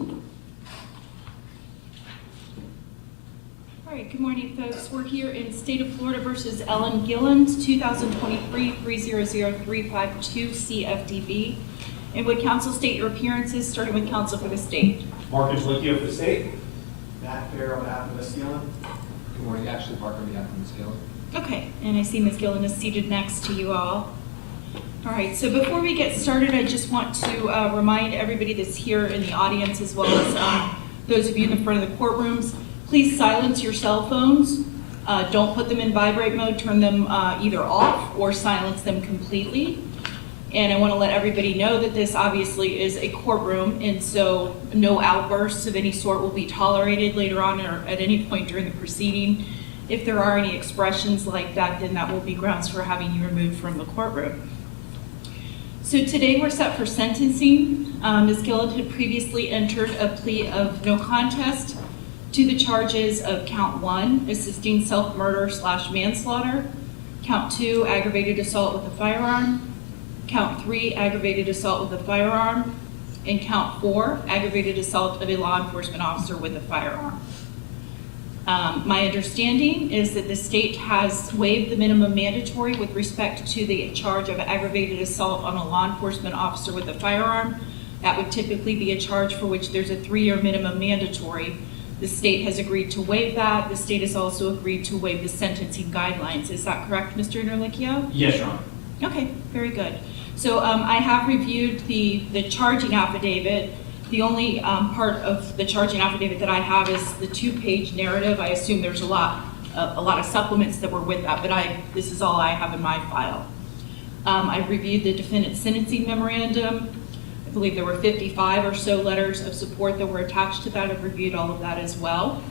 All right, good morning, folks. We're here in State of Florida versus Ellen Gilland, 2023-300352 CFDB. And would counsel state your appearances, starting with counsel for the state? Interlicchio for the state. Matt Ferry on behalf of Ms. Gilland. Good morning, Ashley Parker on behalf of Ms. Gilland. Okay, and I see Ms. Gilland is seated next to you all. All right, so before we get started, I just want to remind everybody that's here in the audience, as well as those of you in the front of the courtrooms, please silence your cell phones. Don't put them in vibrate mode. Turn them either off or silence them completely. And I want to let everybody know that this obviously is a courtroom, and so no outbursts of any sort will be tolerated later on or at any point during the proceeding. If there are any expressions like that, then that will be grounds for having you removed from the courtroom. So today we're set for sentencing. Ms. Gilland had previously entered a plea of no contest to the charges of count 1, assisting self-murder / manslaughter, count 2, aggravated assault with a firearm, count 3, aggravated assault with a firearm, and count 4, aggravated assault of a law enforcement officer with a firearm. My understanding is that the state has waived the minimum mandatory with respect to the charge of aggravated assault on a law enforcement officer with a firearm. That would typically be a charge for which there's a 3-year minimum mandatory. The state has agreed to waive that. The state has also agreed to waive the sentencing guidelines. Is that correct, Mr. Interlicchio? Yes, Your Honor. Okay, very good. So I have reviewed the charging affidavit. The only part of the charging affidavit that I have is the 2-page narrative. I assume there's a lot of supplements that were with that, but this is all I have in my file. I've reviewed the defendant's sentencing memorandum. I believe there were 55 or so letters of support that were attached to that. I've reviewed all of that as well.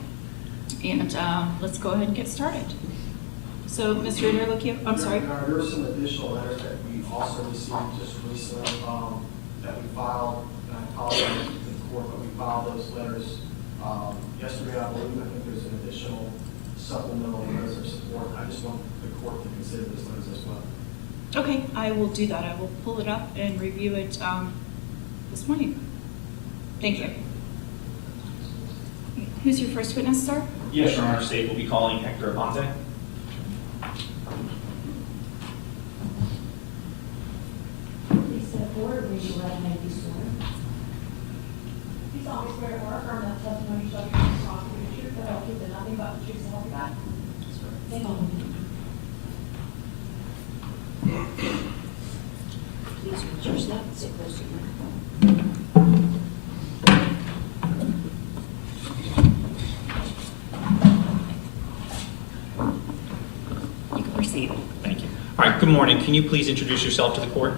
And let's go ahead and get started. So, Mr. Interlicchio, I'm sorry. There were some additional letters that we also received just recently that we filed, and I apologize to the court, but we filed those letters yesterday, I believe. I think there's an additional supplemental letters of support. I just want the court to consider those letters as well. Okay, I will do that. I will pull it up and review it this morning. Thank you. Who's your first witness, sir? Yes, Your Honor. State will be calling Hector Aponte. Please step forward, raise your right hand, and be sworn. You solemnly swear to affirm that the testimony you shall give is the truth, the whole truth, and nothing but the truth, so help you God. Thank you. Please reach your step, sit close to your microphone. You can proceed. Thank you. All right, good morning. Can you please introduce yourself to the court?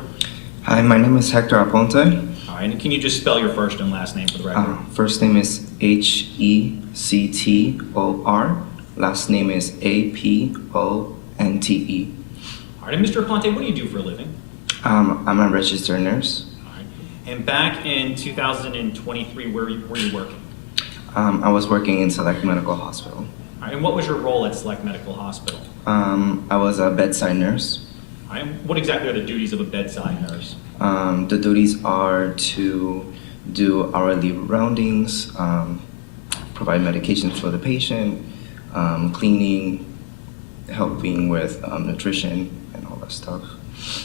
Hi, my name is Hector Aponte. All right, and can you just spell your first and last name for the record? First name is Hector. Last name is Aponte. All right, and Mr. Aponte, what do you do for a living? I'm a registered nurse. All right. And back in 2023, where were you working? I was working in Select Medical Hospital. All right, and what was your role at Select Medical Hospital? I was a bedside nurse. All right, and what exactly are the duties of a bedside nurse? The duties are to do hourly roundings, provide medications for the patient, cleaning, helping with nutrition and all that stuff.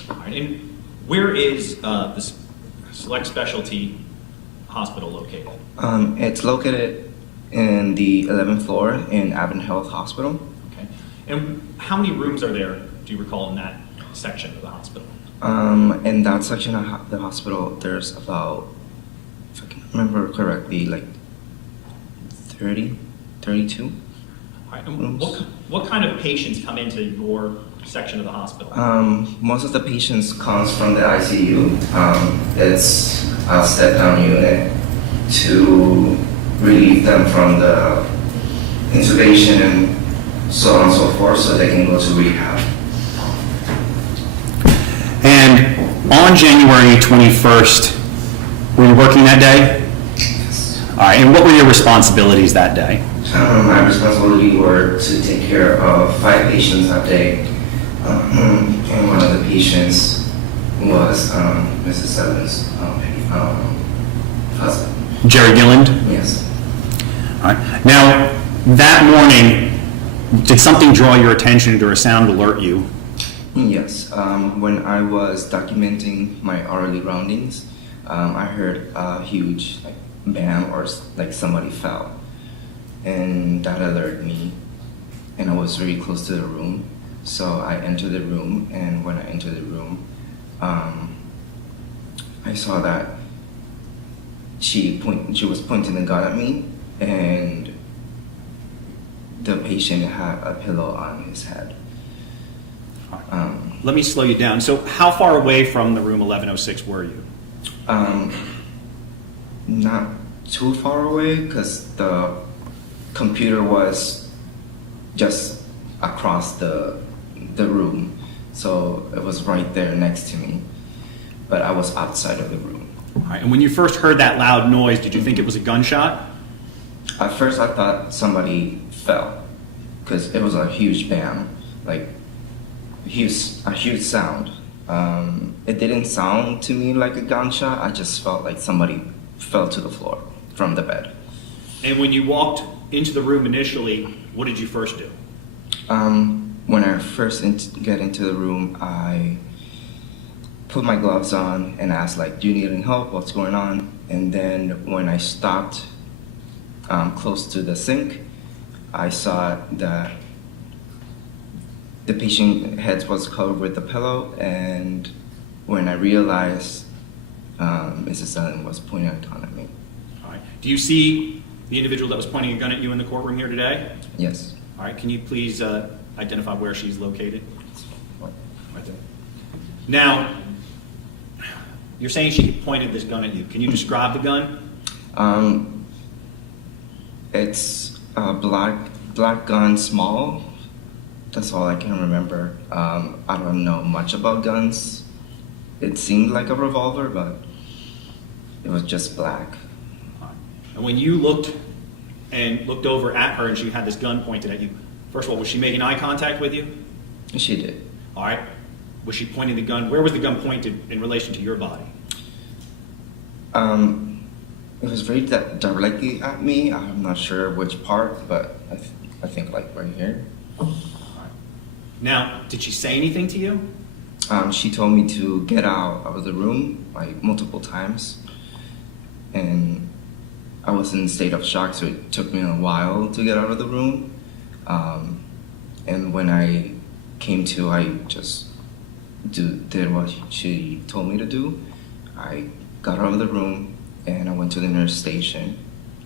All right, and where is the Select Specialty Hospital located? It's located in the 11th floor in AdventHealth Hospital. Okay, and how many rooms are there, do you recall, in that section of the hospital? In that section of the hospital, there's about, if I can remember correctly, like 30, 32 All right, and rooms. what kind of patients come into your section of the hospital? Most of the patients comes from the ICU. It's a step-down unit to relieve them from the intubation and so on and so forth, so they can go to rehab. And on January 21st, were you working that day? Yes. All right, and what were your responsibilities that day? My responsibility were to take care of 5 patients that day, and one of the patients was Mrs. Seven's husband. Jerry Gilland? Yes. All right. Now, that morning, did something draw your attention or a sound alert you? Yes. When I was documenting my hourly roundings, I heard a huge like bam or like somebody fell, and that alerted me. And I was very close to the room, so I entered the room. And when I entered the room, I saw that she was pointing the gun at me, and the patient had a pillow on his head. Let me slow you down. So how far away from the room 1106 were you? Not too far away, because the computer was just across the room, so it was right there next to me, but I was outside of the room. All right. And when you first heard that loud noise, did you think it was a gunshot? At first I thought somebody fell, because it was a huge bam, like a huge sound. It didn't sound to me like a gunshot. I just felt like somebody fell to the floor from the bed. And when you walked into the room initially, what did you first do? When I first get into the room, I put my gloves on and asked, like, do you need any help? What's going on? And then when I stopped close to the sink, I saw that the patient head was covered with a pillow, and when I realized Mrs. Allen was pointing a gun at me. All right. Do you see the individual that was pointing a gun at you in the courtroom here today? Yes. All right. Can you please identify where she's located? Right there. Now, you're saying she pointed this gun at you. Can you describe the gun? It's a black gun, small. That's all I can remember. I don't know much about guns. It seemed like a revolver, but it was just black. All right. And when you looked over at her and she had this gun pointed at you, first of all, was she making eye contact with you? She did. All right. Was she pointing the gun? Where was the gun pointed in relation to your body? It was very directly at me. I'm not sure which part, but I think like right here. Now, did she say anything to you? She told me to get out of the room like multiple times, and I was in a state of shock, so it took me a while to get out of the room. And when I came to, I just did what she told me to do. I got out of the room and I went to the nurse station,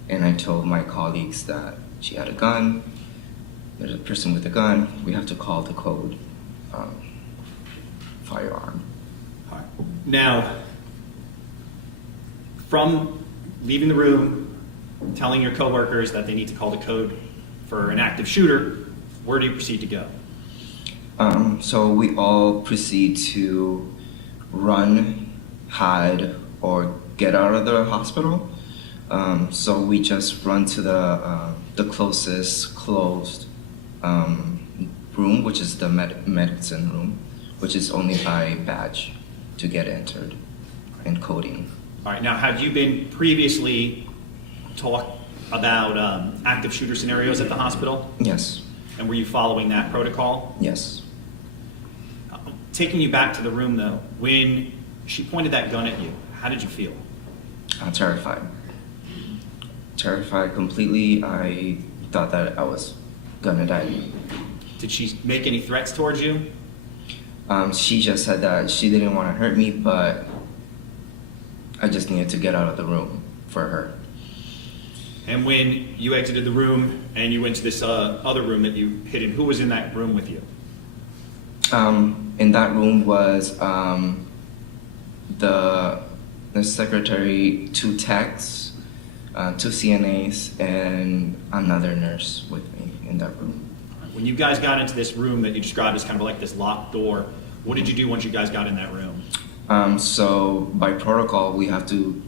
and I told my colleagues that she had a gun. There's a person with a gun. We have to call the code firearm. All right. Now, from leaving the room, telling your coworkers that they need to call the code for an active shooter, where do you proceed to go? So we all proceed to run, hide, or get out of the hospital. So we just run to the closest closed room, which is the medicine room, which is only by badge to get entered and coding. All right. Now, have you been previously taught about active shooter scenarios at the hospital? Yes. And were you following that protocol? Yes. Taking you back to the room, though, when she pointed that gun at you, how did you feel? Terrified. Terrified completely. I thought that I was gonna die. Did she make any threats towards you? She just said that she didn't want to hurt me, but I just needed to get out of the room for her. And when you exited the room and you went to this other room that you hid in, who was in that room with you? In that room was the secretary, 2 techs, 2 CNAs, and another nurse with me in that room. When you guys got into this room that you described as kind of like this locked door, what did you do once you guys got in that room? So by protocol, we have to,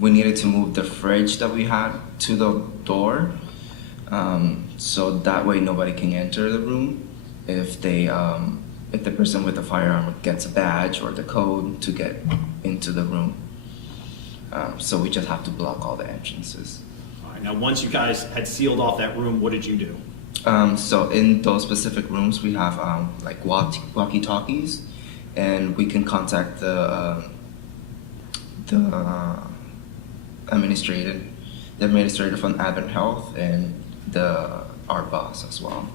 we needed to move the fridge that we had to the door, so that way nobody can enter the room if the person with the firearm gets a badge or the code to get into the room. So we just have to block all the entrances. All right, now, once you guys had sealed off that room, what did you do? So in those specific rooms, we have like walkie-talkies, and we can contact the administrator from AdventHealth and our boss as well.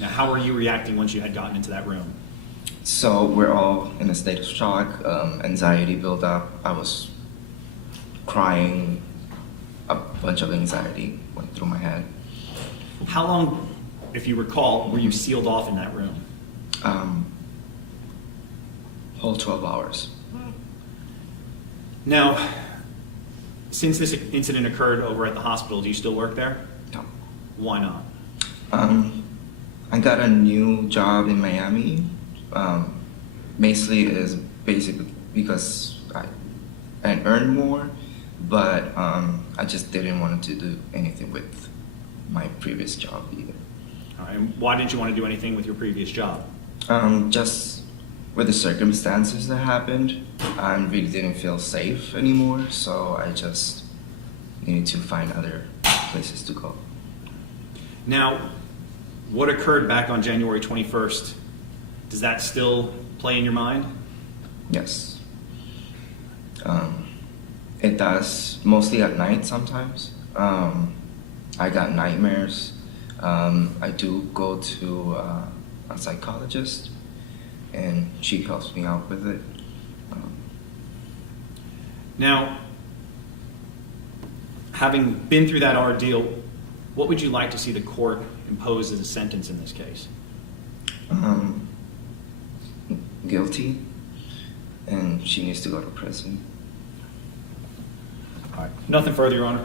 Now, how were you reacting once you had gotten into that room? So we're all in a state of shock, anxiety built up. I was crying, a bunch of anxiety went through my head. How long, if you recall, were you sealed off in that room? Whole 12 hours. Now, since this incident occurred over at the hospital, do you still work there? No. Why not? I got a new job in Miami. Basically because I earned more, but I just didn't want to do anything with my previous job either. All right, and why didn't you want to do anything with your previous job? Just with the circumstances that happened, I really didn't feel safe anymore, so I just needed to find other places to go. Now, what occurred back on January 21st, does that still play in your mind? Yes. It does, mostly at night sometimes. I got nightmares. I do go to a psychologist, and she helps me out with it. Now, having been through that ordeal, what would you like to see the court impose as a sentence in this case? Guilty, and she needs to go to prison. All right. Nothing further, Your Honor.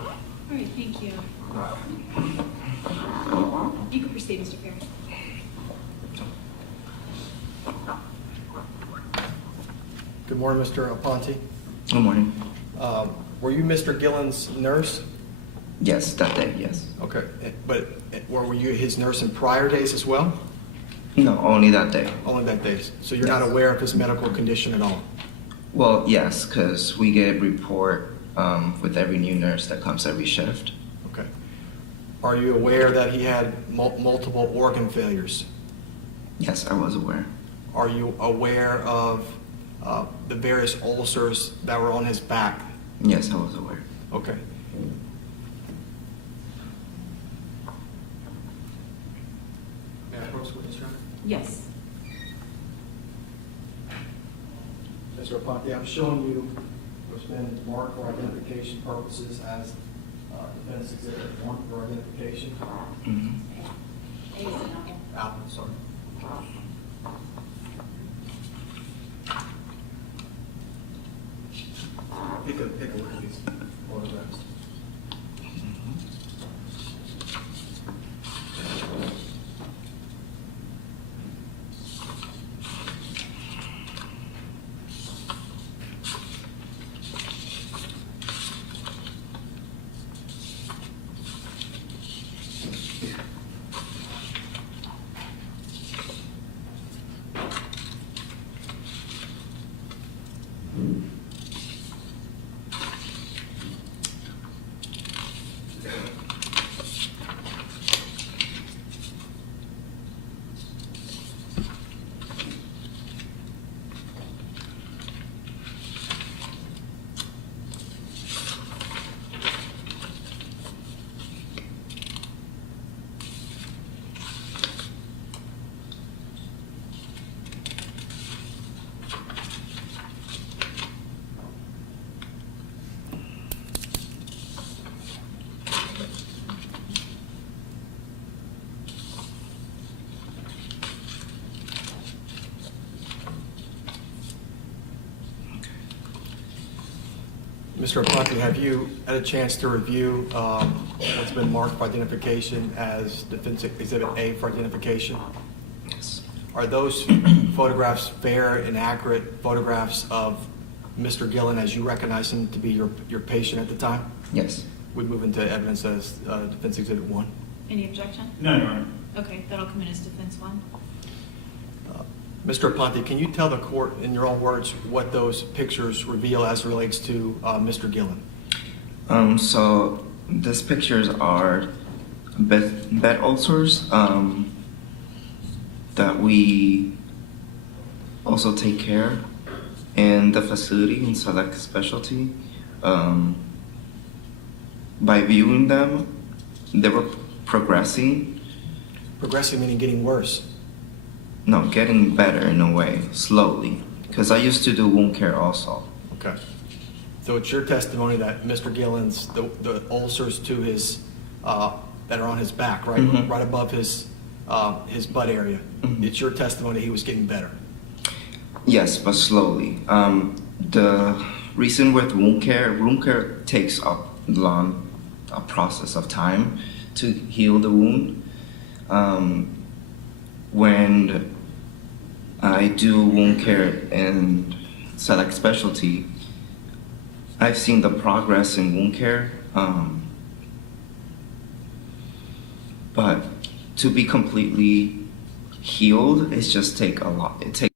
All right, thank you. You can proceed, Mr. Ferry. Good morning, Mr. Aponte. Good morning. Were you Mr. Gilland's nurse? Yes, that day, yes. Okay, but were you his nurse in prior days as well? No, only that day. Only that day. So you're not Yes. aware of his medical condition at all? Well, yes, because we get a report with every new nurse that comes every shift. Okay. Are you aware that he had multiple organ failures? Yes, I was aware. Are you aware of the various ulcers that were on his back? Yes, I was aware. Okay. May I approach the witness, Your Honor? Yes. Mr. Aponte, I'm showing you what's been marked for identification purposes as Defendant's Exhibit 1 for identification. Mhm. Apple, sorry. Take a look at these photographs. Mr. Aponte, have you had a chance to review what's been marked for identification as Defense Exhibit A for identification? Yes. Are those photographs fair and accurate photographs of Mr. Gilland as you recognize him to be your patient at the time? Yes. We move into evidence as Defense Exhibit 1. Any objection? No, Your Honor. Okay, that'll come in as defense one. Mr. Aponte, can you tell the court in your own words what those pictures reveal as it relates to Mr. Gilland? So these pictures are bed ulcers that we also take care in the facility in Select Specialty. By viewing them, they were progressing. Progressing meaning getting worse. No, getting better in a way, slowly. Because I used to do wound care also. Okay. So it's your testimony that Mr. Gilland's, the ulcers to his, that are on his back, right? Mhm. Right above his butt area. Mhm. It's your testimony he was getting better. Yes, but slowly. The reason with wound care takes a process of time to heal the wound. When I do wound care in Select Specialty, I've seen the progress in wound care, but to be completely healed, it just take a lot. It takes.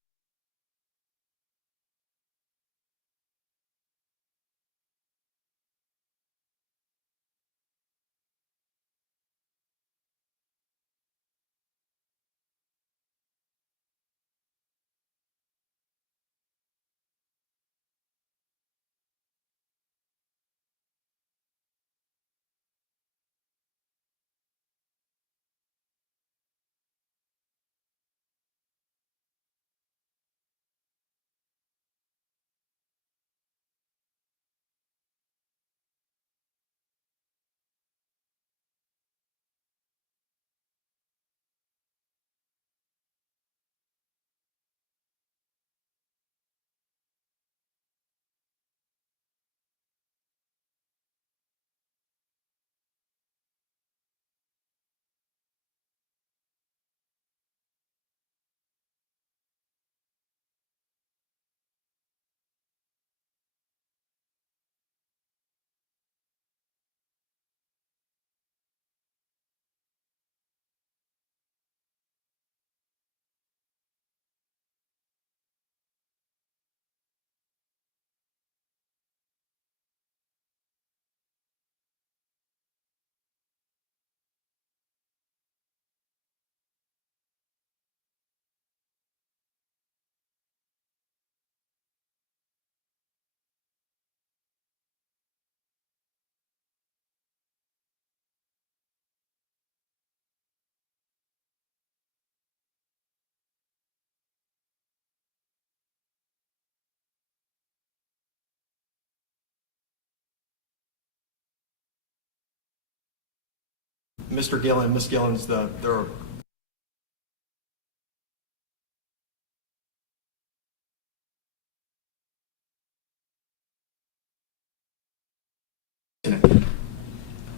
Mr. Gilland, Miss Gilland's they're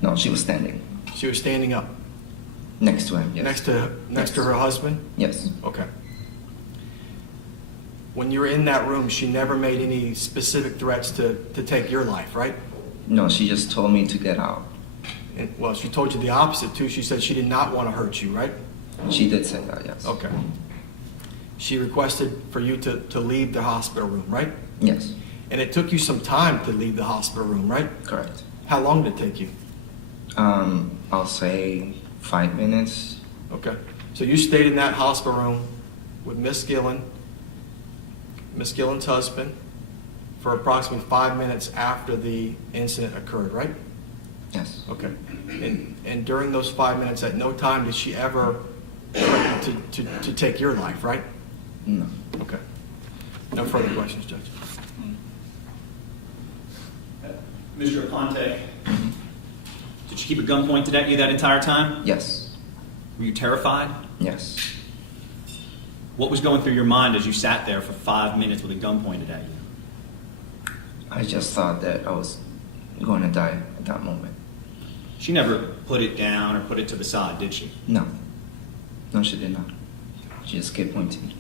No, she was standing she was standing up next to him. Yes. next to her husband? Yes. Okay. When you were in that room, she never made any specific threats to take your life, right? No, she just told me to get out. And, well, she told you the opposite too. She said she did not want to hurt you, right? She did say that. Yes. Okay. She requested for you to leave the hospital room, right? Yes. And it took you some time to leave the hospital room, right? Correct. How long did it take you? I'll say 5 minutes. Okay. So you stayed in that hospital room with Miss Gilland, Miss Gilland's husband, for approximately 5 minutes after the incident occurred, right? Yes. Okay. And during those 5 minutes, at no time did she ever threaten to take your life, right? No. Okay. No further questions, Judge. Mr. Aponte, did she keep a gun pointed at you that entire time? Yes. Were you terrified? Yes. What was going through your mind as you sat there for 5 minutes with a gun pointed at you? I just thought that I was going to die at that moment. She never put it down or put it to the side, did she? No. No, she did not. She just kept pointing.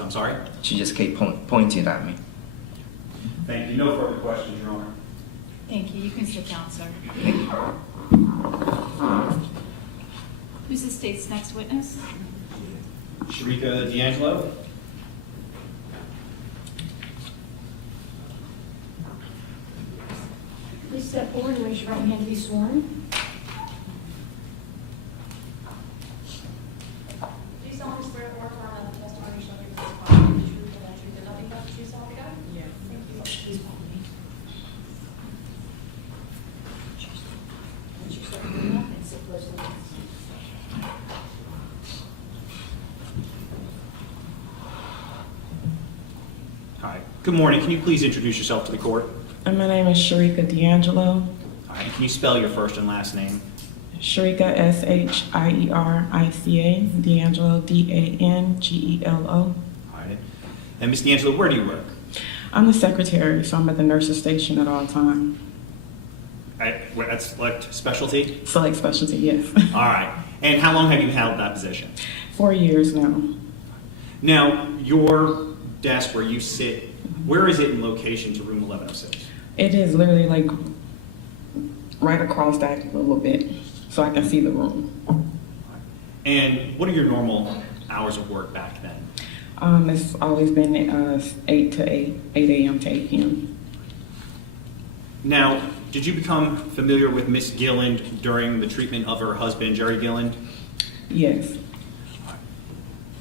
I'm sorry? She just kept pointing at me. Thank you. No further questions, Your Honor. Thank you. You can sit down, sir. Thank you. Who's the state's next witness? Shierica DAngelo? Please step forward and raise your right hand to be sworn. Do you solemnly swear or affirm that the testimony you shall give this body is the truth and the truth and nothing but the truth, so help you God? Yes. Thank you. Please follow me. Once you start doing that, and sit close to the left. All right. Good morning. Can you please introduce yourself to the court? And my name is Shierica DAngelo. All right. Can you spell your first and last name? Shierica, Shierica, DAngelo, Dangelo. All right. And Ms. DAngelo, where do you work? I'm the secretary, so I'm at the nurse's station at all time. At Select Specialty? Select specialty, yes. All right. And how long have you held that position? 4 years now. Now, your desk where you sit, where is it in location to room 1106? It is literally like right across that a little bit, so I can see the room. And what are your normal hours of work back then? It's always been 8 to 8 a.m. to 8 p.m. Now, did you become familiar with Miss Gilland during the treatment of her husband, Jerry Gilland? Yes.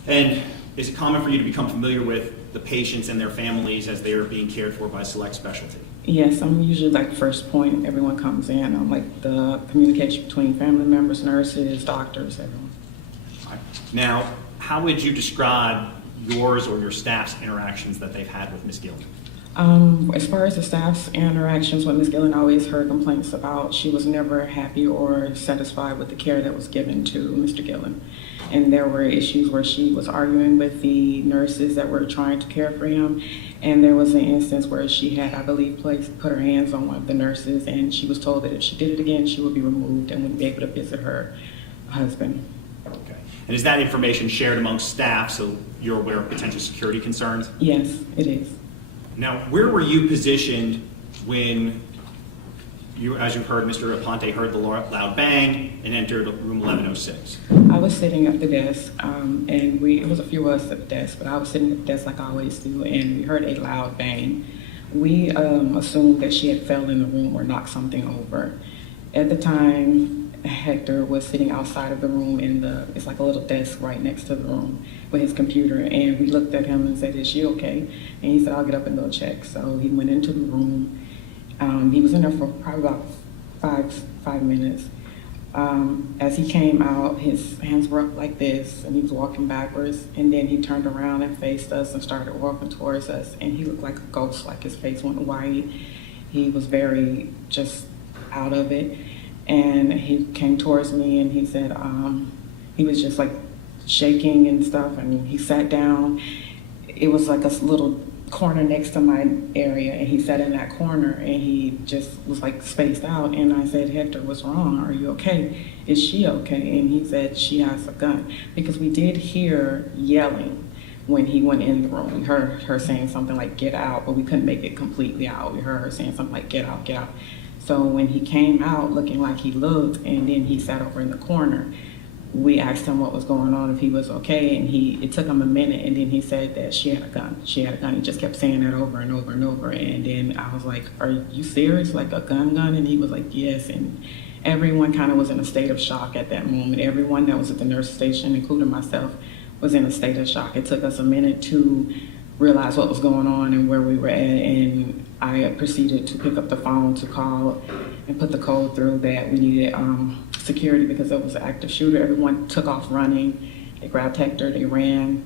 And is it common for you to become familiar with the patients and their families as they are being cared for by Select Specialty? Yes, I'm usually like the first point everyone comes in. I'm like the communication between family members, nurses, doctors, everyone. All right. Now, how would you describe yours or your staff's interactions that they've had with Miss Gilland? As far as the staff's interactions with Ms. Gilland, I always heard complaints about she was never happy or satisfied with the care that was given to Mr. Gilland. And there were issues where she was arguing with the nurses that were trying to care for him. And there was an instance where she had, I believe, put her hands on one of the nurses, and she was told that if she did it again, she would be removed and wouldn't be able to visit her husband. Okay. And is that information shared amongst staff so you're aware of potential security concerns? Yes, it is. Now, where were you positioned when you, as you heard, Mr. Aponte heard the loud bang and entered room 1106? I was sitting at the desk, and it was a few of us at the desk, but I was sitting at the desk like I always do, and we heard a loud bang. We assumed that she had fell in the room or knocked something over. At the time, Hector was sitting outside of the room it's like a little desk right next to the room with his computer, and we looked at him and said, "Is she okay?" And he said, "I'll get up and go check." So he went into the room. He was in there for probably about five minutes. As he came out, his hands were up like this, and he was walking backwards, and then he turned around and faced us and started walking towards us, and he looked like a ghost, like his face went white. He was very just out of it. And he came towards me and he said, he was just like shaking and stuff, and he sat down. It was like a little corner next to my area, and he sat in that corner and he just was like spaced out. And I said, "Hector, what's wrong? Are you okay? Is she okay?" And he said, "She has a gun." Because we did hear yelling when he went in the room. We heard her saying something like, "Get out," but we couldn't make it completely out. We heard her saying something like, "Get out, get out." So when he came out looking like he looked, and then he sat over in the corner, we asked him what was going on, if he was okay, and it took him a minute, and then he said that she had a gun. She had a gun. He just kept saying that over and over and over, and then I was like, "Are you serious? Like a gun?" And he was like, "Yes." And everyone kind of was in a state of shock at that moment. Everyone that was at the nurse station, including myself, was in a state of shock. It took us a minute to realize what was going on and where we were at, and I proceeded to pick up the phone to call and put the code through that we needed security because it was an active shooter. Everyone took off running. They grabbed Hector, they ran.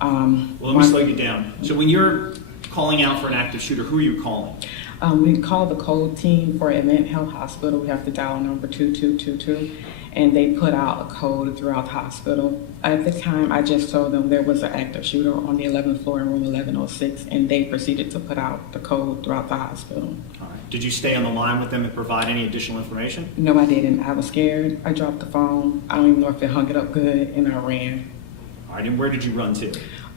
Well, let me slow you down. So when you're calling out for an active shooter, who are you calling? We called the code team for AdventHealth Hospital. We have to dial number 2222, and they put out a code throughout the hospital. At the time, I just told them there was an active shooter on the 11th floor in room 1106, and they proceeded to put out the code throughout the hospital. All right. Did you stay on the line with them and provide any additional information? No, I didn't. I was scared. I dropped the phone. I don't even know if it hung it up good, and I ran. All right, and where did you run to?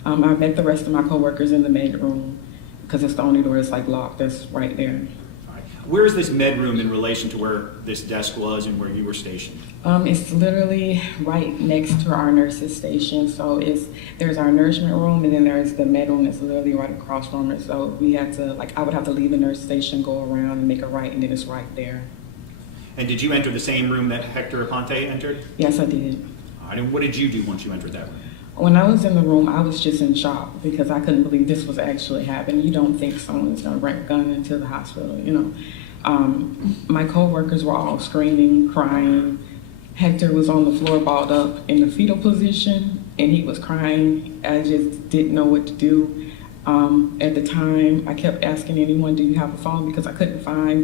I met the rest of my coworkers in the med room because it's the only door that's like locked that's right there. All right. Where is this med room in relation to where this desk was and where you were stationed? It's literally right next to our nurses station. So there's our nourishment room, and then there's the med room that's literally right across from it. So we had to, I would have to leave the nurse station, go around and make a right, and then it's right there. And did you enter the same room that Hector Aponte entered? Yes, I did. All right, and what did you do once you entered that room? When I was in the room, I was just in shock because I couldn't believe this was actually happening. You don't think someone's going to bring a gun into the hospital, you know. My coworkers were all screaming, crying. Hector was on the floor balled up in the fetal position, and he was crying. I just didn't know what to do. At the time, I kept asking anyone, do you have a phone? Because I couldn't find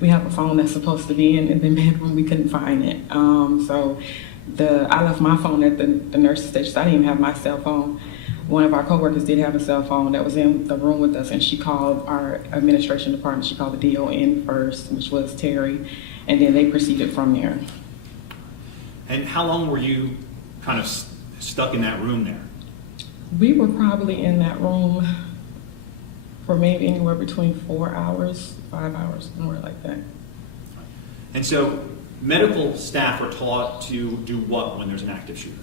we have a phone that's supposed to be in the bedroom. We couldn't find it. I left my phone at the nurse's station, so I didn't even have my cell phone. One of our coworkers did have a cell phone that was in the room with us, and she called our administration department. She called the DON first, which was Terry, and then they proceeded from there. And how long were you kind of stuck in that room there? We were probably in that room for maybe anywhere between 4 hours, 5 hours, somewhere like that. And so medical staff are taught to do what when there's an active shooter?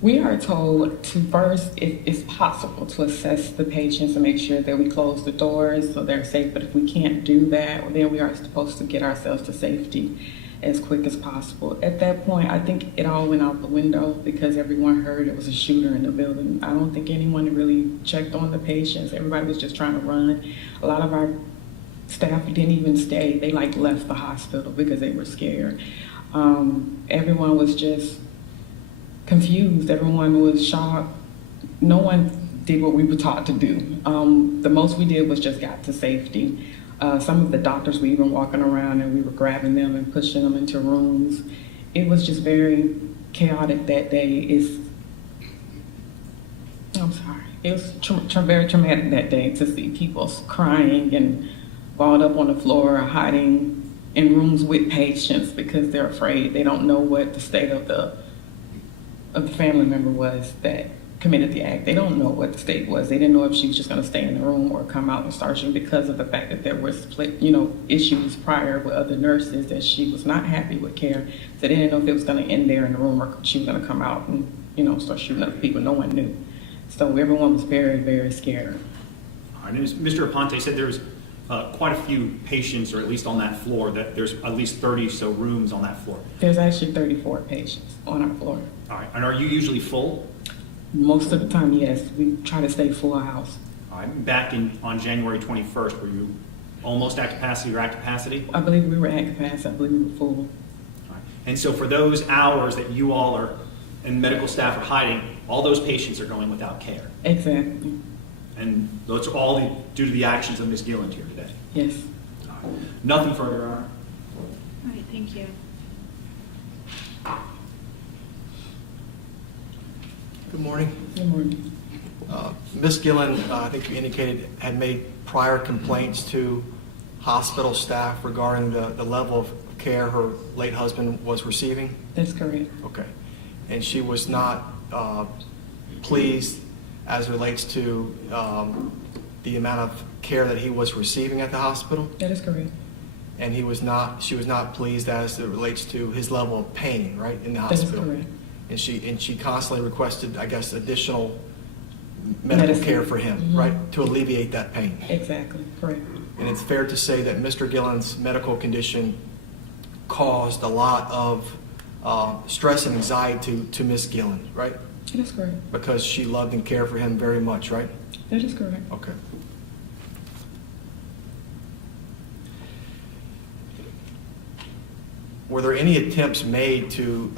We are told to first, if it's possible, to assess the patients and make sure that we close the doors so they're safe. But if we can't do that, then we are supposed to get ourselves to safety as quick as possible. At that point, I think it all went out the window because everyone heard it was a shooter in the building. I don't think anyone really checked on the patients. Everybody was just trying to run. A lot of our staff didn't even stay. They left the hospital because they were scared. Everyone was just confused. Everyone was shocked. No one did what we were taught to do. The most we did was just got to safety. Some of the doctors were even walking around and we were grabbing them and pushing them into rooms. It was just very chaotic that day. It was very traumatic that day to see people crying and balled up on the floor, hiding in rooms with patients because they're afraid. They don't know what the state of the family member was that committed the act. They don't know what the state was. They didn't know if she was just going to stay in the room or come out and start shooting because of the fact that there were issues prior with other nurses that she was not happy with care. So they didn't know if it was going to end there in the room or she was going to come out and start shooting other people. No one knew. So everyone was very, very scared. All right, and as Mr. Aponte said, there's quite a few patients, or at least on that floor, that there's at least 30 or so rooms on that floor. There's actually 34 patients on our floor. All right, and are you usually full? Most of the time, yes. We try to stay full house. All right, back on January 21st, were you almost at capacity or at capacity? I believe we were at capacity. I believe we were full. All right. And so for those hours that you all are and medical staff are hiding, all those patients are going without care. Exactly. And those are all due to the actions of Ms. Gilland here today. Yes. All right. Nothing further, Your Honor. All right, thank you. Good morning. Good morning. Ms. Gilland, I think you indicated, had made prior complaints to hospital staff regarding the level of care her late husband was receiving? That's correct. Okay. And she was not pleased as relates to the amount of care that he was receiving at the hospital? That is correct. And she was not pleased as it relates to his level of pain, right, in the That is hospital? correct. And she constantly requested, I guess, additional medical Medicine. care for him, Mhm. right, to alleviate that pain. Exactly. Correct. And it's fair to say that Mr. Gilland's medical condition caused a lot of stress and anxiety to Ms. Gilland, right? That is correct. Because she loved and cared for him very much, right? That is correct. Okay. Were there any attempts made to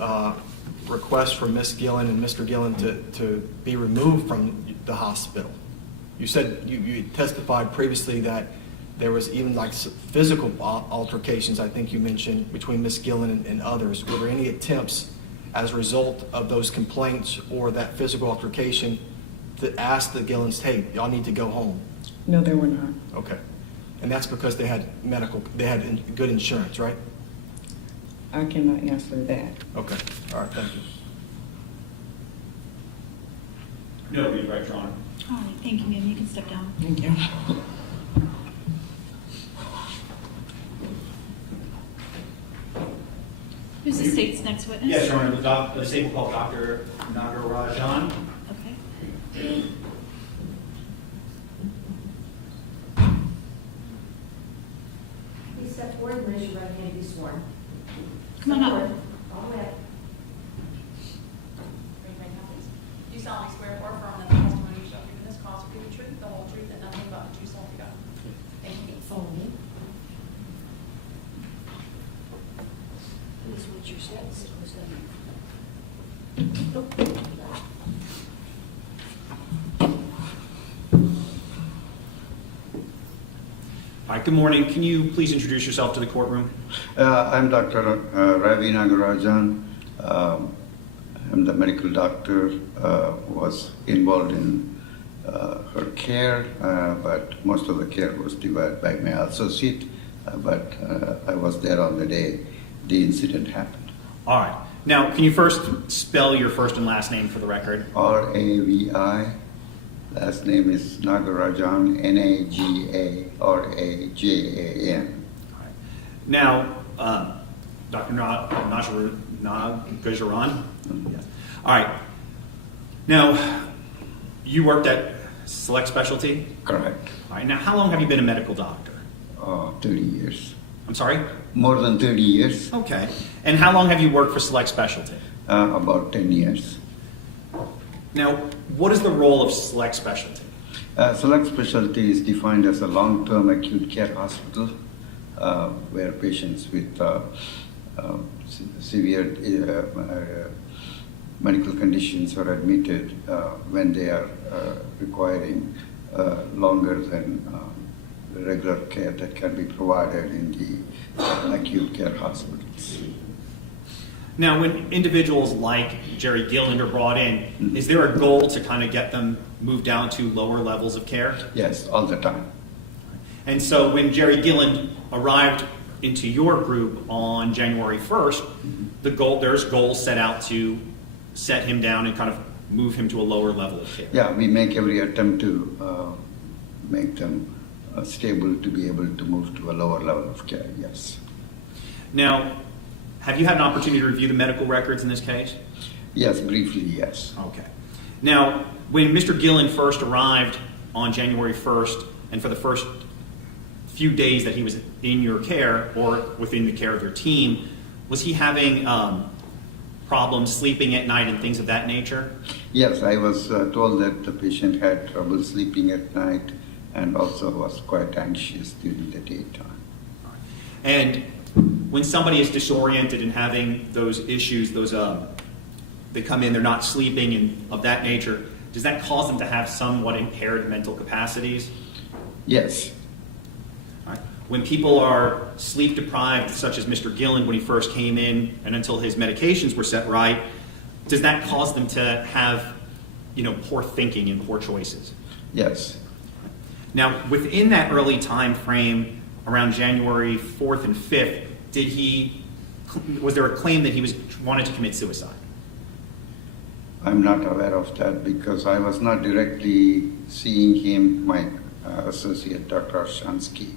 request from Ms. Gilland and Mr. Gilland to be removed from the hospital? You said you testified previously that there was even like physical altercations, I think you mentioned, between Ms. Gilland and others. Were there any attempts as a result of those complaints or that physical altercation to ask the Gillands, hey, y'all need to go home? No, there were not. Okay. And that's because they had good insurance, right? I cannot answer that. Okay. All right. Thank you. No, please, right, Your Honor. All right, thank you, ma'am. You can step down. Thank you. Who's the state's next witness? Yes, Your Honor, the state will call Dr. Nagarajan. Okay. Please step forward and raise your right hand and be sworn. Come on up. Step forward. All the way up. Raise your right hand, please. Do you solemnly swear or affirm that the testimony you shall give in this cause will be the truth, the whole truth, and nothing but the truth, so help you God? Thank you. Follow me. Please, what's your status? All right, good morning. Can you please introduce yourself to the courtroom? I'm Dr. Ravi Nagarajan. I'm the medical doctor who was involved in her care, but most of the care was divided by my associate. But I was there on the day the incident happened. All right. Now, can you first spell your first and last name for the record? Ravi. Last name is Nagarajan, Nagarajan. All right. Now, Dr. Nagarajan? Yes. All right. Now, you worked at Select Specialty? Correct. All right. Now, how long have you been a medical doctor? 30 years. I'm sorry? More than 30 years. Okay. And how long have you worked for Select Specialty? About 10 years. Now, what is the role of Select Specialty? Select Specialty is defined as a long-term acute care hospital where patients with severe medical conditions are admitted when they are requiring longer than the regular care that can be provided in the acute care hospitals. Now, when individuals like Jerry Gilland are brought in, is there a goal to kind of get them moved down to lower levels of care? Yes, all the time. And so when Jerry Gilland arrived into your group on January 1st, there's goals set out to set him down and kind of move him to a lower level of care. Yeah, we make every attempt to make them stable to be able to move to a lower level of care, yes. Now, have you had an opportunity to review the medical records in this case? Yes, briefly, yes. Okay. Now, when Mr. Gilland first arrived on January 1st, and for the first few days that he was in your care or within the care of your team, was he having problems sleeping at night and things of that nature? Yes, I was told that the patient had trouble sleeping at night and also was quite anxious during the daytime. And when somebody is disoriented and having those issues, they come in, they're not sleeping and of that nature, does that cause them to have somewhat impaired mental capacities? Yes. All right. When people are sleep deprived, such as Mr. Gilland when he first came in and until his medications were set right, does that cause them to have, poor thinking and poor choices? Yes. Now, within that early time frame, around January 4th and 5th, was there a claim that he wanted to commit suicide? I'm not aware of that because I was not directly seeing him. My associate, Dr. Shansky,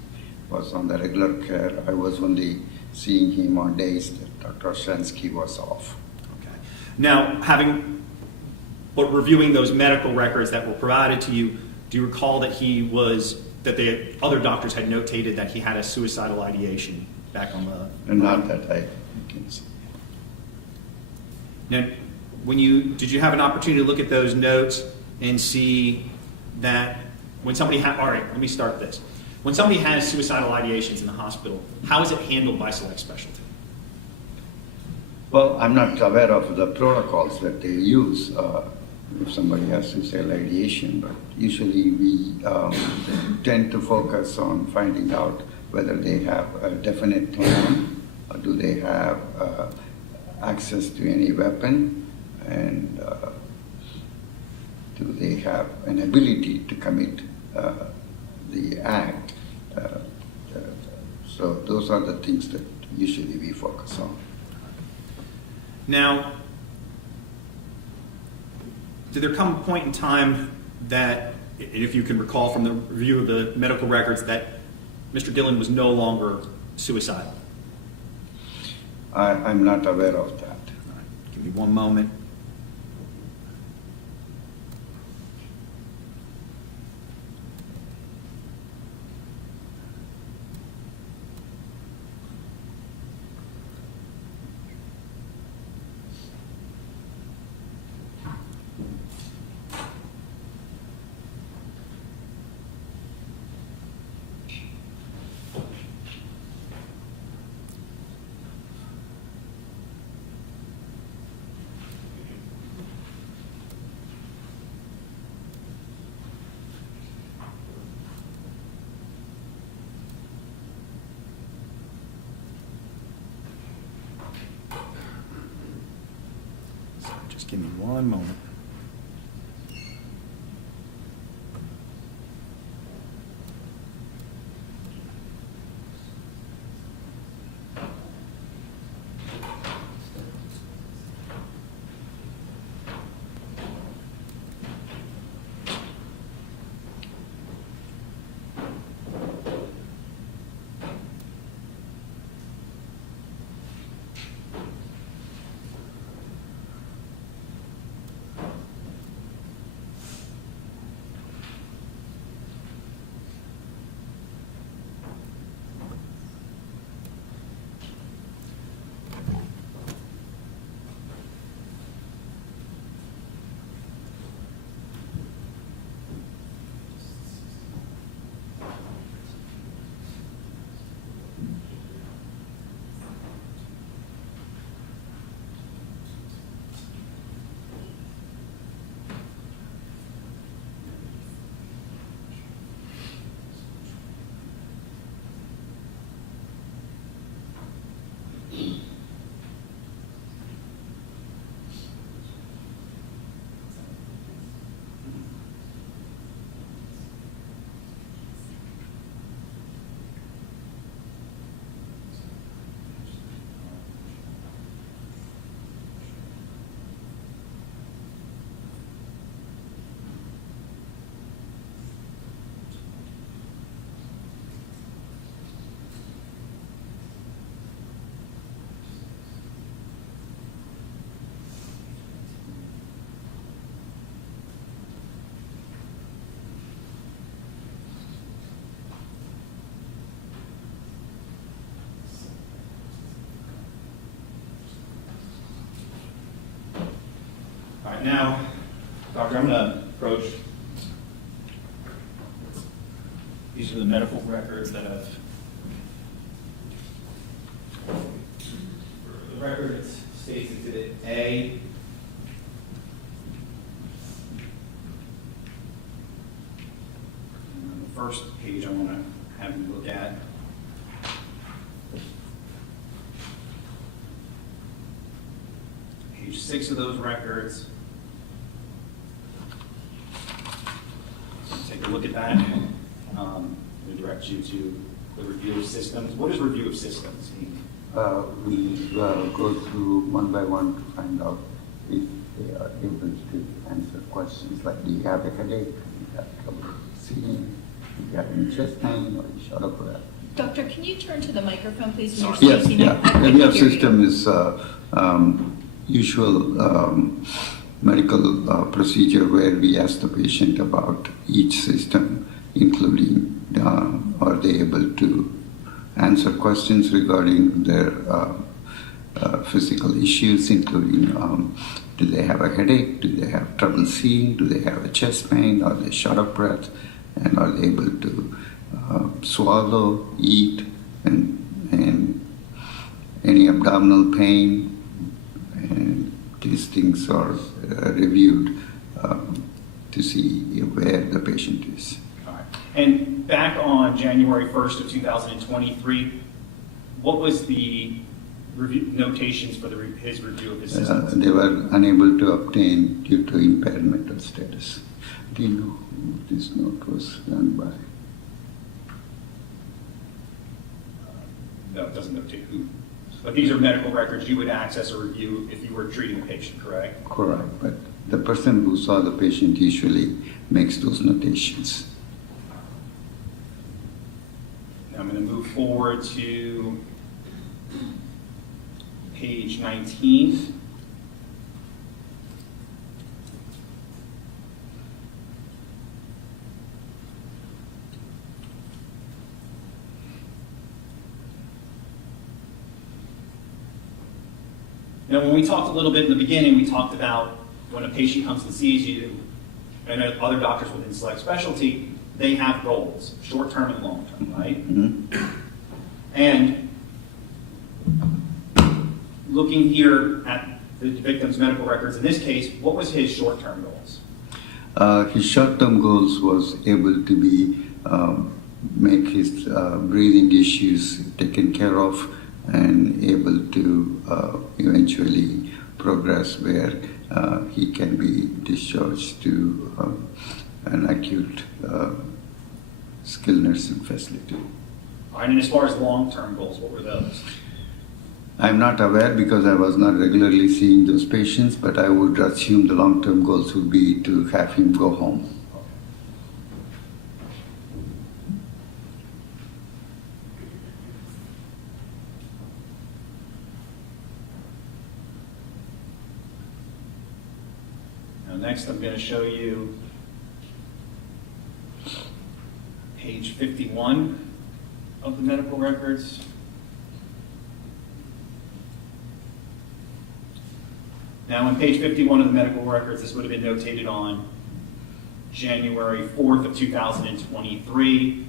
was on the regular care. I was only seeing him on days that Dr. Shansky was off. Okay. Now, reviewing those medical records that were provided to you, do you recall that the other doctors had notated that he had a suicidal ideation back on the... Not that I can see. Now, did you have an opportunity to look at those notes and see that when somebody all right, let me start this. When somebody has suicidal ideations in the hospital, how is it handled by Select Specialty? Well, I'm not aware of the protocols that they use if somebody has suicidal ideation, but usually we tend to focus on finding out whether they have a definite plan, or do they have access to any weapon, and do they have an ability to commit the act. So those are the things that usually we focus on. Now, did there come a point in time that, if you can recall from the review of the medical records, that Mr. Gilland was no longer suicidal? I'm not aware of that. All right, give me one moment. Just give me one moment. All right, now, Doctor, I'm going to approach. These are the medical records that have. For the record, it states Exhibit A. And on the first page I want to have you look at. Page 6 of those records. Take a look at that. We direct you to the review of systems. What does review of systems mean? We go through one by one to find out if they are able to answer questions like, do you have a headache? Do you have trouble seeing? Do you have any chest pain or you short of breath? Doctor, can you turn to the microphone, please? When Yes, you're speaking? yeah. I couldn't Review of hear you. system is usual medical procedure where we ask the patient about each system, including are they able to answer questions regarding their physical issues, including do they have a headache, do they have trouble seeing, do they have a chest pain, are they short of breath, and are they able to swallow, eat, and any abdominal pain. And these things are reviewed to see where the patient is. All right. And back on January 1st of 2023, what was the review notations for his review of his systems? They were unable to obtain due to impairment of status. Do you know who this note was done by? No, it doesn't notate who. But these are medical records you would access or review if you were treating a patient, correct? Correct, but the person who saw the patient usually makes those notations. Now I'm going to move forward to page 19. Now, when we talked a little bit in the beginning, we talked about when a patient comes and sees you, and other doctors within select specialty, they have goals, short-term and long-term, right? Mhm. And looking here at the victim's medical records, in this case, what was his short-term goals? His short-term goals was able to be make his breathing issues taken care of and able to eventually progress where he can be discharged to an acute skilled nursing facility. All right, and as far as long-term goals, what were those? I'm not aware because I was not regularly seeing those patients, but I would assume the long-term goals would be to have him go home. Now, next, I'm going to show you page 51 of the medical records. Now, on page 51 of the medical records, this would have been notated on January 4th of 2023.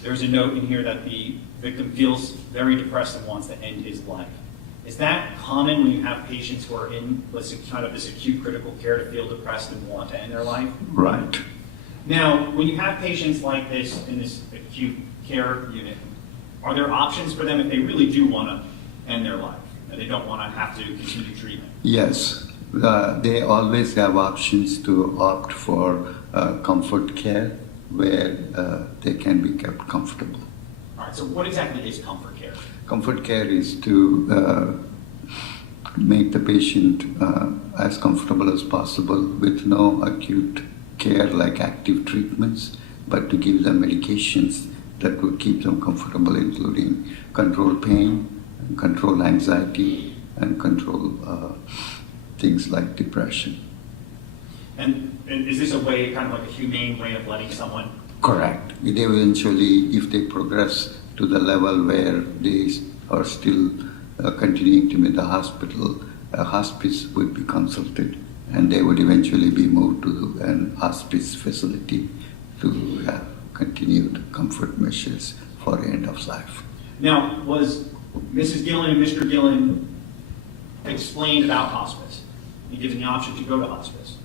There's a note in here that the victim feels very depressed and wants to end his life. Is that common when you have patients who are in kind of this acute critical care to feel depressed and want to end their life? Right. Now, when you have patients like this in this acute care unit, are there options for them if they really do want to end their life and they don't want to have to continue treatment? Yes, they always have options to opt for comfort care where they can be kept comfortable. All right, so what exactly is comfort care? Comfort care is to make the patient as comfortable as possible with no acute care like active treatments, but to give them medications that would keep them comfortable, including control pain, control anxiety, and control things like depression. And is this a way, kind of like a humane way of letting someone? Correct. They eventually, if they progress to the level where they are still continuing to be in the hospital, a hospice would be consulted, and they would eventually be moved to an hospice facility to have continued comfort measures for the end of life. Now, was Mrs. Gilland and Mr. Gilland explained about hospice? You given the option to go to hospice?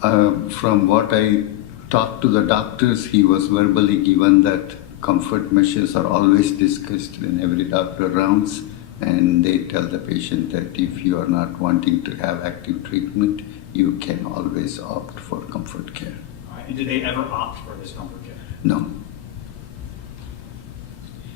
From what I talked to the doctors, he was verbally given that comfort measures are always discussed in every doctor rounds, and they tell the patient that if you are not wanting to have active treatment, you can always opt for comfort care. All right, and did they ever opt for this comfort care? No.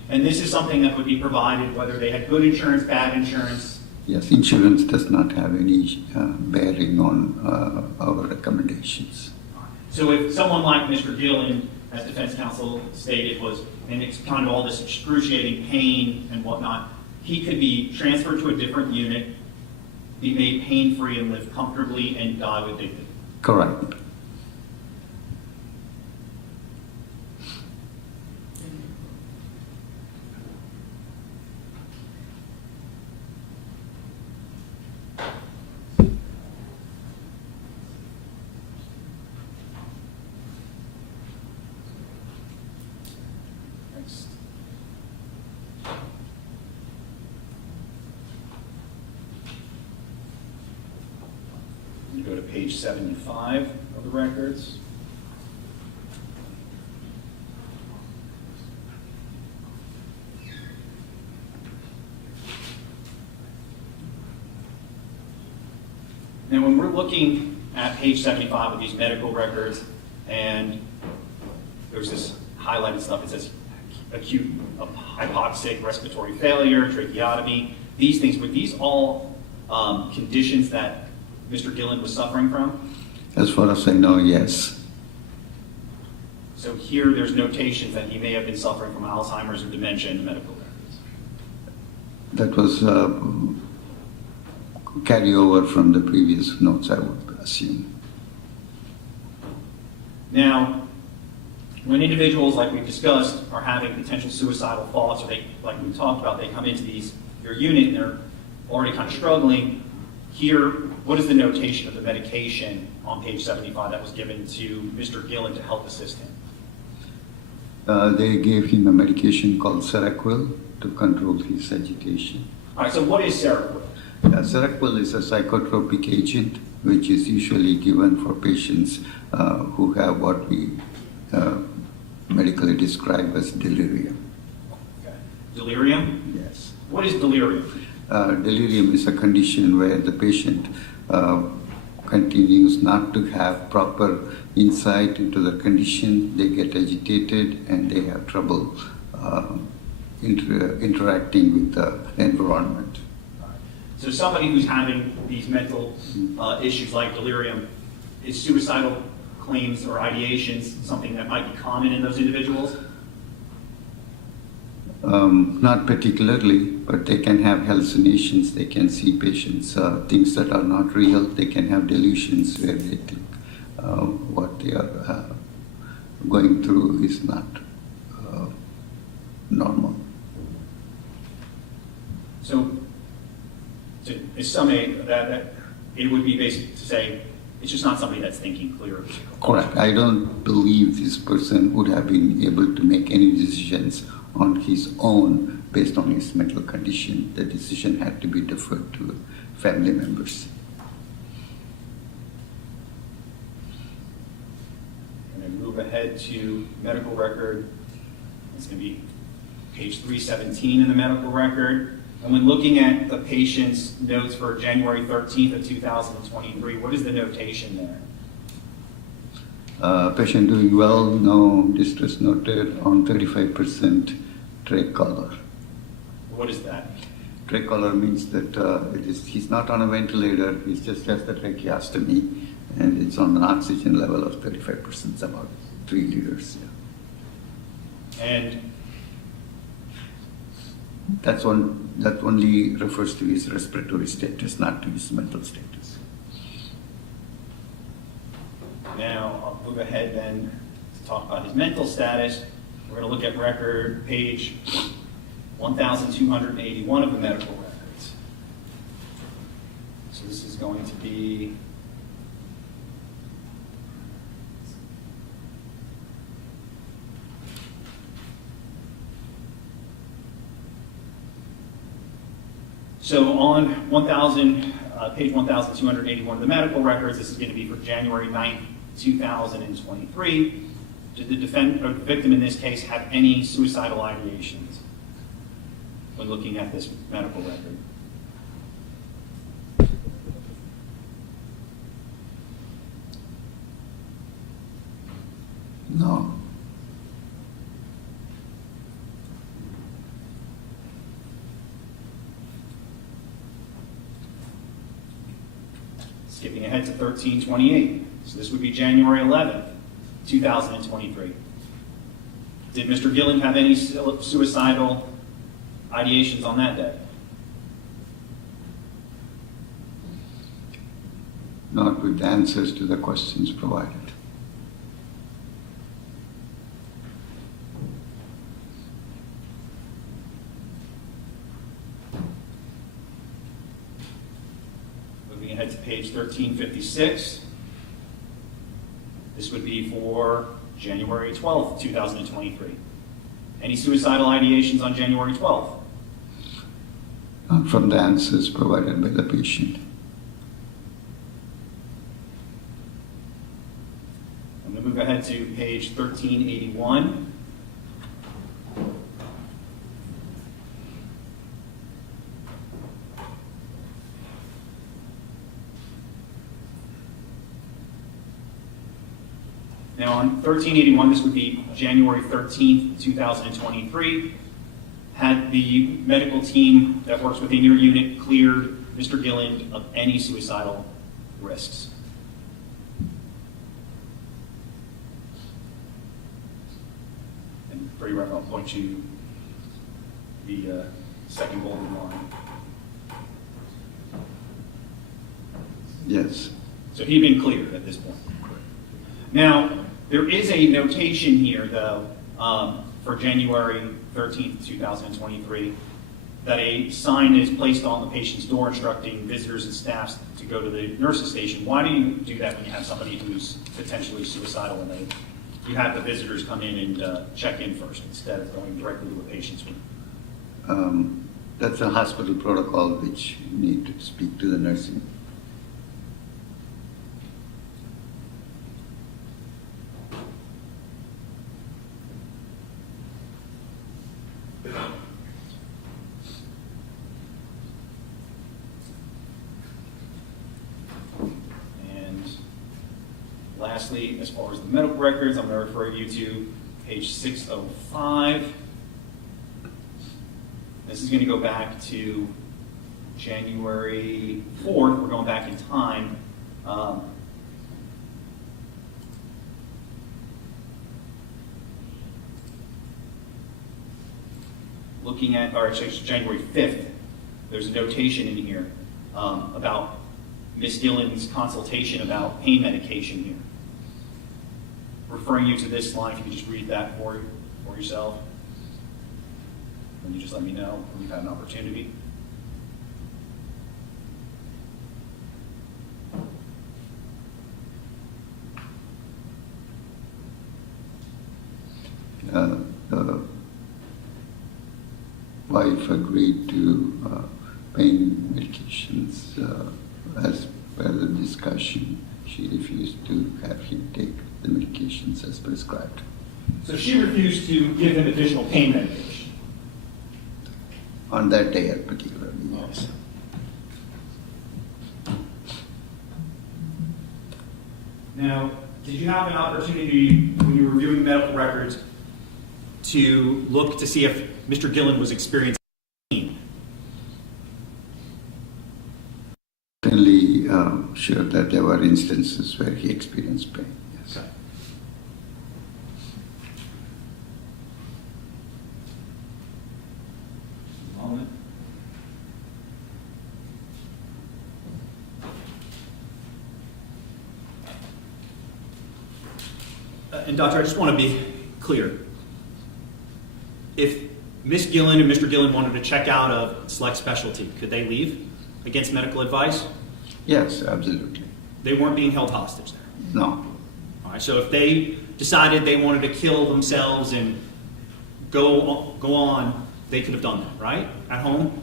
And this is something that would be provided whether they had good insurance, bad insurance? Yes, insurance does not have any bearing on our recommendations. So if someone like Mr. Gilland, as defense counsel stated, was in kind of all this excruciating pain and whatnot, he could be transferred to a different unit, be made pain-free and live comfortably and die with dignity. Correct. Next. You go to page 75 of the records. Now, when we're looking at page 75 of these medical records, and there's this highlighted stuff, it says acute hypoxic respiratory failure, tracheotomy, these things, were these all conditions that Mr. Gilland was suffering from? As far as I know, yes. So here there's notations that he may have been suffering from Alzheimer's or dementia in the medical records. That was carry over from the previous notes, I would assume. Now, when individuals, like we've discussed, are having potential suicidal thoughts, or they, like we talked about, they come into your unit and they're already kind of struggling, here, what is the notation of the medication on page 75 that was given to Mr. Gilland to help assist him? They gave him a medication called Seroquel to control his agitation. All right, so what is Seroquel? Seroquel is a psychotropic agent which is usually given for patients who have what we medically describe as delirium. Okay. Delirium? Yes. What is delirium? Delirium is a condition where the patient continues not to have proper insight into the condition. They get agitated and they have trouble interacting with the environment. So somebody who's having these mental issues like delirium, is suicidal claims or ideations something that might be common in those individuals? Not particularly, but they can have hallucinations. They can see patients, things that are not real. They can have delusions where they think what they are going through is not normal. So to sum that it would be basic to say it's just not somebody that's thinking clearly. Correct. I don't believe this person would have been able to make any decisions on his own based on his mental condition. The decision had to be deferred to family members. And then move ahead to medical record. It's going to be page 317 in the medical record. And when looking at the patient's notes for January 13th of 2023, what is the notation there? Patient doing well, no distress noted on 35% trach color. What is that? Trach color means that he's not on a ventilator, he just has the tracheostomy, and it's on an oxygen level of 35%, about 3 liters. Yeah. And That only refers to his respiratory status, not to his mental status. now I'll move ahead then to talk about his mental status. We're going to look at record page 1281 of the medical records. So this is going to be so on page 1281 of the medical records, this is going to be for January 9th, 2023. Did the victim in this case have any suicidal ideations when looking at this medical record? No. Skipping ahead to 1328. So this would be January 11th, 2023. Did Mr. Gilland have any suicidal ideations on that day? Not with answers to the questions provided. Moving ahead to page 1356. This would be for January 12th, 2023. Any suicidal ideations on January 12th? Not from the answers provided by the patient. I'm going to move ahead to page 1381. Now on 1381, this would be January 13th, 2023. Had the medical team that works within your unit cleared Mr. Gilland of any suicidal risks? And for your reference, I'll point you the second golden line. Yes. So he'd been cleared at this point. Now, there is a notation here, though, for January 13th, 2023, that a sign is placed on the patient's door instructing visitors and staffs to go to the nurse's station. Why do you do that when you have somebody who's potentially suicidal and you have the visitors come in and check in first instead of going directly to a patient's room? That's a hospital protocol which you need to speak to the nursing. And lastly, as far as the medical records, I'm going to refer you to page 605. This is going to go back to January 4th. We're going back in time. Looking at, or actually it's January 5th, there's a notation in here about Ms. Gilland's consultation about pain medication here. Referring you to this line, if you could just read that for yourself. And you just let me know when you've had an opportunity. The wife agreed to pain medications as per the discussion. She refused to have him take the medications as prescribed. So she refused to give him additional pain medication. On that day particularly, yes. Now, did you have an opportunity when you were reviewing medical records to look to see if Mr. Gilland was experiencing pain? Certainly sure that there were instances where he experienced pain, yes. Okay. Moment. And doctor, I just want to be clear. If Ms. Gilland and Mr. Gilland wanted to check out of select specialty, could they leave against medical advice? Yes, absolutely. They weren't being held hostage there. No. All right, so if they decided they wanted to kill themselves and go on, they could have done that, right? At home?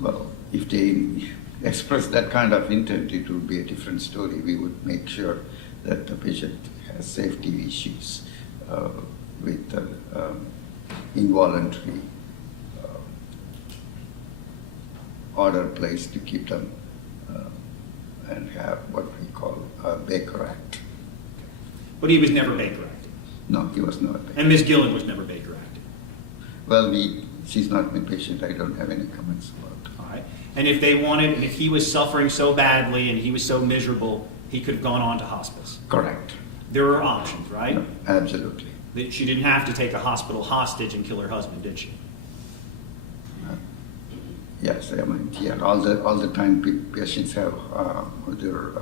Well, if they express that kind of intent, it would be a different story. We would make sure that the patient has safety issues with involuntary order placed to keep them and have what we call a Baker Act. But he was never Baker acted. No, he was not. And Ms. Gilland was never Baker acted. Well, she's not my patient. I don't have any comments about. All right. And if they wanted, and if he was suffering so badly and he was so miserable, he could have gone on to hospice. Correct. There are options, right? No, absolutely. That she didn't have to take a hospital hostage and kill her husband, did she? Yes, I mean, yeah, all the time patients have their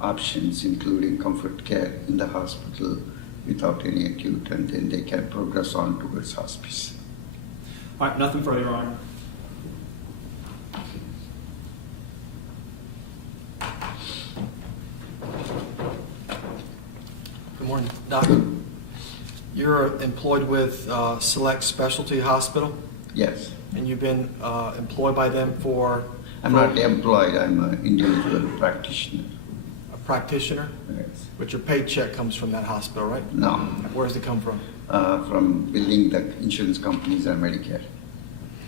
options, including comfort care in the hospital without any acute, and then they can progress on towards hospice. All right, nothing further, Your Honor. Good morning, Doctor. You're employed with Select Specialty Hospital, Yes. and you've been employed by them for... I'm not employed, I'm an individual practitioner. A practitioner, Yes. but your paycheck comes from that hospital, right? No, Where does it come from? from billing the insurance companies and Medicare.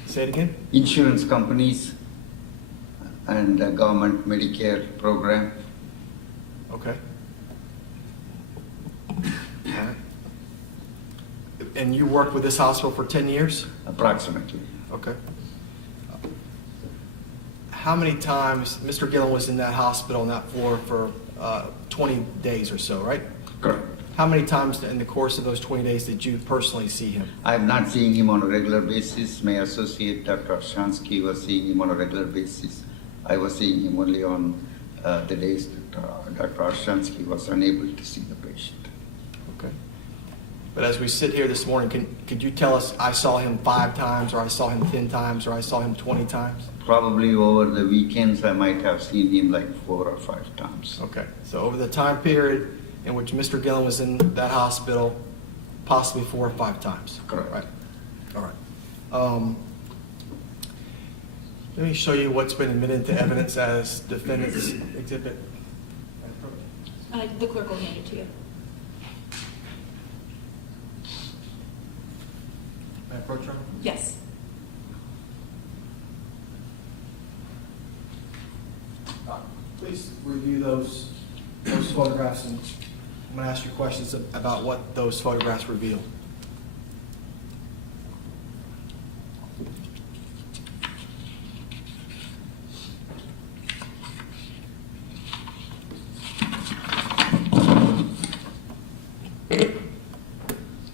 Say it again? Insurance companies and the government Medicare program. Okay. All right. And you worked with this hospital for 10 years? Approximately. Okay. How many times, Mr. Gilland was in that hospital on that floor for 20 days or so, right? Correct. How many times in the course of those 20 days did you personally see him? I'm not seeing him on a regular basis. My associate, Dr. Shansky, was seeing him on a regular basis. I was seeing him only on the days that Dr. Arshansky was unable to see the patient. Okay. But as we sit here this morning, could you tell us, I saw him 5 times, or I saw him 10 times, or I saw him 20 times? Probably over the weekends, I might have seen him like 4 or 5 times. Okay, so over the time period in which Mr. Gilland was in that hospital, possibly 4 or 5 times? Correct. Right. All right. Let me show you what's been admitted to evidence as defendant's exhibit. The clerk will hand it to you. May I approach her? Yes. Please review those photographs, and I'm going to ask you questions about what those photographs reveal.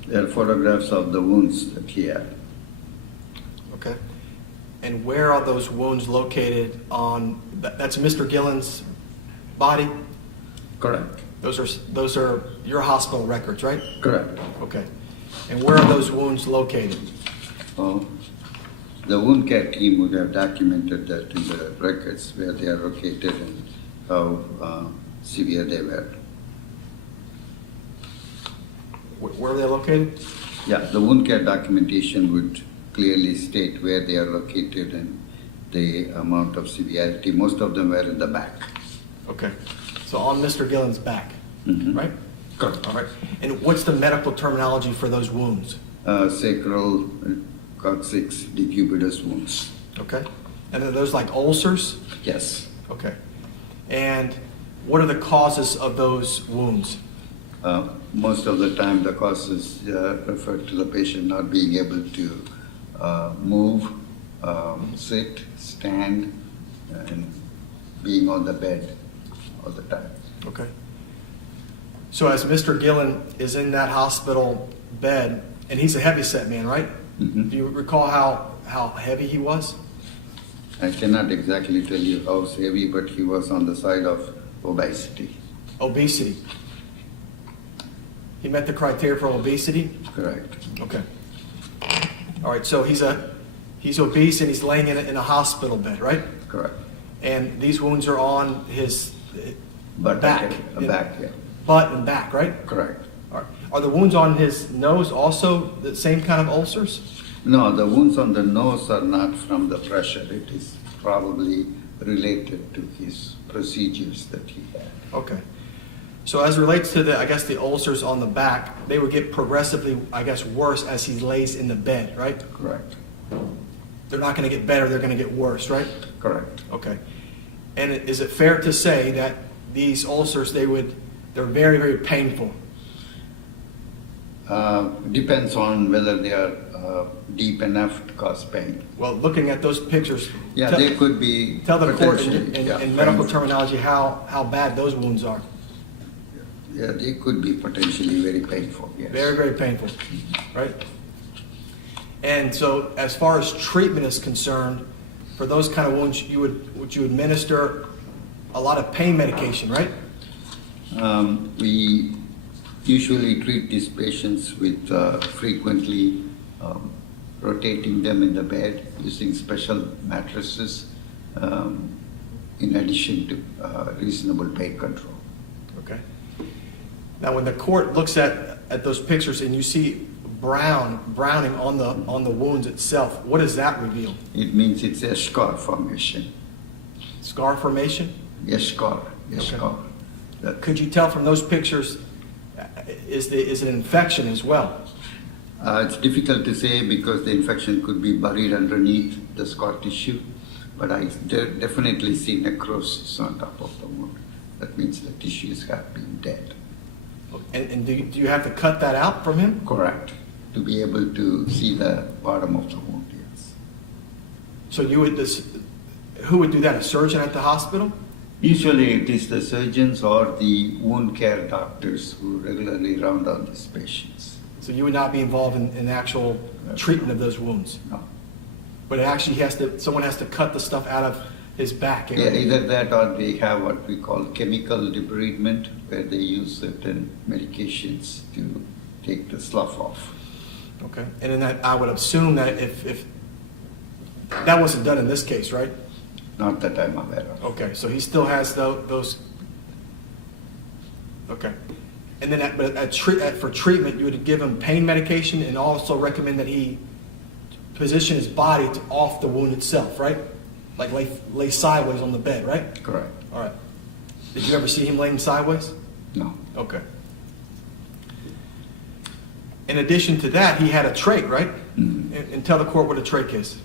There are photographs of the wounds that he had. Okay. And where are those wounds located on, that's Mr. Gilland's body? Correct. Those are your hospital records, right? Correct. Okay. And where are those wounds located? The wound care team would have documented that in the records where they are located and how severe they were. Where are they located? Yeah, the wound care documentation would clearly state where they are located and the amount of severity. Most of them were in the back. Okay. So on Mr. Gilland's back, right? Correct. All right. And what's the medical terminology for those wounds? Sacral, coccyx, decubitus wounds. Okay. And are those like ulcers? Yes. Okay. And what are the causes of those wounds? Most of the time the causes refer to the patient not being able to move, sit, stand, and being on the bed all the time. Okay. So as Mr. Gilland is in that hospital bed, and he's a heavyset man, right? Mm-hmm. Do you recall how heavy he was? I cannot exactly tell you how heavy, but he was on the side of obesity. Obesity. He met the criteria for obesity? Correct. Okay. All right, so he's obese and he's laying in a hospital bed, right? Correct. And these wounds are on his But back. Back, yeah. Butt and back, right? Correct. All right. Are the wounds on his nose also the same kind of ulcers? No, the wounds on the nose are not from the pressure. It is probably related to his procedures that he had. Okay. So as it relates to the ulcers on the back, they would get progressively, worse as he lays in the bed, right? Correct. They're not going to get better, they're going to get worse, right? Correct. Okay. And is it fair to say that these ulcers, they're very, very painful? Depends on whether they are deep enough to cause pain. Well, looking at those pictures, Yeah, they could be. tell the court potentially, in medical terminology how bad those wounds are. Yeah, they could be potentially very painful, yes. Very, very painful, right? And so as far as treatment is concerned, for those kind of wounds, would you administer a lot of pain medication, right? We usually treat these patients with frequently rotating them in the bed using special mattresses in addition to reasonable pain control. Okay. Now, when the court looks at those pictures and you see browning on the wounds itself, what does that reveal? It means it's a scar formation. Scar formation? Yes, scar. Yes, Okay. scar. Could you tell from those pictures, is it an infection as well? It's difficult to say because the infection could be buried underneath the scar tissue, but I definitely see necrosis on top of the wound. That means the tissues have been dead. And do you have to cut that out from him? Correct. To be able to see the bottom of the wound, yes. So who would do that? A surgeon at the hospital? Usually it is the surgeons or the wound care doctors who regularly round on these patients. So you would not be involved in actual treatment of those wounds? No. But it actually someone has to cut the stuff out of his back Yeah, area. either that or they have what we call chemical debridement, where they use certain medications to take the slough off. Okay, and then that, I would assume that if that wasn't done in this case, right? Not that I'm aware of. Okay, so he still has those. Okay, and then for treatment, you would give him pain medication and also recommend that he position his body off the wound itself, right? Like lay sideways on the bed, right? Correct. All right. Did you ever see him laying sideways? No. Okay. In addition to that, he had a trach, right? Mhm. And tell the court what a trach is.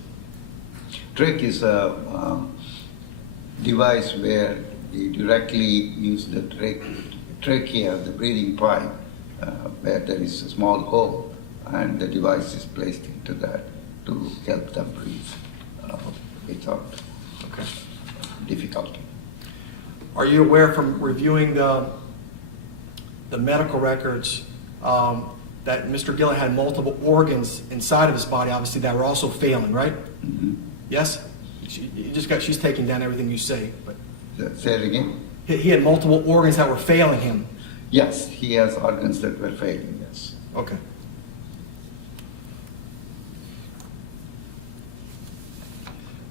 Trach is a device where you directly use the trachea, the breathing pipe, where there is a small hole, and the device is placed into that to help them breathe without Okay. difficulty. Are you aware from reviewing the medical records that Mr. Gilland had multiple organs inside of his body, obviously, that were also failing, right? Mhm. Yes? She's taking down everything you say. But Say it again? he had multiple organs that were failing him. Yes, he has organs that were failing, yes. Okay.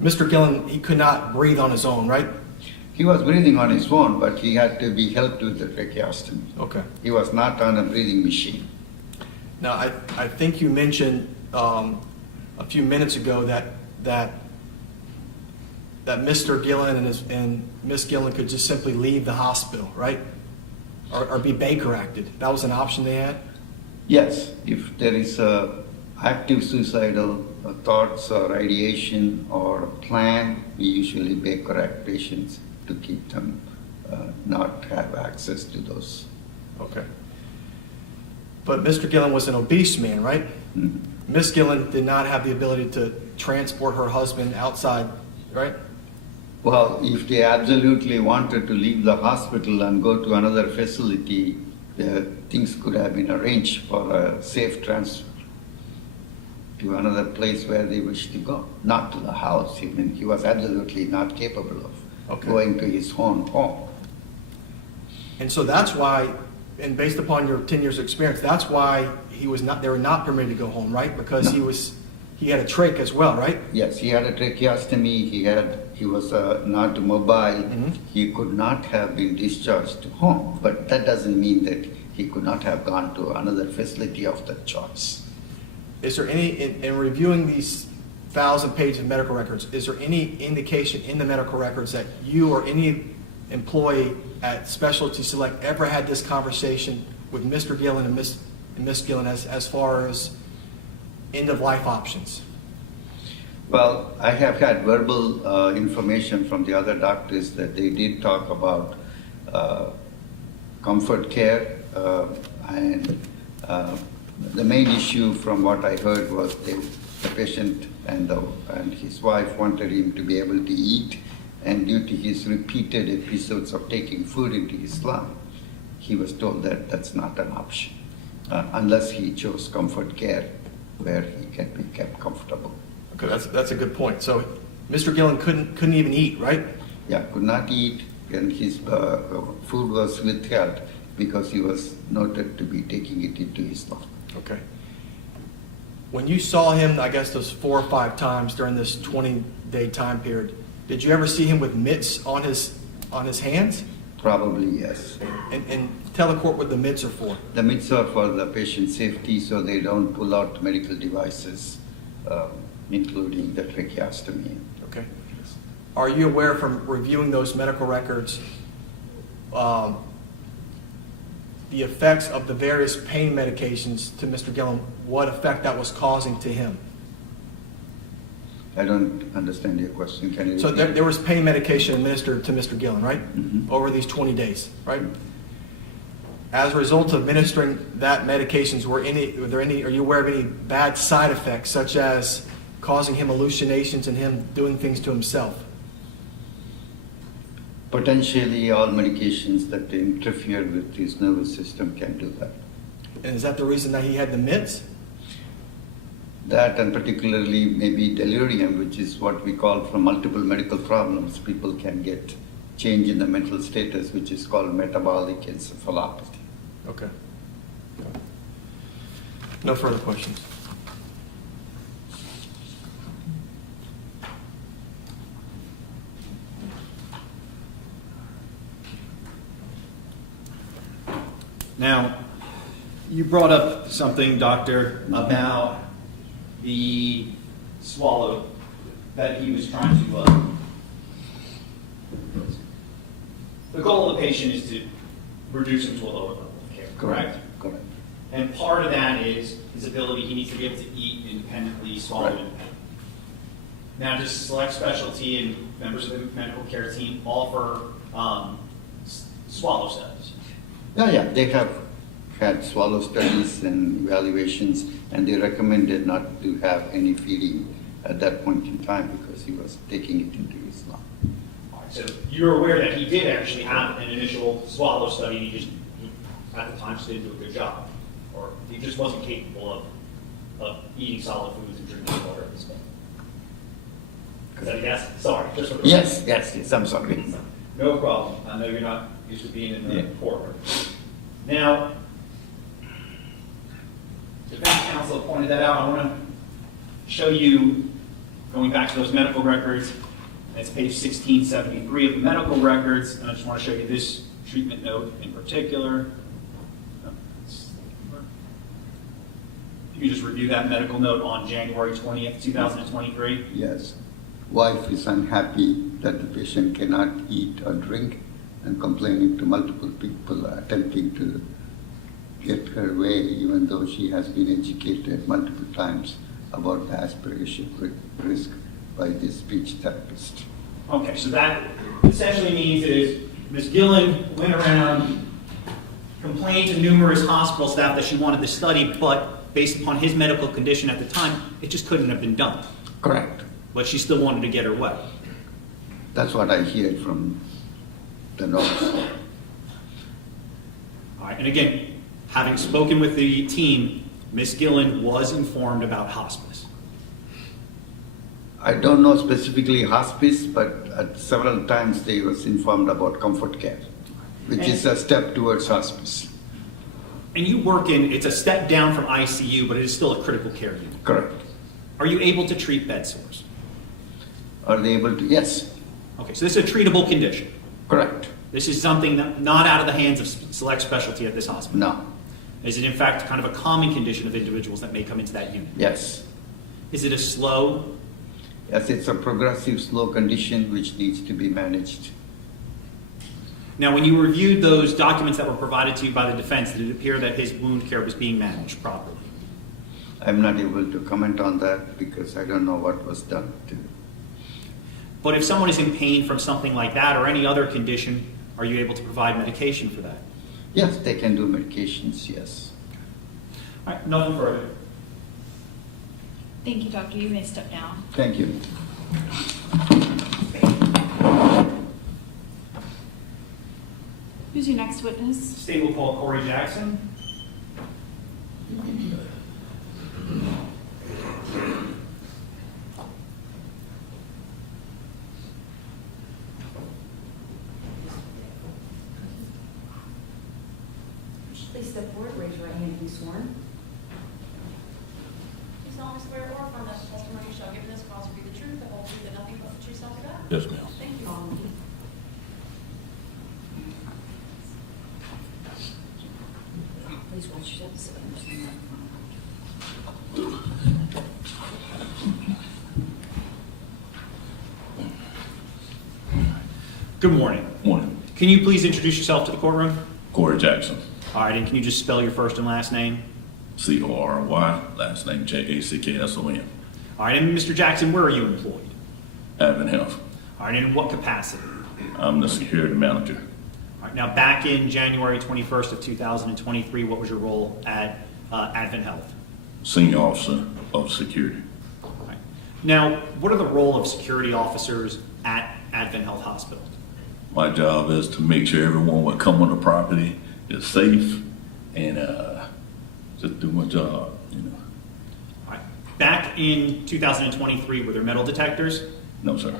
Mr. Gilland, he could not breathe on his own, right? He was breathing on his own, but he had to be helped with the tracheostomy. Okay. He was not on a breathing machine. Now, I think you mentioned a few minutes ago that Mr. Gilland and Miss Gilland could just simply leave the hospital, right? Or be Baker acted. That was an option they had? Yes, if there is active suicidal thoughts or ideation or plan, we usually Baker Act patients to keep them not have access to those. Okay. But Mr. Gilland was an obese man, right? Mhm. Miss Gilland did not have the ability to transport her husband outside, right? Well, if they absolutely wanted to leave the hospital and go to another facility, things could have been arranged for a safe transfer to another place where they wish to go, not to the house. I mean, he was absolutely not capable of going to his own home. And so that's why, and based upon your 10 years of experience, that's why they were not permitted to go home, right? Because No. he had a trach as well, right? Yes, he had a tracheostomy, he was not mobile, Mhm. he could not have been discharged to home, but that doesn't mean that he could not have gone to another facility of their choice. Is there any, in reviewing these 1,000 pages of medical records, is there any indication in the medical records that you or any employee at Specialty Select ever had this conversation with Mr. Gilland and Miss Gilland as far as end-of-life options? Well, I have had verbal information from the other doctors that they did talk about comfort care, and the main issue from what I heard was the patient and his wife wanted him to be able to eat, and due to his repeated episodes of taking food into his lung, he was told that that's not an option, unless he chose comfort care, where he can be kept comfortable. Okay, that's a good point. So Mr. Gilland couldn't even eat, right? Yeah, could not eat, and his food was withheld because he was noted to be taking it into his lung. Okay. When you saw him, I guess those 4 or 5 times during this 20-day time period, did you ever see him with mitts on his hands? Probably yes. And tell the court what the mitts are for. The mitts are for the patient safety, so they don't pull out medical devices, including the tracheostomy. Okay. Are you aware from reviewing those medical records the effects of the various pain medications to Mr. Gilland, what effect that was causing to him? I don't understand your question. Can you So repeat? there was pain medication administered to Mr. Gilland, right? Mhm. Over these 20 days, right? As a result of administering that medications, are you aware of any bad side effects, such as causing him hallucinations and him doing things to himself? Potentially, all medications that interfere with his nervous system can do that. And is that the reason that he had the mitts? That and particularly maybe delirium, which is what we call from multiple medical problems, people can get change in the mental status, which is called metabolic encephalopathy. Okay. No further questions. Now, you brought up something, Doctor, about the swallow that he was trying to. The goal of the patient is to reduce him to a lower level of care, correct? Correct. And part of that is his ability, he needs to be able to eat independently, swallow Right. independently. Now, does Select Specialty and members of the medical care team offer swallow studies? Yeah, they have had swallow studies and evaluations, and they recommended not to have any feeding at that point in time because he was taking it into his lung. All right, so you're aware that he did actually have an initial swallow study, he at the time just didn't do a good job, or he just wasn't capable of eating solid foods and drinking water at this point. Is that a yes? Sorry. Just for Yes, I'm sorry. No problem. I know you're not used to being in the courtroom. Now, defense counsel pointed that out. I want to show you, going back to those medical records, that's page 1673 of the medical records, and I just want to show you this treatment note in particular. You can just review that medical note on January 20th, 2023. Yes. Wife is unhappy that the patient cannot eat or drink and complaining to multiple people attempting to get her way, even though she has been educated multiple times about the aspiration risk by this speech therapist. Okay, so that essentially means is Ms. Gilland went around, complained to numerous hospital staff that she wanted the study, but based upon his medical condition at the time, it just couldn't have been done. Correct. But she still wanted to get her way. That's what I hear from the notes. All right, and again, having spoken with the team, Ms. Gilland was informed about hospice. I don't know specifically hospice, but at several times they was informed about comfort care, which is a step towards hospice. And you work in, it's a step down from ICU, but it is still a critical care unit. Correct. Are you able to treat bed sores? Are they able to? Yes. Okay, so this is a treatable condition. Correct. This is something that not out of the hands of Select Specialty at this hospital. No. Is it in fact kind of a common condition of individuals that may come into that unit? Yes. Is it a slow? Yes, it's a progressive slow condition which needs to be managed. Now, when you reviewed those documents that were provided to you by the defense, did it appear that his wound care was being managed properly? I'm not able to comment on that because I don't know what was done to. But if someone is in pain from something like that or any other condition, are you able to provide medication for that? Yes, they can do medications, yes. All right, nothing further. Thank you, doctor. You may step down. Thank you. Who's your next witness? State will call Cory Jackson. Please step forward, raise your right hand and be sworn. You solemnly swear or affirm that the testimony you shall give in this cause will be the truth, the whole truth, and nothing but the truth, so help you God? Yes, ma'am. Thank you. Please watch yourself. Good morning. Morning. Can you please introduce yourself to the courtroom? Cory Jackson, All right, and can you just spell your first and last name? C-O-R-Y, last name J-A-C-K-S-O-N. All right, and Mr. Jackson, where are you employed? AdventHealth. All right, and in what capacity? I'm the security manager. All right, now back in January 21st of 2023, what was your role at AdventHealth? Senior officer of security. All right. Now, what are the role of security officers at AdventHealth Hospital? My job is to make sure everyone will come on the property is safe and just do my job, you know. All right. Back back in 2023, were there metal detectors? No, sir.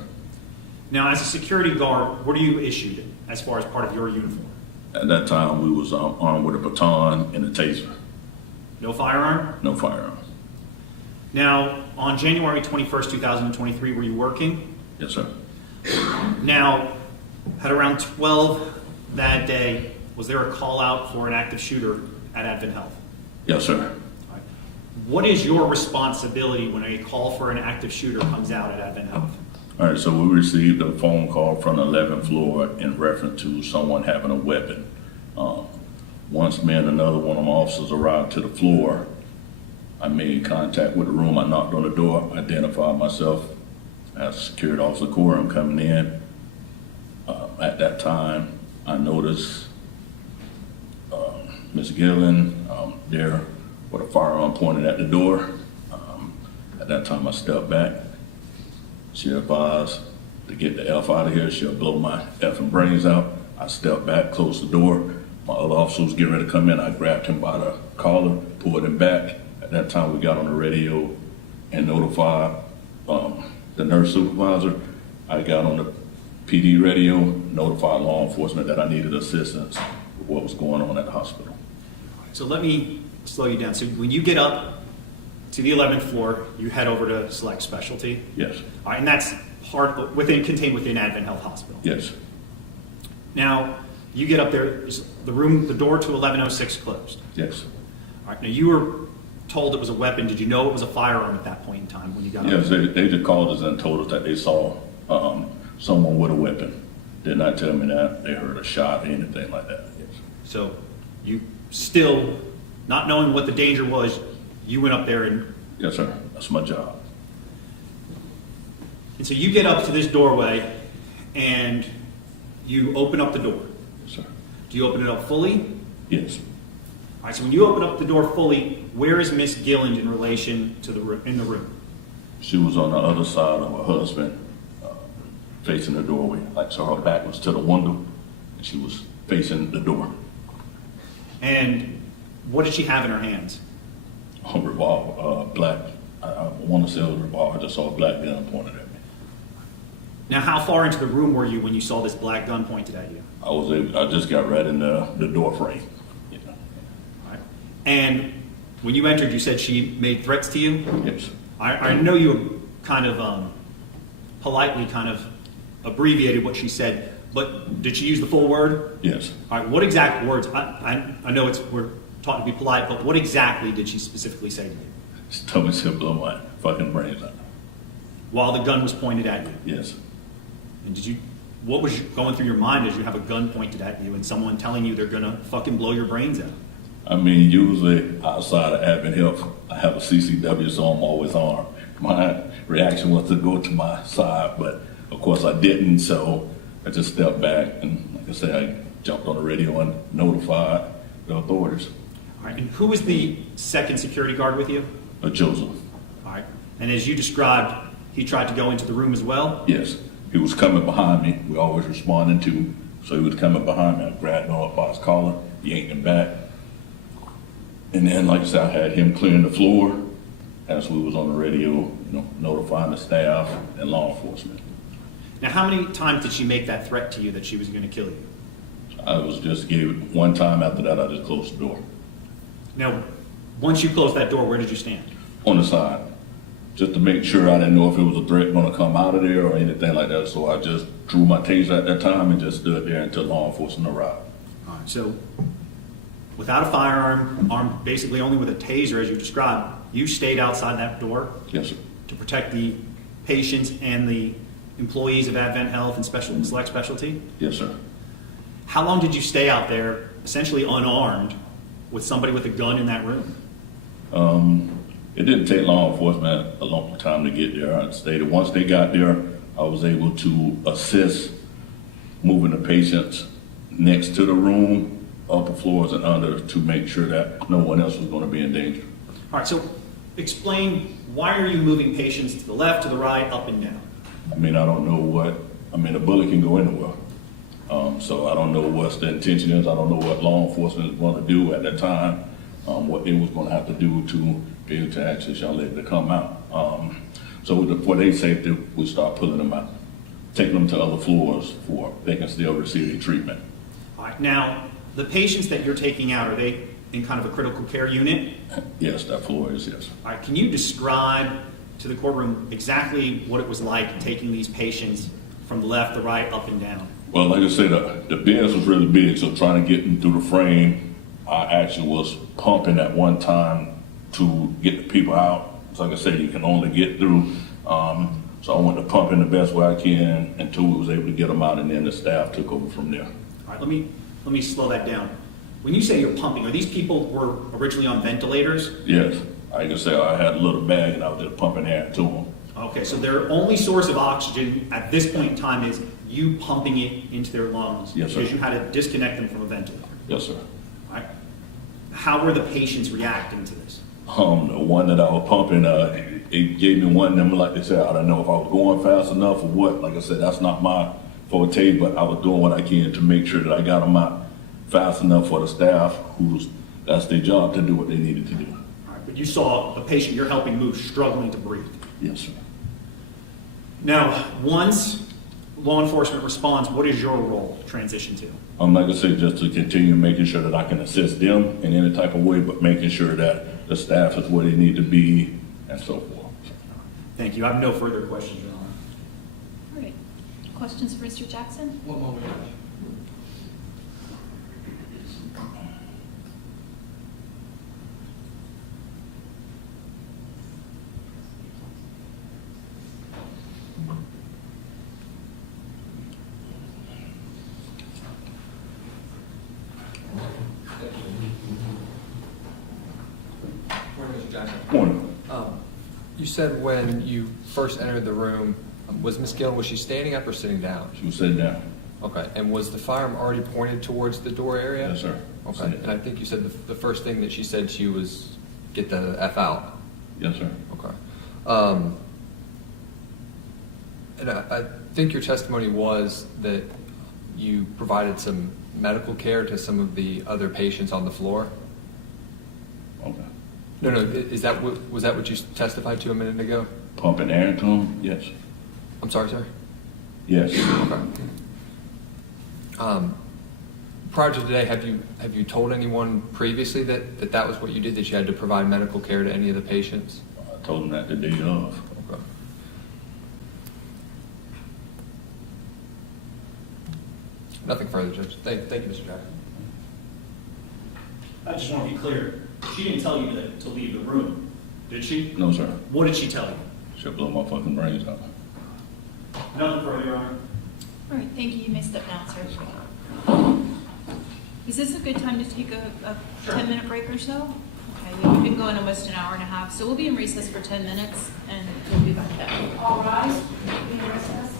Now, as a security guard, what are you issued as far as part of your uniform? At that time, we was armed with a baton and a taser. No firearm? No firearm. Now, on January 21st, 2023, were you working? Yes, sir. Now, at around 12 that day, was there a call out for an active shooter at AdventHealth? Yes, sir. What is your responsibility when a call for an active shooter comes out at AdventHealth? All right, so we received a phone call from the 11th floor in reference to someone having a weapon. Once me and another one of my officers arrived to the floor, I made contact with the room. I knocked on the door, identified myself as Security Officer Cory. I'm coming in. At that time, I noticed Ms. Gilland there with a firearm pointed at the door. At that time, I stepped back. She advised to get the F out of here. She'll blow my effing brains out. I stepped back, closed the door. My other officer was getting ready to come in. I grabbed him by the collar, pulled him back. At that time, we got on the radio and notified the nurse supervisor. I got on the PD radio, notified law enforcement that I needed assistance with what was going on at the hospital. So let me slow you down. So when you get up to the 11th floor, you head over to Select Specialty? Yes. All right, and that's contained within AdventHealth Hospital? Yes. Now, you get up there, is the door to 1106 closed? Yes. All right, now you were told it was a weapon. Did you know it was a firearm at that point in time when you got Yes, up there? they just called us and told us that they saw someone with a weapon. Did not tell me that they heard a shot or anything like that. Yes. So you still, not knowing what the danger was, you went up there and... Yes, sir. That's my job. And so you get up to this doorway and you open up the door. Yes, sir. Do you open it up fully? Yes. All right, so when you open up the door fully, where is Miss Gilland in relation to in the room? She was on the other side of her husband, facing the doorway. Like, so her back was to the window, and she was facing the door. And what did she have in her hands? A revolver, black. I want to say it was a revolver. I just saw a black gun pointed at me. Now, how far into the room were you when you saw this black gun pointed at you? I just got right in the door frame. You know. All right. And when you entered, you said she made threats to you? Yes. I know you kind of politely kind of abbreviated what she said, but did she use the full word? Yes. All right, what exact words? I know we're taught to be polite, but what exactly did she specifically say to you? She told me to blow my fucking brains out. While the gun was pointed at you? Yes. And what was going through your mind as you have a gun pointed at you and someone telling you they're gonna fucking blow your brains out? I mean, usually outside of AdventHealth, I have a CCW, so I'm always armed. My reaction was to go to my side, but of course I didn't, so I just stepped back and, like I said, I jumped on the radio and notified the authorities. All right, and who was the second security guard with you? Joseph. All right, and as you described, he tried to go into the room as well? Yes. He was coming behind me. We always responding to, so he was coming behind me. I grabbed him up by his collar, yanked him back. And then, like I said, I had him clearing the floor as we was on the radio, notifying the staff and law enforcement. Now, how many times did she make that threat to you that she was going to kill you? I was just gave it one time. After that, I just closed the door. Now, once you closed that door, where did you stand? On the side, just to make sure I didn't know if it was a threat going to come out of there or anything like that. So I just drew my taser at that time and just stood there until law enforcement arrived. All right, so without a firearm, armed basically only with a taser, as you described, you stayed outside that door? Yes, sir. To protect the patients and the employees of AdventHealth and Select Specialty? Yes, sir. How long did you stay out there, essentially unarmed, with somebody with a gun in that room? It didn't take law enforcement a long time to get there. I stated once they got there, I was able to assist moving the patients next to the room, upper floors and under, to make sure that no one else was going to be in danger. All right, so explain, why are you moving patients to the left, to the right, up and down? I mean, I don't know a bullet can go anywhere. So I don't know what the intention is. I don't know what law enforcement is going to do at that time, what they was going to have to do to be able to access y'all able to come out. So for their safety, we start pulling them out, taking them to other floors for they can still receive their treatment. All right, now, the patients that you're taking out, are they in kind of a critical care unit? Yes, that floor is, yes. All right, can you describe to the courtroom exactly what it was like taking these patients from the left, the right, up and down? Well, like I said, the beds was really big, so trying to get them through the frame, I actually was pumping at one time to get the people out. So like I said, you can only get through. So I went to pump in the best way I can until we was able to get them out, and then the staff took over from there. All right, let me slow that down. When you say you're pumping, are these people were originally on ventilators? Yes, like I said, I had a little bag and I was just pumping air to them. Okay, so their only source of oxygen at this point in time is you pumping it into their lungs. Yes, sir. Because you had to disconnect them from a ventilator. Yes, sir. All right. How were the patients reacting to this? The one that I was pumping, it gave me one of them, like they said, I don't know if I was going fast enough or what. Like I said, that's not my forte, but I was doing what I can to make sure that I got them out fast enough for the staff, that's their job to do what they needed to do. All right, but you saw the patient you're helping move struggling to breathe. Yes, sir. Now, once law enforcement responds, what is your role transition to? Like I said, just to continue making sure that I can assist them in any type of way, but making sure that the staff is where they need to be and so forth. Thank you. I have no further questions, Your Honor. All right. Questions for Mr. Jackson? One moment. Morning, Mr. Jackson. Morning. You said when you first entered the room, was Miss Gilland, was she standing up or sitting down? She was sitting down. Okay, and was the firearm already pointed towards the door area? Yes, sir. Okay, Sitting. and I think you said the first thing that she said to you was, get the F out. Yes, sir. Okay. And I think your testimony was that you provided some medical care to some of the other patients on the floor? Okay. No, was that what you testified to a minute ago? Pumping air into them? Yes. I'm sorry, sir? Yes. Okay. Prior to today, have you told anyone previously that was what you did, that you had to provide medical care to any of the patients? I told them that the day of. Okay. Nothing further, Judge. Thank you, Mr. Jackson. I just want to be clear. She didn't tell you to leave the room, did she? No, sir. What did she tell you? She'll blow my fucking brains out. Nothing further, Your Honor. All right, thank you. You may step down, sir. Is this a good time to take a 10-minute break or so? Okay, we've been going almost an hour and a half, so we'll be in recess for 10 minutes, and we'll be back then. All rise. Be in recess.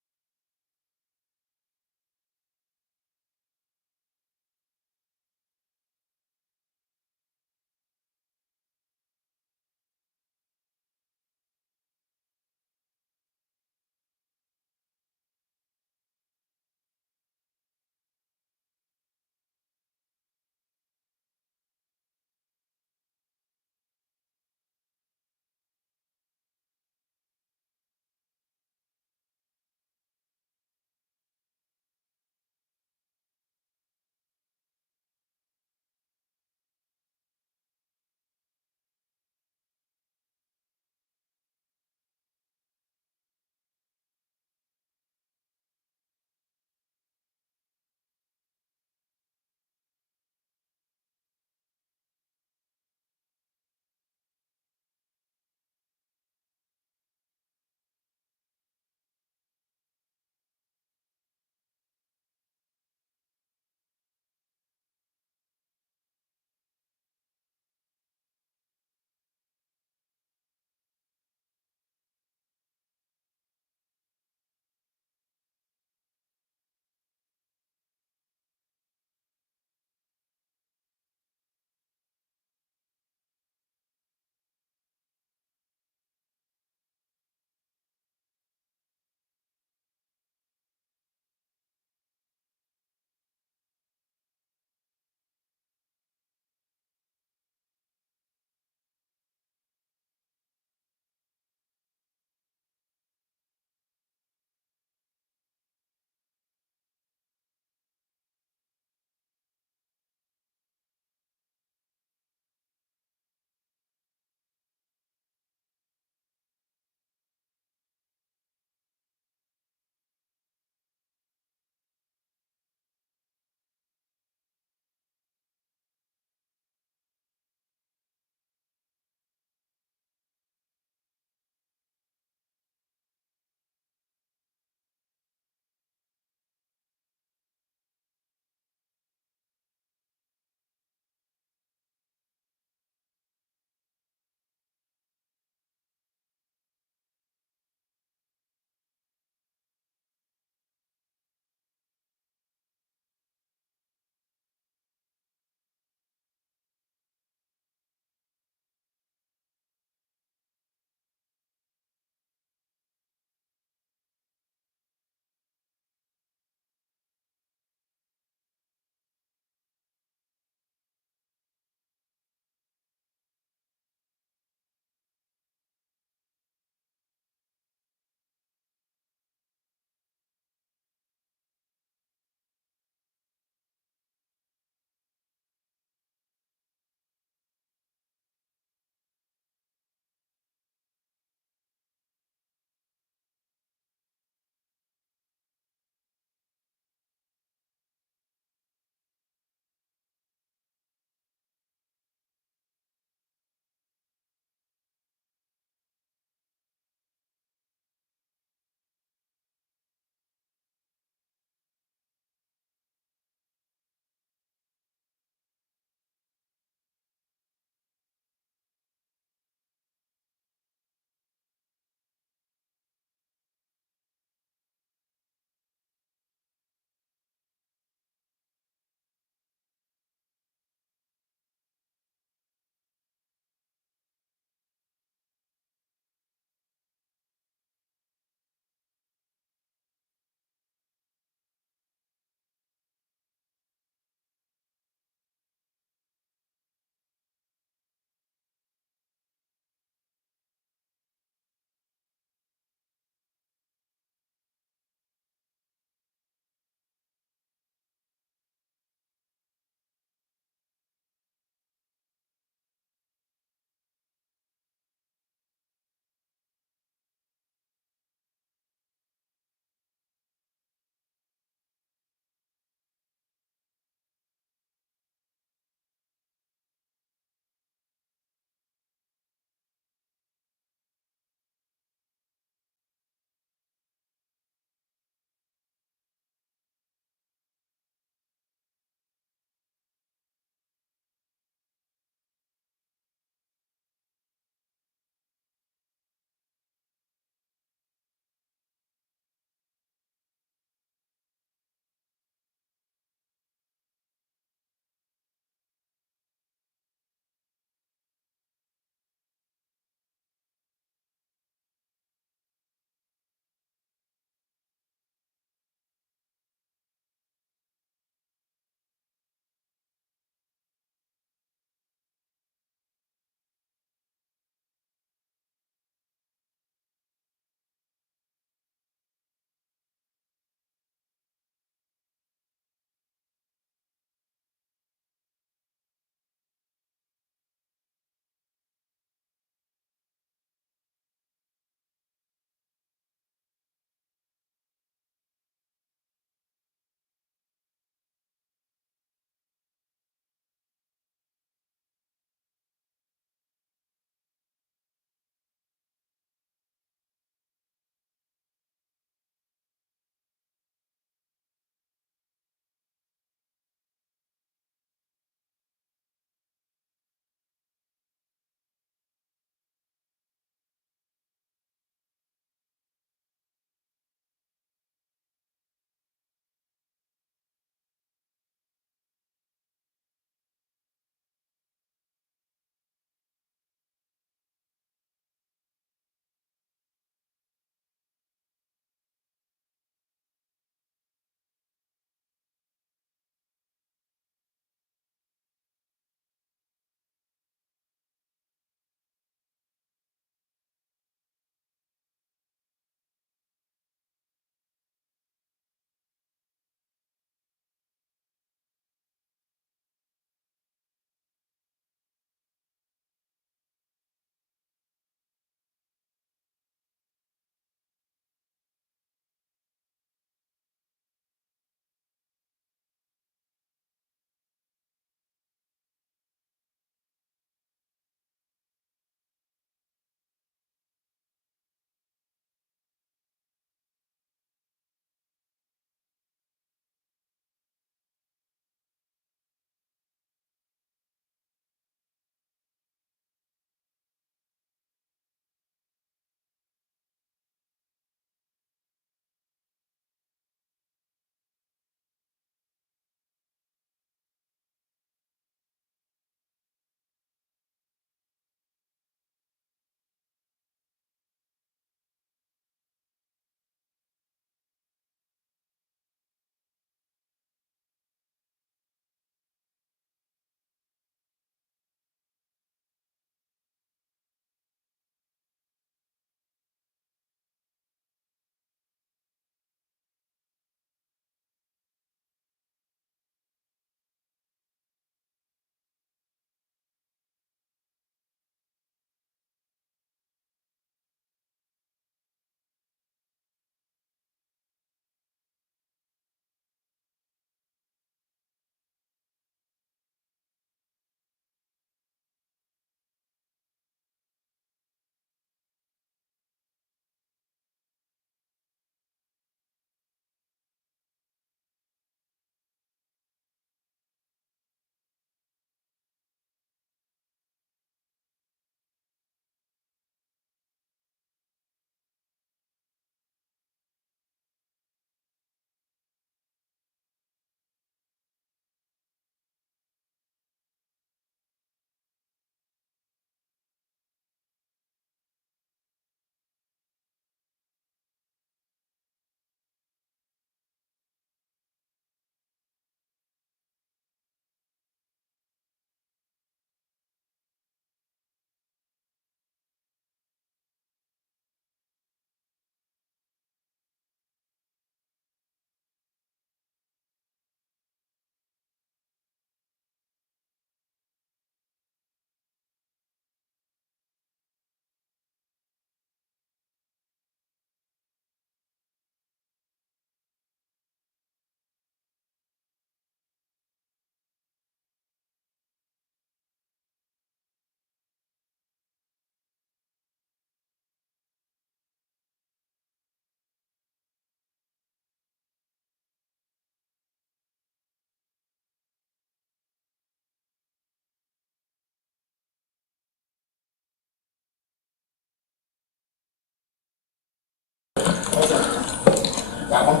Got one?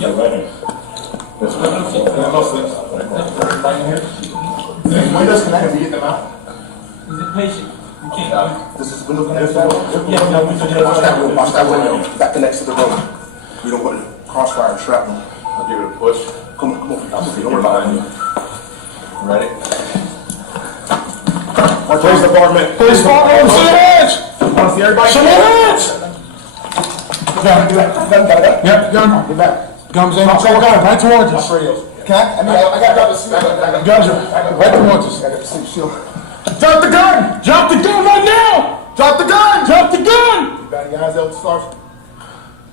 Yeah, right here. Right in here. Windows connected, we get them out. He's a patient. You can't. This is window connected? Watch that window, watch that window. That connects to the road. We don't want to crossfire and shrapnel. I'll give it a push. Come on, I'm with you, don't worry about it. Ready? Police department. Police department, show your hands! Want to see everybody? Show your hands! Get back. Yep, gun. Get back. Guns in. Gun, right towards us. Can I got to drop the suit. Guns are right towards us. I got the suit shield. Drop the gun! Drop the gun right now! Drop the gun! Drop the gun! You got any eyes out, Scarf?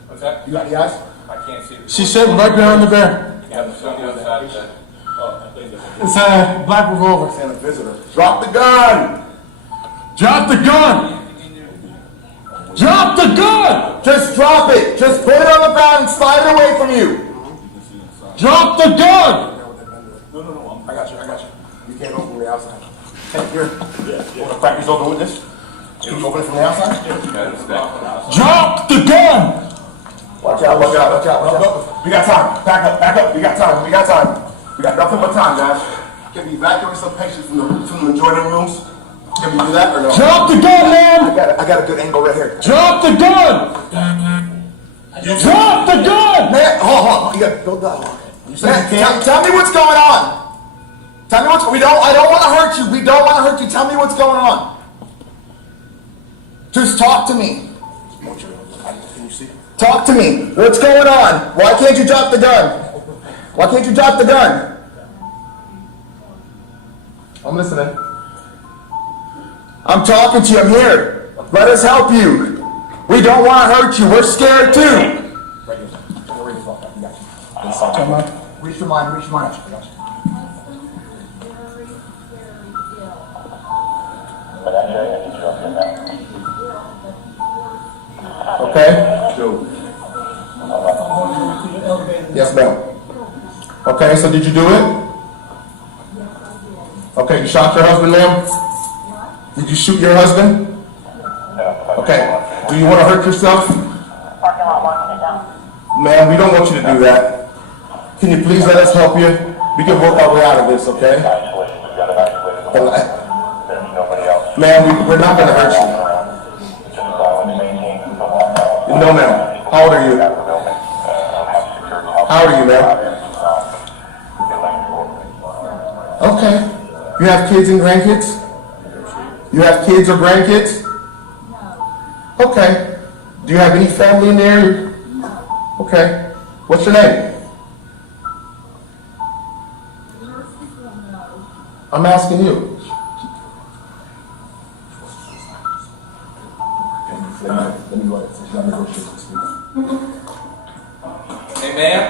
What's that? You got any eyes? I can't see the. She's sitting right behind the bear. Yeah, the sun on the other side of that. Oh, I think that's. It's a black revolver. It's a visitor. Drop the gun! Drop the gun! Drop the gun! Just drop it! Just put it on the ground and slide it away from you! Drop the gun! No, I got you. You can't open from the outside. Hey, here. You want to crack these open with this? Can you open it from the outside? Drop the gun! Watch out. We got time. Back up. We got time. We got nothing but time, guys. Can we evacuate some patients from the adjoining rooms? Can we do that or no? Drop the gun, man! I got a good angle right here. Drop the gun! Drop the gun! Man, hold on. You got build that. Man, tell me what's going on. Tell me I don't want to hurt you. We don't want to hurt you. Tell me what's going on. Just talk to me. Can you see? Talk to me. What's going on? Why can't you drop the gun? Why can't you drop the gun? I'm listening. I'm talking to you. I'm here. Let us help you. We don't want to hurt you. We're scared too. Reach your mind. Okay? Yes, ma'am. Okay, so did you do it? Okay, you shot your husband, ma'am? Did you shoot your husband? Okay. Do you want to hurt yourself? Ma'am, we don't want you to do that. Can you please let us help you? We can work our way out of this, okay? Ma'am, we're not going to hurt you. No, ma'am. How old are you? How old are you, ma'am? Okay. You have kids and grandkids? You have kids or grandkids? Okay. Do you have any family in there? Okay. What's your name? I'm asking you. Hey, ma'am.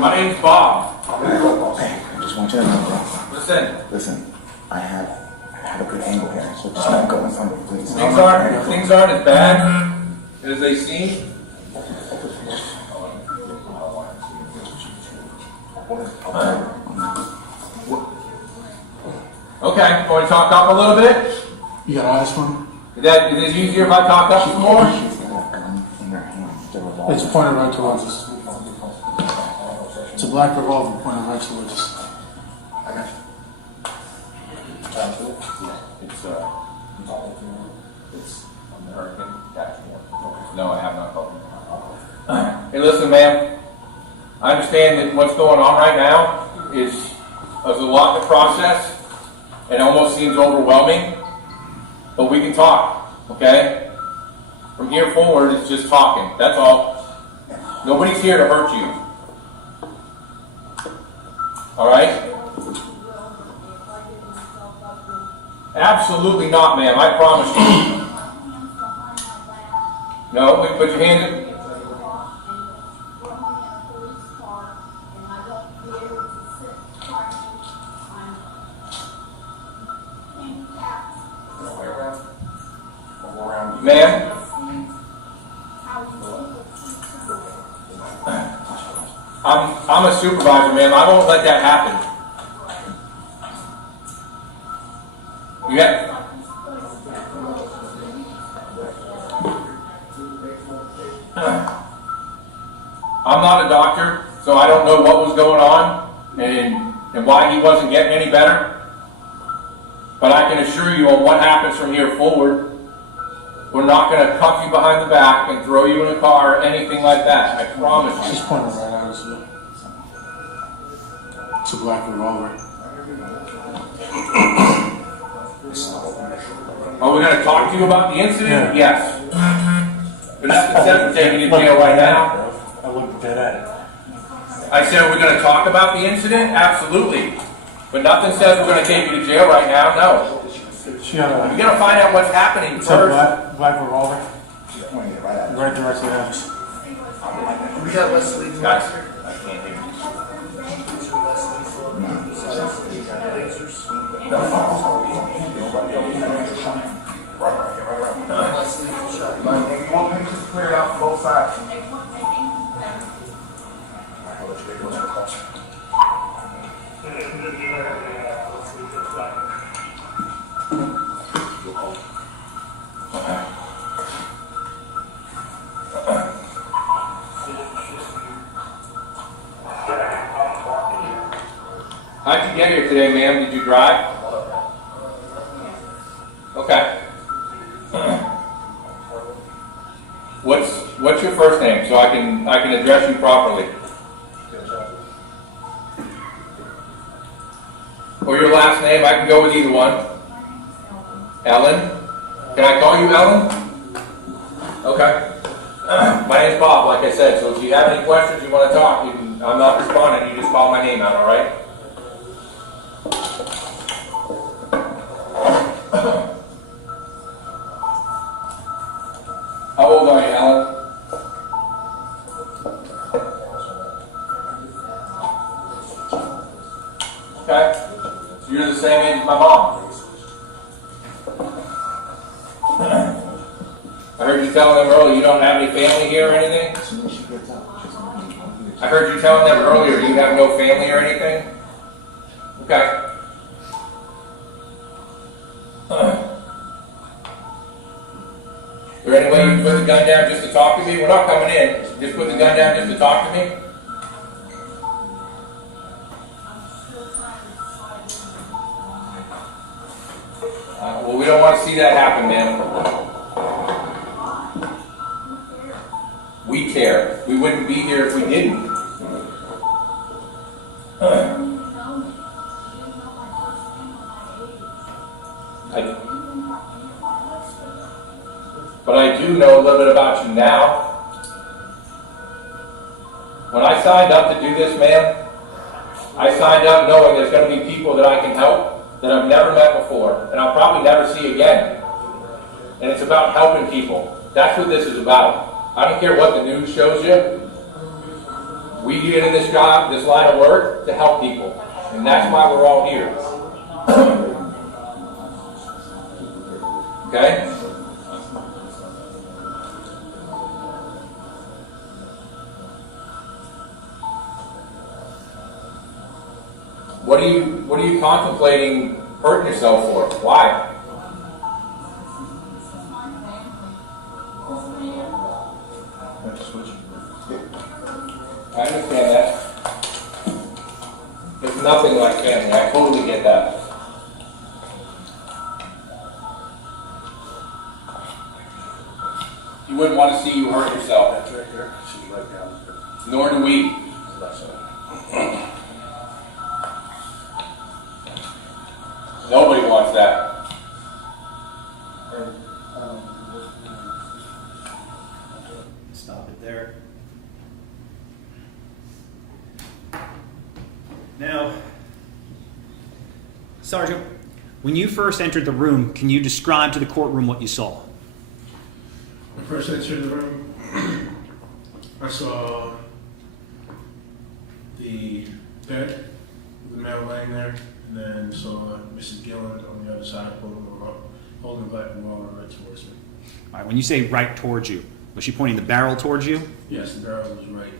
My name's Bob. Okay, I just want you to know, Listen, I have a good angle here, so just don't go in front of me, please. Things aren't as bad as they seem. Okay, want to talk up a little bit? You got eyes for me? Is it easier if I talk up some more? It's pointed right towards us. It's a black revolver pointed right towards us. I got you. It's American Kathryn. No, I have not called him. Hey, listen, ma'am. I understand that what's going on right now is a lot to process. It almost seems overwhelming, but we can talk, okay? From here forward, it's just talking. That's all. Nobody's here to hurt you. All right? Absolutely not, ma'am. I promise you. No, put your hands in. Ma'am? I'm a supervisor, ma'am. I won't let that happen. You have... doctor, so I don't know what was going on and why he wasn't getting any better. But I can assure you on what happens from here forward, we're not going to cuff you behind the back and throw you in a car or anything like that. I promise you. Just pointing right at us. It's a black revolver. Are we going to talk to you about the incident? Yeah. Yes. But that's instead of taking you to jail right now. I looked dead at it. I said, are we going to talk about the incident? Absolutely. But nothing says we're going to take you to jail right now. No. She had We're going to find out what's happening it's first. a black revolver. Right directly at us. We got Wesley. Guys, I can't hear clear out both sides. how'd you get here today, ma'am? Did you drive? Okay. What's your first name so I can address you properly? Or your last name? I can go with either one. Ellen? Can I call you Ellen? Okay. My name's Bob, like I said, so if you have any questions, you want to talk, I'm not responding, you just call my name out, all right? How old are you, Ellen? Okay. So you're the same age as my mom. I heard you telling them earlier you don't have any family here or anything? I heard you telling them earlier you have no family or anything? Okay. Is there any way you can put the gun down just to talk to me? We're not coming in. Just put the gun down just to talk to me? Well, we don't want to see that happen, ma'am. We care. We wouldn't be here if we didn't. But I do know a little bit about you now. When I signed up to do this, ma'am, I signed up knowing there's going to be people that I can help that I've never met before, and I'll probably never see again. And it's about helping people. That's what this is about. I don't care what the news shows you. We get in this job, this line of work, to help people. And that's why we're all here. Okay? What are you contemplating hurting yourself for? Why? I understand that. It's nothing like family. I totally get that. You wouldn't want to see you hurt yourself. That's right here. She's right down there. Nor do we. Nobody wants that. Stop it there. Now, Sergeant, when you first entered the room, can you describe to the courtroom what you saw? When I first entered the room, I saw the bed with the male laying there, and then saw Mrs. Gilland on the other side holding a black revolver right towards me. All right, when you say right towards you, was she pointing the barrel towards you? Yes, the barrel was right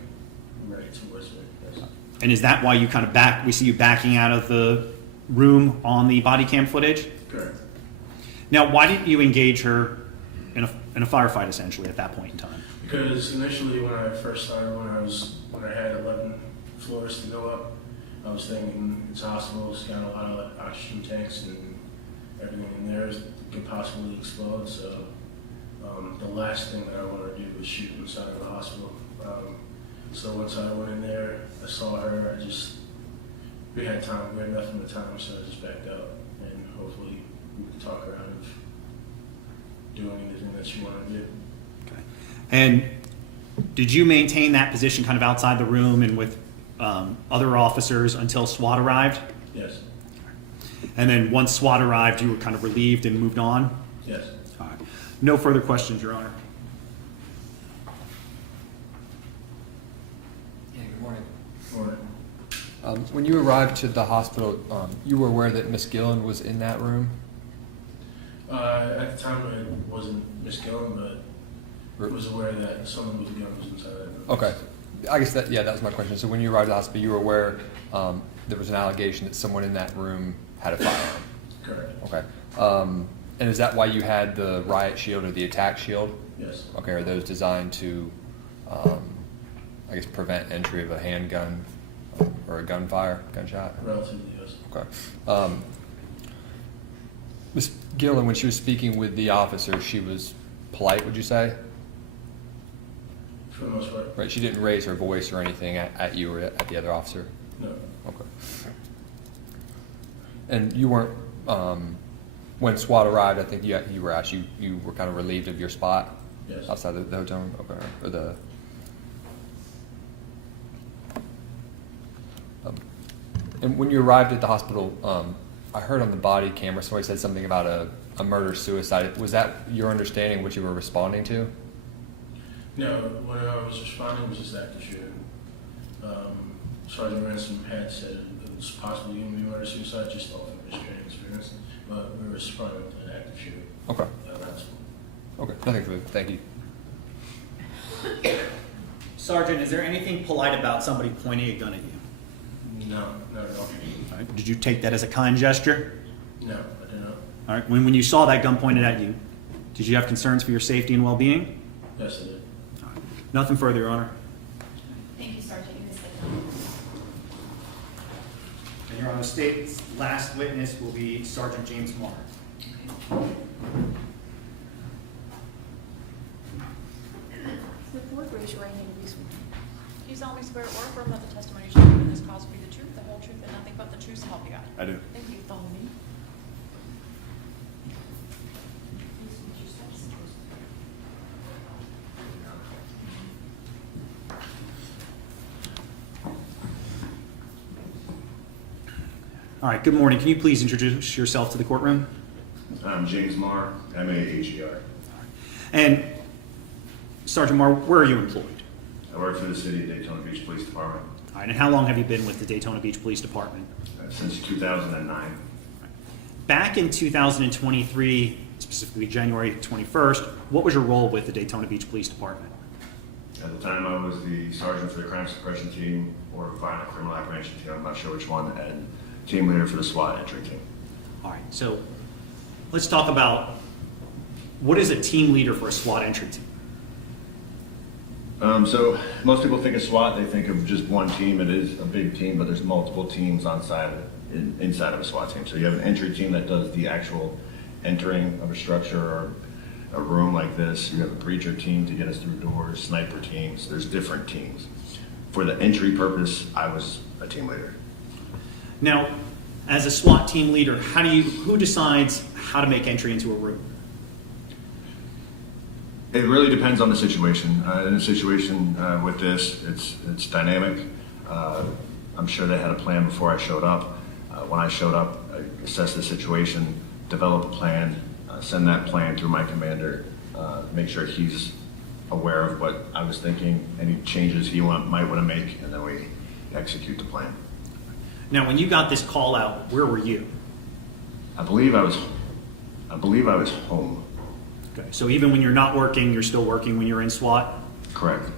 towards me. Yes. And is that why you kind of we see you backing out of the room on the body cam footage? Correct. Now, why didn't you engage her in a firefight essentially at that point in time? Because initially when I first started, when I had 11 floors to go up, I was thinking it's a hospital, it's got a lot of oxygen tanks and everything in there could possibly explode. So the last thing that I wanted to do was shoot inside of the hospital. So once I went in there, I saw her. We had time. We had nothing but time, so I just backed up, and hopefully we could talk her out of doing anything that she wanted to do. Okay. And did you maintain that position kind of outside the room and with other officers until SWAT arrived? Yes. And then once SWAT arrived, you were kind of relieved and moved on? Yes. All right. No further questions, Your Honor. Yeah, good morning. Morning. When you arrived to the hospital, you were aware that Miss Gilland was in that room? At the time, it wasn't Miss Gilland, but I was aware that someone with a gun was inside that room. Okay. I guess that was my question. So when you arrived at the hospital, you were aware there was an allegation that someone in that room had a firearm? Correct. Okay. And is that why you had the riot shield or the attack shield? Yes. Okay. Are those designed to, I guess, prevent entry of a handgun or a gunshot? Relatively, yes. Okay. Ms. Gilland, when she was speaking with the officer, she was polite, would you say? For the most part. Right. She didn't raise her voice or anything at you or at the other officer? No. Okay. And you weren't, when SWAT arrived, I think you were asked, you were kind of relieved of your spot? Yes. Outside the hotel room? Okay. Or the... and when you arrived at the hospital, I heard on the body camera somebody said something about a murder-suicide. Was that your understanding, what you were responding to? No, what I was responding was just active shooting. Sergeant Ransom had said it was possibly going to be murder-suicide just off of his training experience, but we were responding with an active shooting. Okay. That's Okay, nothing further. Thank you. Sergeant, is there anything polite about somebody pointing a gun at you? No, not at all. All right. Did you take that as a kind gesture? No, I did not. All right. When you saw that gun pointed at you, did you have concerns for your safety and well-being? Yes, I did. All right. Nothing further, Your Honor. Thank you, Sergeant. You missed that down. And Your Honor, the state's last witness will be Sergeant James Maher. The board raise your right hand and be sworn. Do you solemnly swear or affirm that the testimony you shall give in this cause will be the truth, the whole truth, and nothing but the truth, so help you God? I do. Thank you. Follow me. All right. Good morning. Can you please introduce yourself to the courtroom? I'm James Maher, M-A-H-E-R. And Sergeant Maher, where are you employed? I work for the city of Daytona Beach Police Department All right. And how long have you been with the Daytona Beach Police Department? Since 2009. Back in 2023, specifically January 21st, what was your role with the Daytona Beach Police Department? At the time, I was the sergeant for the crime suppression team or violent criminal apprehension team, I'm not sure which one, and team leader for the SWAT entry team. All right. So let's talk about what is a team leader for a SWAT entry team? So most people think of SWAT, they think of just one team. It is a big team, but there's multiple teams inside of a SWAT team. So you have an entry team that does the actual entering of a structure or a room like this. You have a breacher team to get us through doors, sniper teams. There's different teams. For the entry purpose, I was a team leader. Now, as a SWAT team leader, who decides how to make entry into a room? It really depends on the situation. In a situation with this, it's dynamic. I'm sure they had a plan before I showed up. When I showed up, I assessed the situation, develop a plan, send that plan through my commander, make sure he's aware of what I was thinking, any changes he might want to make, and then we execute the plan. Now, when you got this call out, where were you? I believe I was home. Okay, so even when you're not working, you're still working when you're in SWAT? Correct.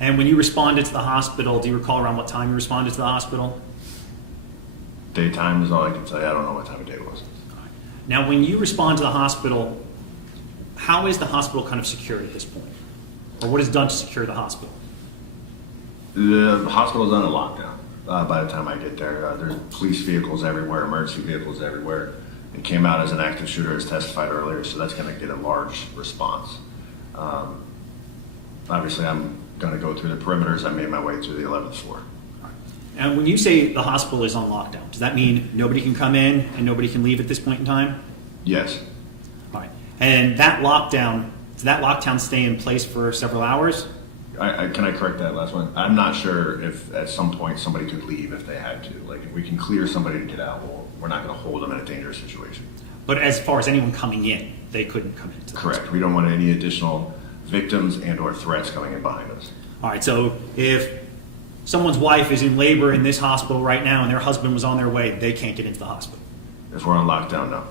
And when you responded to the hospital, do you recall around what time you responded to the hospital? Daytime is all I can tell you. I don't know what time of day it was. Now, when you respond to the hospital, how is the hospital kind of secured at this point? Or what is done to secure the hospital? The hospital's on a lockdown by the time I get there. There's police vehicles everywhere, emergency vehicles everywhere. It came out as an active shooter, as testified earlier, so that's going to get a large response. Obviously, I'm going to go through the perimeters. I made my way through the 11th floor. And when you say the hospital is on lockdown, does that mean nobody can come in and nobody can leave at this point in time? Yes. All right. And that lockdown, does that lockdown stay in place for several hours? Can I correct that last one? I'm not sure if at some point somebody could leave if they had to. Like, if we can clear somebody to get out, well, we're not going to hold them in a dangerous situation. But as far as anyone coming in, they couldn't come into the Correct. We don't want any additional victims and or threats coming in behind us. All right, so if someone's wife is in labor in this hospital right now and their husband was on their way, they can't get into the hospital. If we're on lockdown, no.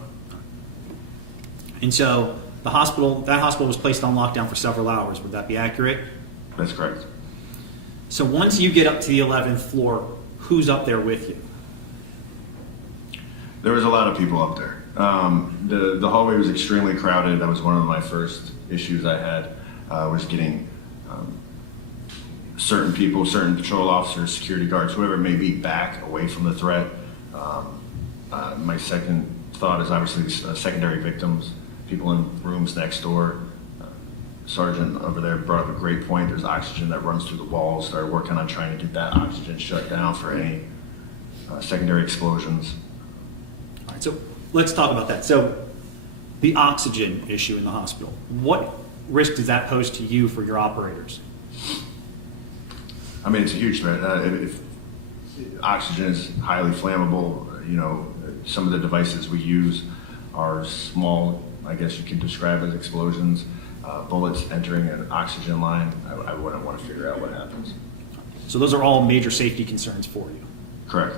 And so that hospital was placed on lockdown for several hours. Would that be accurate? That's correct. So once you get up to the 11th floor, who's up there with you? There was a lot of people up there. The hallway was extremely crowded. That was one of my first issues I had, was getting certain people, certain patrol officers, security guards, whoever it may be, back away from the threat. My second thought is obviously secondary victims, people in rooms next door. Sergeant over there brought up a great point. There's oxygen that runs through the walls. Started working on trying to get that oxygen shut down for any secondary explosions. All right, so let's talk about that. So the oxygen issue in the hospital, what risk does that pose to you for your operators? I mean, it's a huge threat. If oxygen is highly flammable, you know, some of the devices we use are small, I guess you could describe as explosions. Bullets entering an oxygen line, I wouldn't want to figure out what happens. So those are all major safety concerns for you? Correct.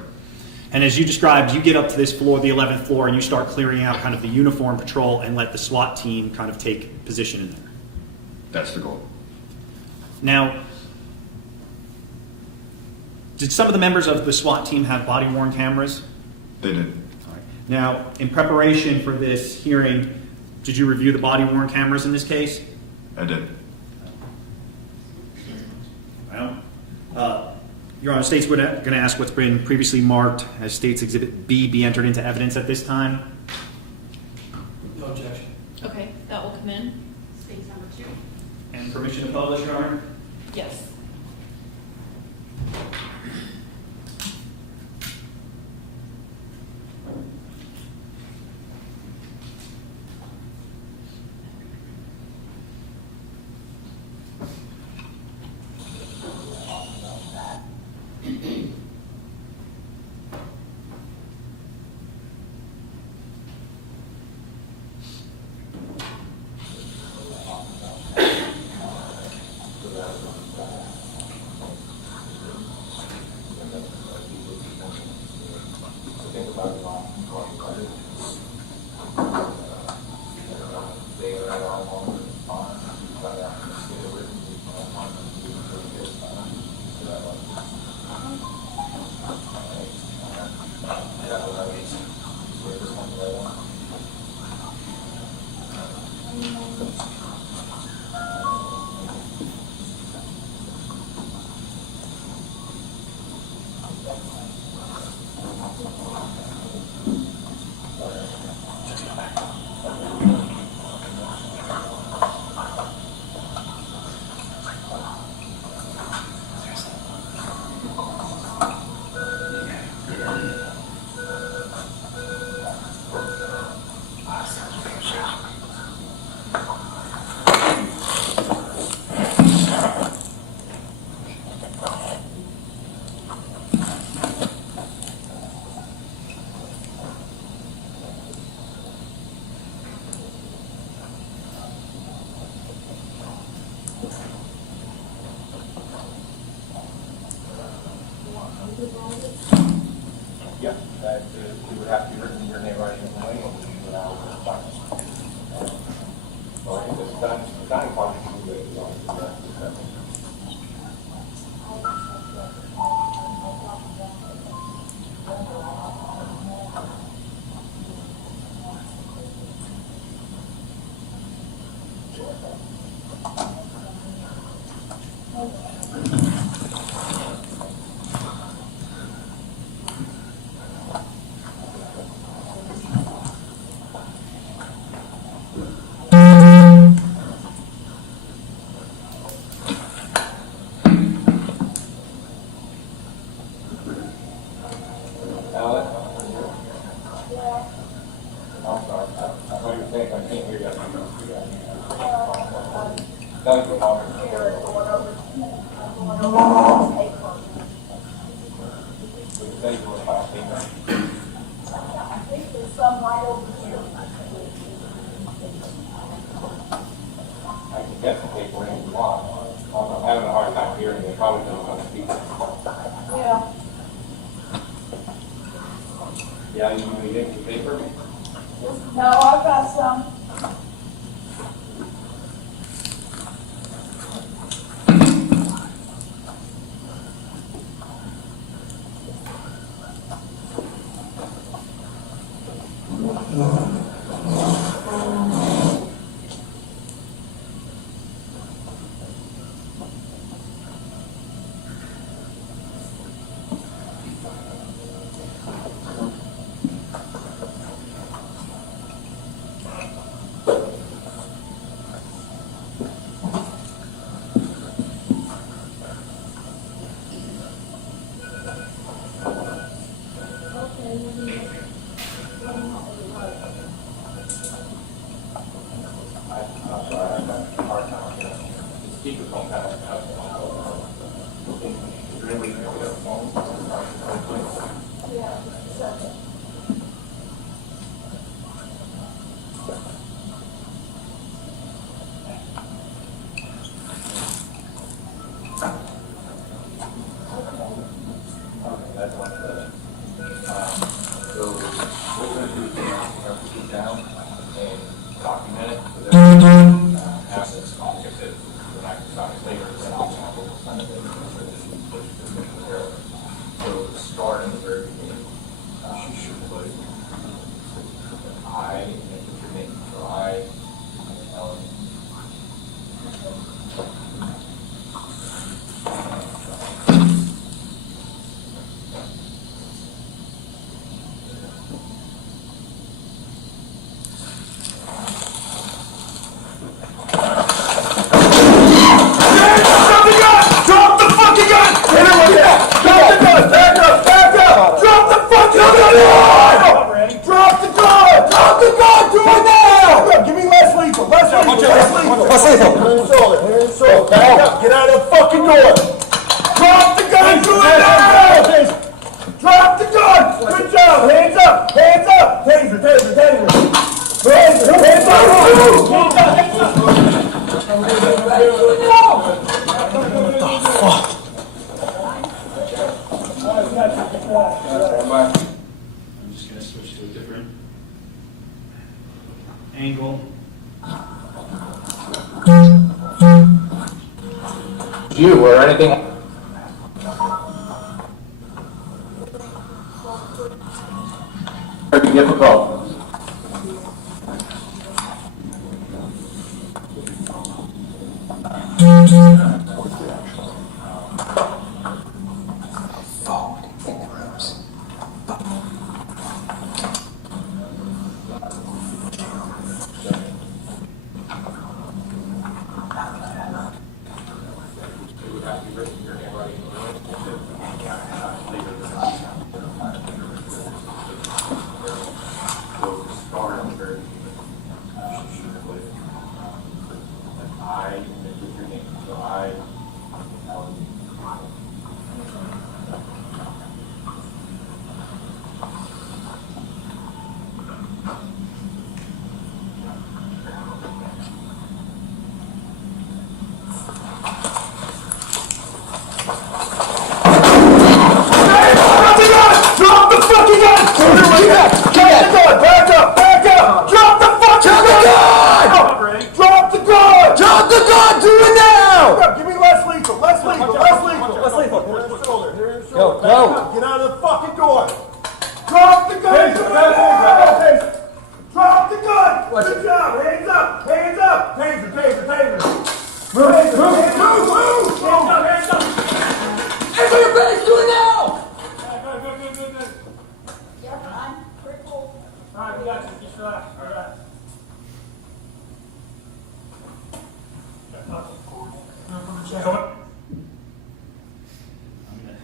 And as you described, you get up to this floor, the 11th floor, and you start clearing out kind of the uniform patrol and let the SWAT team kind of take position in there. That's the goal. Now, did some of the members of the SWAT team have body-worn cameras? They did. All right. Now, in preparation for this hearing, did you review the body-worn cameras in this case? I did. Well, Your Honor, State's going to ask what's been previously marked as State's Exhibit B be entered into evidence at this time. No objection. Okay, that will come in. State's number 2. And permission to publish, Your Honor? Yes. Yeah, that it would have to be written in your name right in the way, and you would have to sign it. So I think the signing part is the rest of the jail. Yeah, you want to get the paper? No, I've got some. I'm just going to switch to a different angle. You or anything? Very difficult.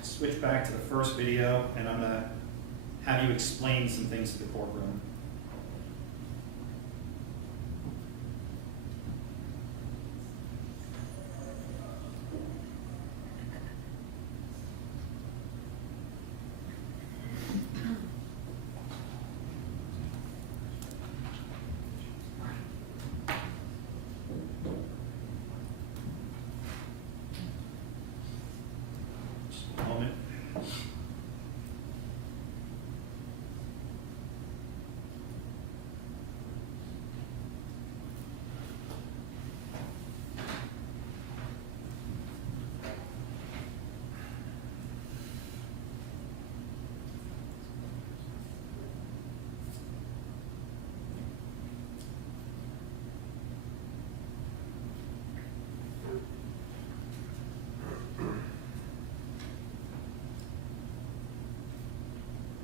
Switch back to the first video, and I'm going to have you explain some things to the courtroom. Just a moment.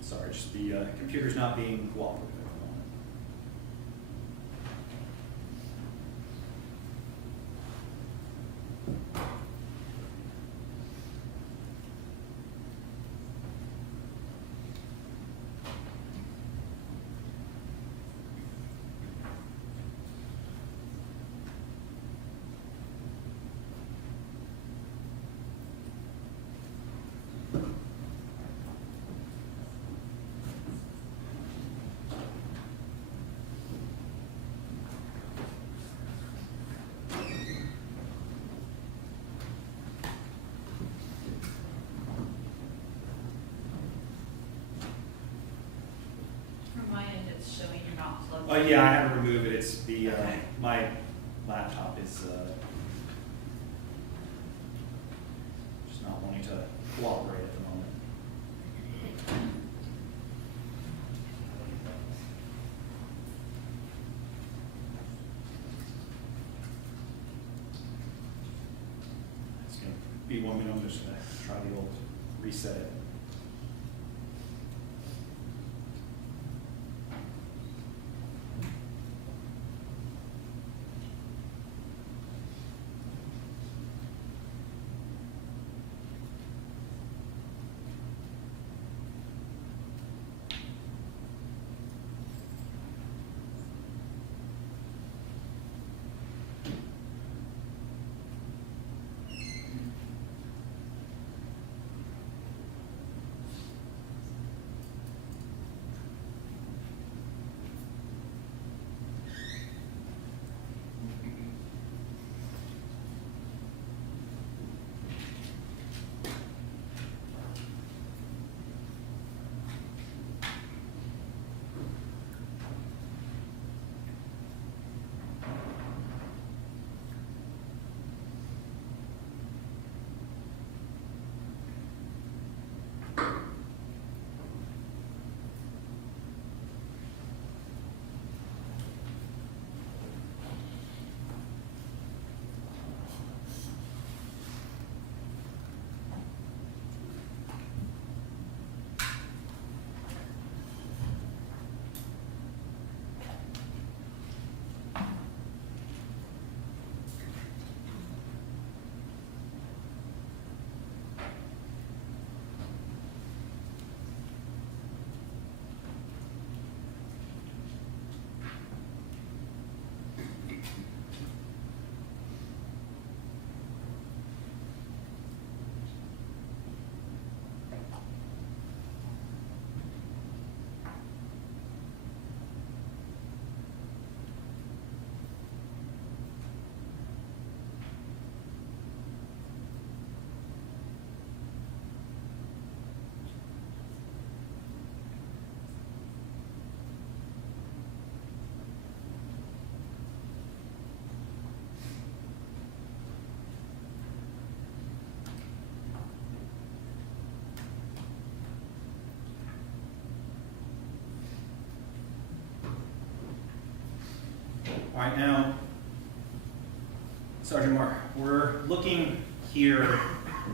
Sorry, just the computer's not being cooperative at the moment. From my end, it's showing you're not plugged Oh in. yeah, I had to remove it. It's the my laptop is just not wanting to cooperate at the moment. It's gonna be 1 minute. I'm just gonna try the old reset it. All right, now, Sergeant Maher, we're looking here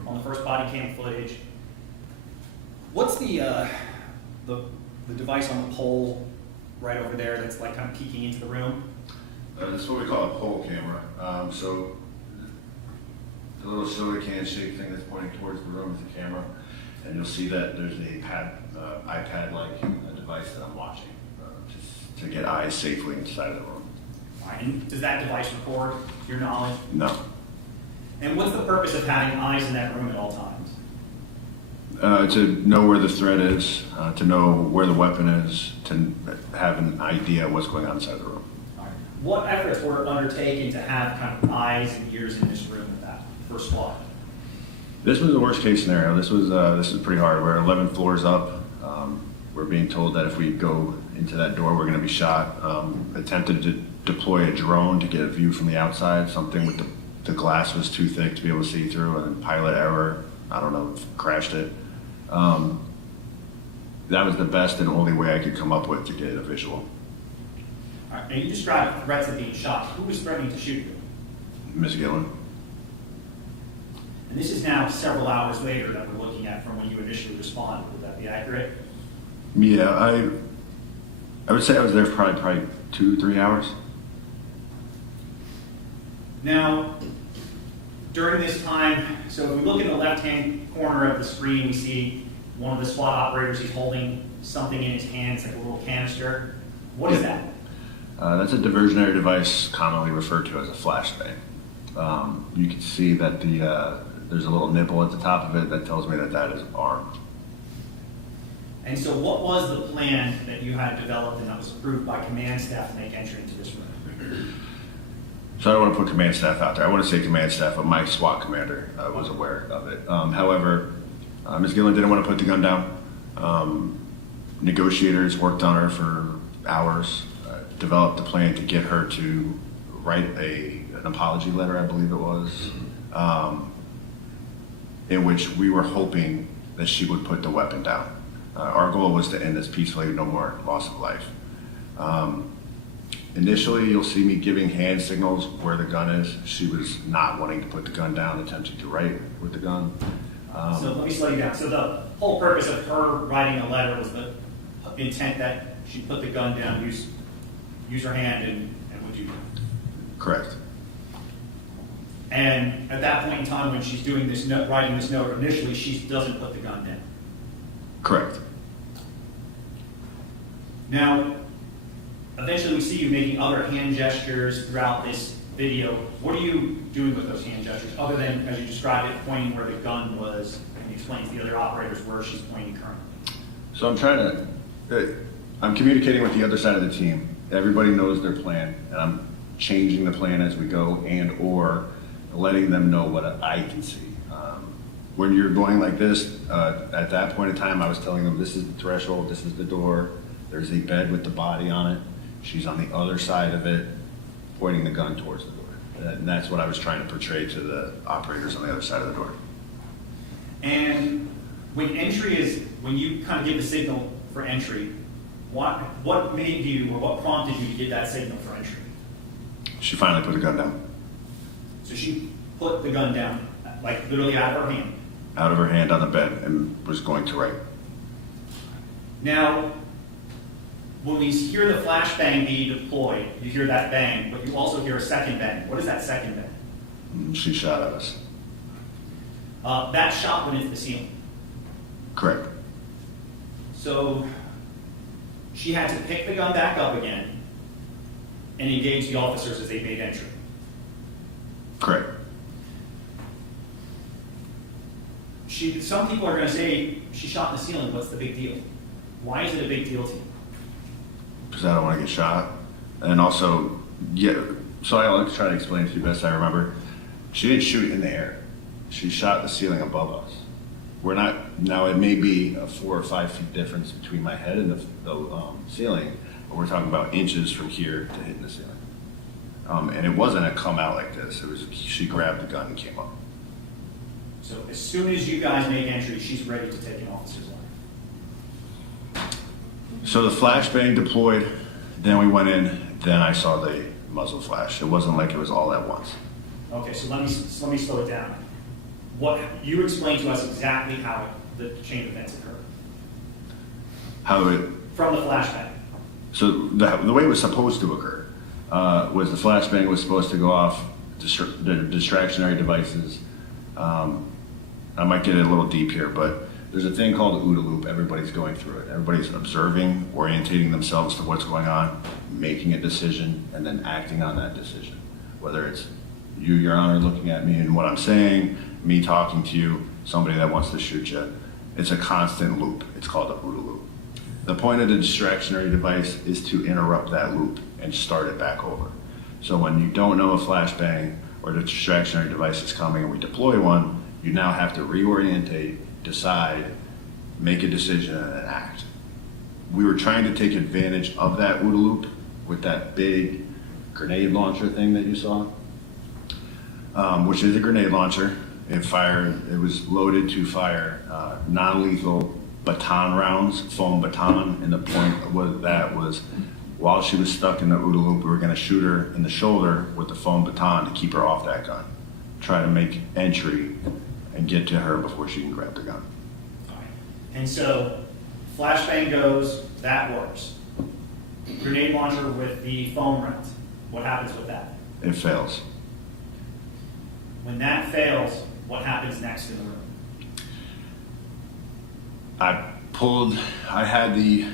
on the first body cam footage. What's the device on the pole right over there that's like kind of peeking into the room? That's what we call a pole camera. So the little soda can shaped thing that's pointing towards the room is the camera, and you'll see that there's a iPad-like device that I'm watching just to get eyes safely inside of the room. All right, and does that device record, to your knowledge? No. And what's the purpose of having eyes in that room at all times? To know where the threat is, to know where the weapon is, to have an idea of what's going on inside the room. All right. What efforts were undertaken to have kind of eyes and ears in this room with that first SWAT? This was the worst case scenario. This is pretty hard. We're 11 floors up. We're being told that if we go into that door, we're going to be shot. Attempted to deploy a drone to get a view from the outside. Something with the glass was too thick to be able to see through, and then pilot error. I don't know, crashed it. That was the best and only way I could come up with to get a visual. All right, now you described threats of being shot. Who was threatening to shoot you? Ms. Gilland. And this is now several hours later that we're looking at from when you initially responded. Would that be accurate? Yeah, I would say I was there for probably 2-3 hours. Now, during this time, so if we look in the left-hand corner of the screen, we see one of the SWAT operators. He's holding something in his hand. It's like a little canister. What is that? That's a diversionary device commonly referred to as a flashbang. You can see that there's a little nipple at the top of it that tells me that that is armed. And so what was the plan that you had developed and that was approved by command staff to make entry into this room? So I don't want to put command staff out there. I want to say command staff, but my SWAT commander was aware of it. However, Ms. Gilland didn't want to put the gun down. Negotiators worked on her for hours, developed a plan to get her to write an apology letter, I believe it was, in which we were hoping that she would put the weapon down. Our goal was to end this peacefully, no more loss of life. Initially, you'll see me giving hand signals where the gun is. She was not wanting to put the gun down, attempting to write with the gun. So let me slow you down. So the whole purpose of her writing a letter was the intent that she put the gun down, use her hand, and would you? Correct. And at that point in time, when she's doing this note, writing this note, initially she doesn't put the gun down. Correct. Now, eventually we see you making other hand gestures throughout this video. What are you doing with those hand gestures, other than, as you described it, pointing where the gun was, and you explain to the other operators where she's pointing currently? So I'm communicating with the other side of the team. Everybody knows their plan, and I'm changing the plan as we go and or letting them know what I can see. When you're going like this, at that point in time, I was telling them this is the threshold, this is the door, there's a bed with the body on it. She's on the other side of it, pointing the gun towards the door. And that's what I was trying to portray to the operators on the other side of the door. And when you kind of give the signal for entry, what made you, or what prompted you to give that signal for entry? She finally put the gun down. So she put the gun down, like literally out of her hand. Out of her hand on the bed and was going to write. Now, when we hear the flashbang be deployed, you hear that bang, but you also hear a second bang. What is that second bang? She shot at us. That shot went into the ceiling. Correct. So she had to pick the gun back up again and engage the officers as they made entry. Correct. Some people are going to say she shot in the ceiling. What's the big deal? Why is it a big deal to you? Because I don't want to get shot. And also, yeah, so I'll try to explain to you best I remember. She didn't shoot in the air. She shot the ceiling above us. We're not, now it may be a 4 or 5 feet difference between my head and the ceiling, but we're talking about inches from here to hitting the ceiling. And it wasn't a come out like this. It was, she grabbed the gun and came up. So as soon as you guys make entry, she's ready to take an officer's life. So the flashbang deployed, then we went in, then I saw the muzzle flash. It wasn't like it was all at once. Okay, so let me slow it down. You explain to us exactly how the chain of events occurred. How it? From the flashbang. So the way it was supposed to occur was the flashbang was supposed to go off the distractionary devices. I might get a little deep here, but there's a thing called the OODA loop. Everybody's going through it. Everybody's observing, orientating themselves to what's going on, making a decision, and then acting on that decision. Whether it's you, Your Honor, looking at me and what I'm saying, me talking to you, somebody that wants to shoot you. It's a constant loop. It's called a OODA loop. The point of the distractionary device is to interrupt that loop and start it back over. So when you don't know a flashbang or the distractionary device is coming and we deploy one, you now have to reorientate, decide, make a decision, and then act. We were trying to take advantage of that OODA loop with that big grenade launcher thing that you saw, which is a grenade launcher. It was loaded to fire non-lethal baton rounds, foam baton, and the point of that was while she was stuck in the OODA loop, we were going to shoot her in the shoulder with the foam baton to keep her off that gun. Try to make entry and get to her before she can grab the gun. And so Flashbang goes, that works. Grenade launcher with the foam round. What happens with that? It fails. When that fails, what happens next in the room? I had the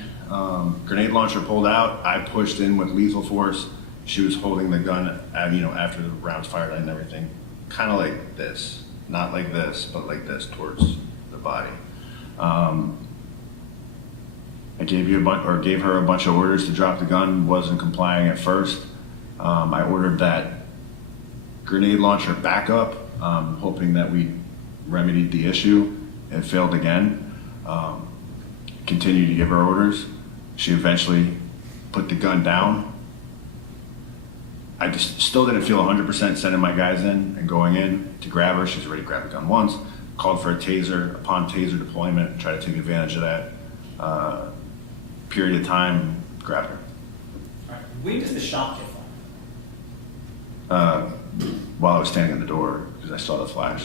grenade launcher pulled out. I pushed in with lethal force. She was holding the gun, after the rounds fired and everything, kind of like this. Not like this, but like this towards the body. I gave her a bunch of orders to drop the gun. Wasn't complying at first. I ordered that grenade launcher back up, hoping that we remedied the issue. It failed again. Continued to give her orders. She eventually put the gun down. I just still didn't feel 100% sending my guys in and going in to grab her. She's already grabbed the gun once. Called for a taser. Upon taser deployment, tried to take advantage of that period of time, grabbed her. All right. When does the shot get fired? While I was standing in the door, because I saw the flash.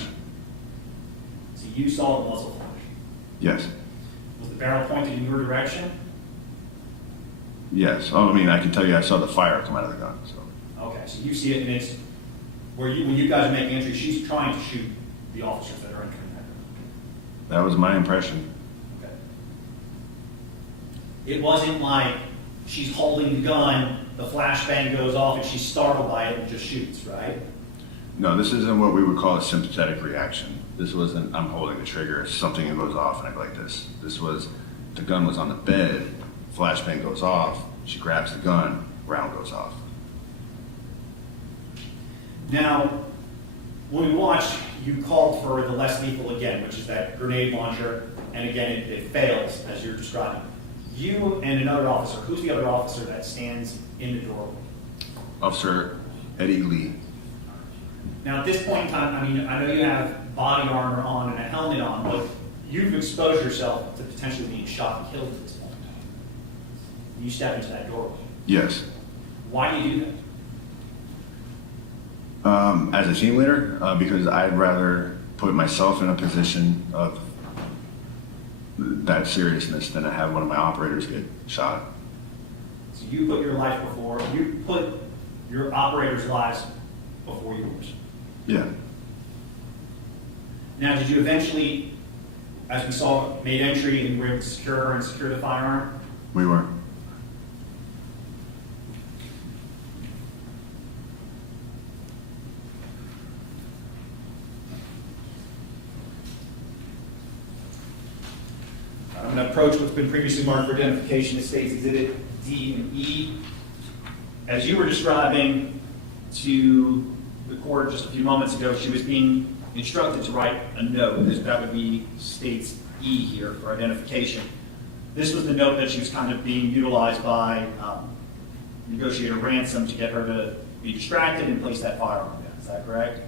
So you saw the muzzle flash. Yes. Was the barrel pointed in your direction? Yes. Oh, I can tell you I saw the fire come out of the gun. So. Okay, so you see it, and it's when you guys are making entry, she's trying to shoot the officers that are entering that room. That was my impression. Okay. It wasn't like she's holding the gun, the flashbang goes off, and she's startled by it and just shoots, right? No, this isn't what we would call a sympathetic reaction. This wasn't, I'm holding the trigger, something goes off, and I go like this. This was, the gun was on the bed, flashbang goes off, she grabs the gun, round goes off. Now, when we watched, you called for the less lethal again, which is that grenade launcher, and again, it fails, as you're describing. You and another officer, who's the other officer that stands in the doorway? Officer Eddie Lee. Now, at this point in time, I know you have body armor on and a helmet on, but you've exposed yourself to potentially being shot and killed at this point. You step into that doorway. Yes. Why do you do that? As a team leader, because I'd rather put myself in a position of that seriousness than to have one of my operators get shot. So you put your life before, you put your operators' lives before yours. Yeah. Now, did you eventually, as we saw, made entry and were able to secure her and secure the firearm? We were. I'm going to approach what's been previously marked for identification as States Exhibit D and E. As you were describing to the court just a few moments ago, she was being instructed to write a note. That would be States E here for identification. This was the note that she was kind of being utilized by negotiator Ransom to get her to be distracted and place that firearm down. Is that correct?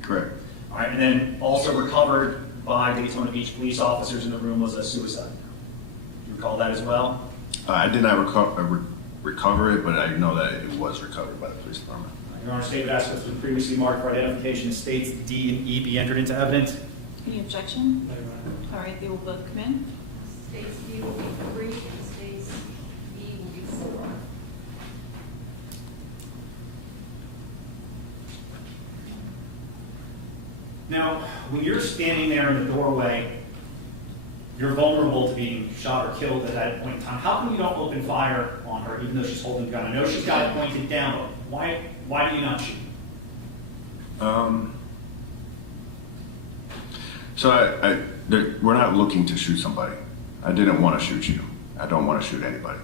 Correct. All right, and then also recovered by Daytona Beach police officers in the room was a suicide note. Do you recall that as well? I did not recover it, but I know that it was recovered by the police department. Your Honor, state asked us to previously marked for identification as States D and E be entered into evidence. Any objection? All right, they will both come in. States D will be 3, and States E will be 4. Now, when you're standing there in the doorway, you're vulnerable to being shot or killed at that point in time. How come you don't open fire on her, even though she's holding the gun? I know she's got it pointed down, but why do you not shoot? We're not looking to shoot somebody. I didn't want to shoot you. I don't want to shoot anybody.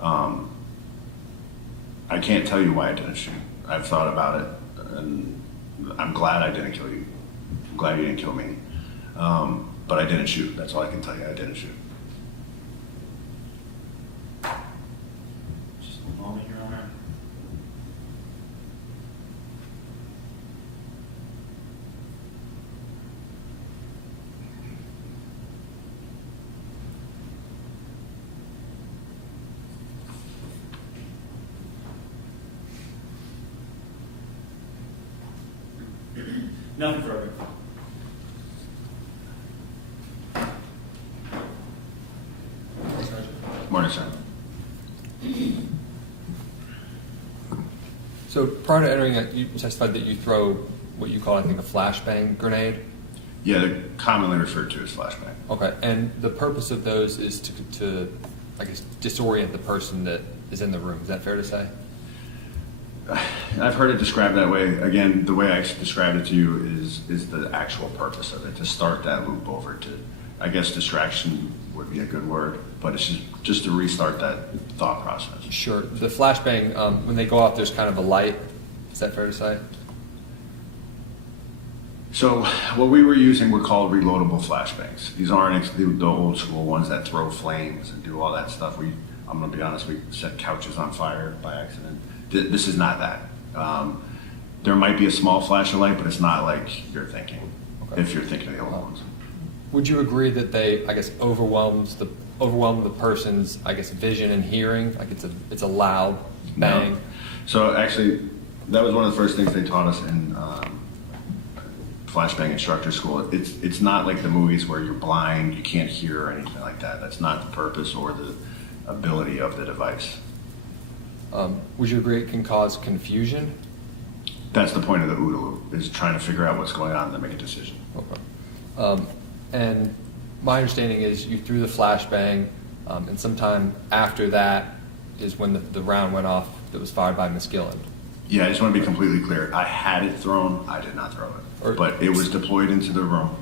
I can't tell you why I didn't shoot. I've thought about it, and I'm glad I didn't kill you. I'm glad you didn't kill me. But I didn't shoot. That's all I can tell you. I didn't shoot. Just a moment, Your Honor. Nothing further. Morning, sir. So prior to entering it, you testified that you throw what you call, I think, a flashbang grenade? Yeah, they're commonly referred to as flashbang. Okay, and the purpose of those is to I guess, disorient the person that is in the room. Is that fair to say? I've heard it described that way. Again, the way I described it to you is the actual purpose of it, to start that loop over to, I guess distraction would be a good word, but it's just to restart that thought process. Sure. The flashbang, when they go off, there's kind of a light. Is that fair to say? So what we were using were called reloadable flashbangs. These aren't the old school ones that throw flames and do all that stuff. I'm going to be honest, we set couches on fire by accident. This is not that. There might be a small flash of light, but it's not like you're thinking, if you're thinking of the old ones. Would you agree that they, I guess, overwhelm the person's, I guess, vision and hearing? Like it's a loud bang? No. So actually, that was one of the first things they taught us in flashbang instructor school. It's not like the movies where you're blind, you can't hear or anything like that. That's not the purpose or the ability of the device. Would you agree it can cause confusion? That's the point of the OODA loop, is trying to figure out what's going on and then make a decision. Okay. And my understanding is you threw the flashbang, and sometime after that is when the round went off that was fired by Miss Gilland. Yeah, I just want to be completely clear. I had it thrown, I did not throw it. But it was deployed into the room.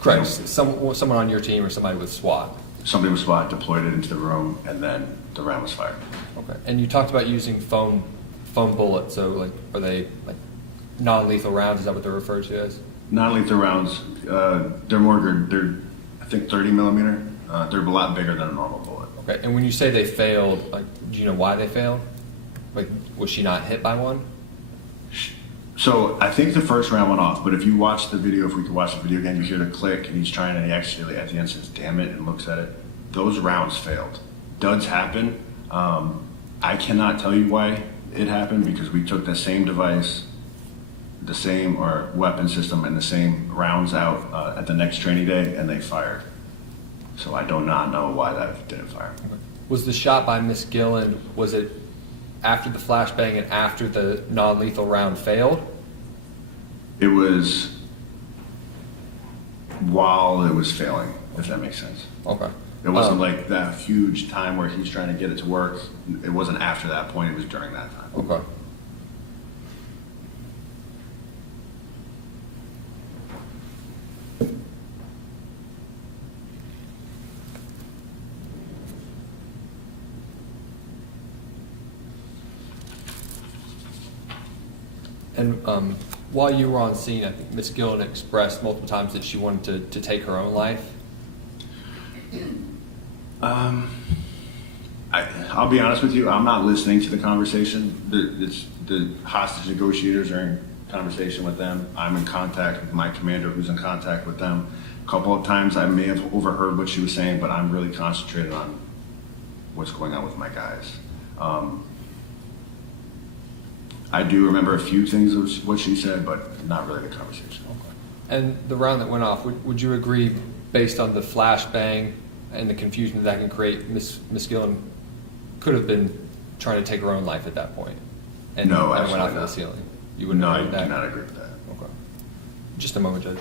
Correct. Someone on your team or somebody with SWAT. Somebody with SWAT deployed it into the room, and then the round was fired. Okay. And you talked about using foam bullets. So, like, are they like non-lethal rounds? Is that what they're referred to as? Non-lethal rounds, they're I think 30 millimeter. They're a lot bigger than a normal bullet. Okay. And when you say they failed, like, do you know why they failed? Like, was she not hit by one? So I think the first round went off, but if you watch the video, if we could watch the video again, you hear the click, and he's trying, and he actually at the end says, "Damn it," and looks at it. Those rounds failed. Duds happen. I cannot tell you why it happened, because we took the same device, the same weapon system, and the same rounds out at the next training day, and they fired. So I do not know why that didn't fire. Okay. Was the shot by Miss Gilland, was it after the flashbang and after the non-lethal round failed? It was while it was failing, if that makes sense. Okay. It wasn't like that huge time where he's trying to get it to work. It wasn't after that point, it was during that time. Okay. And while you were on scene, I think Miss Gilland expressed multiple times that she wanted to take her own life. I'll be honest with you, I'm not listening to the conversation. The hostage negotiators are in conversation with them. I'm in contact with my commander who's in contact with them. A couple of times I may have overheard what she was saying, but I'm really concentrated on what's going on with my guys. I do remember a few things of what she said, but not really the conversation. And the round that went off, would you agree, based on the flashbang and the confusion that can create, Miss Gilland could have been trying to take her own life at that point? And No, and went absolutely off of the not. ceiling? You wouldn't No, I agree with that? do not agree with that. Okay. Just a moment, Judge.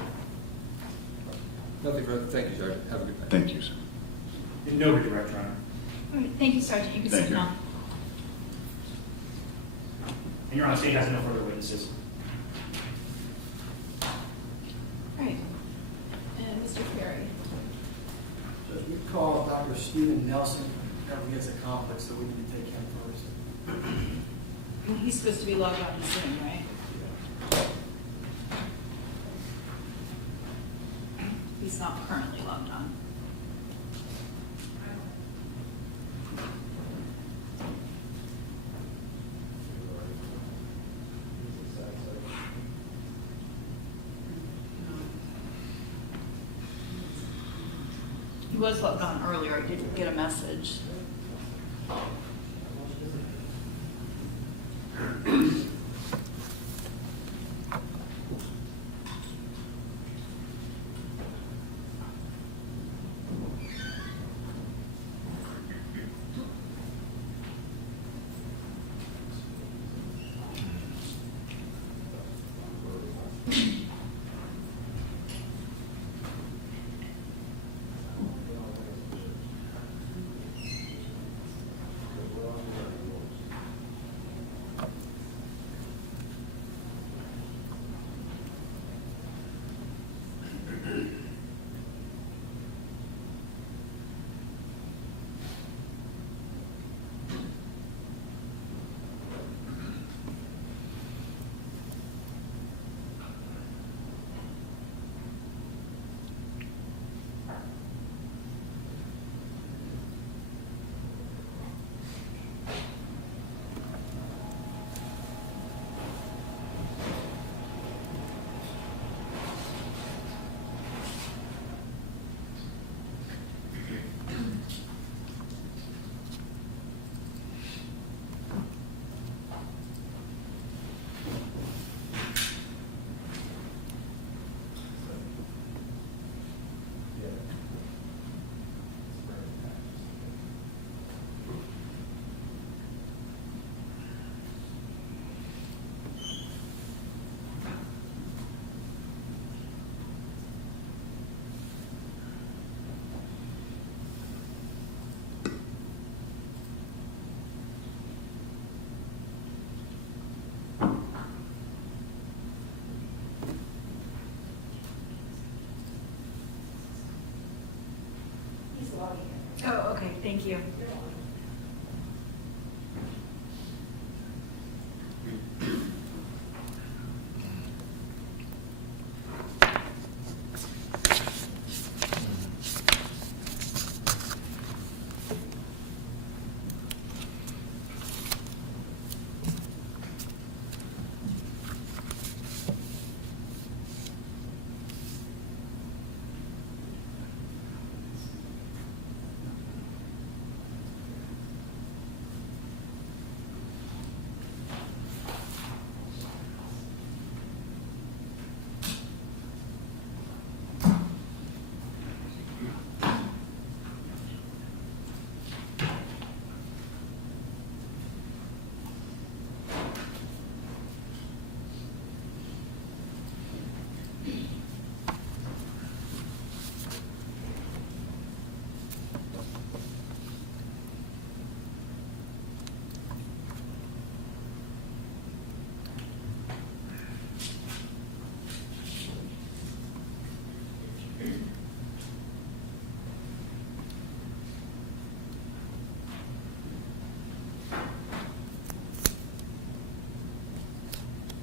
Nothing further. Thank you, Sergeant. Have a good night. Thank you, sir. No redirect, Your Honor. All right, thank you, Sergeant. You can Thank sit you. down. And Your Honor, state has no further witnesses. All right. And Mr. Ferry. Judge, we call Dr. Stephen Nelson, he has a conflict, so we need to take him first. He's supposed to be logged on to Zoom, right? He's not currently logged on. He was logged on earlier. I didn't get a message. Okay, thank you.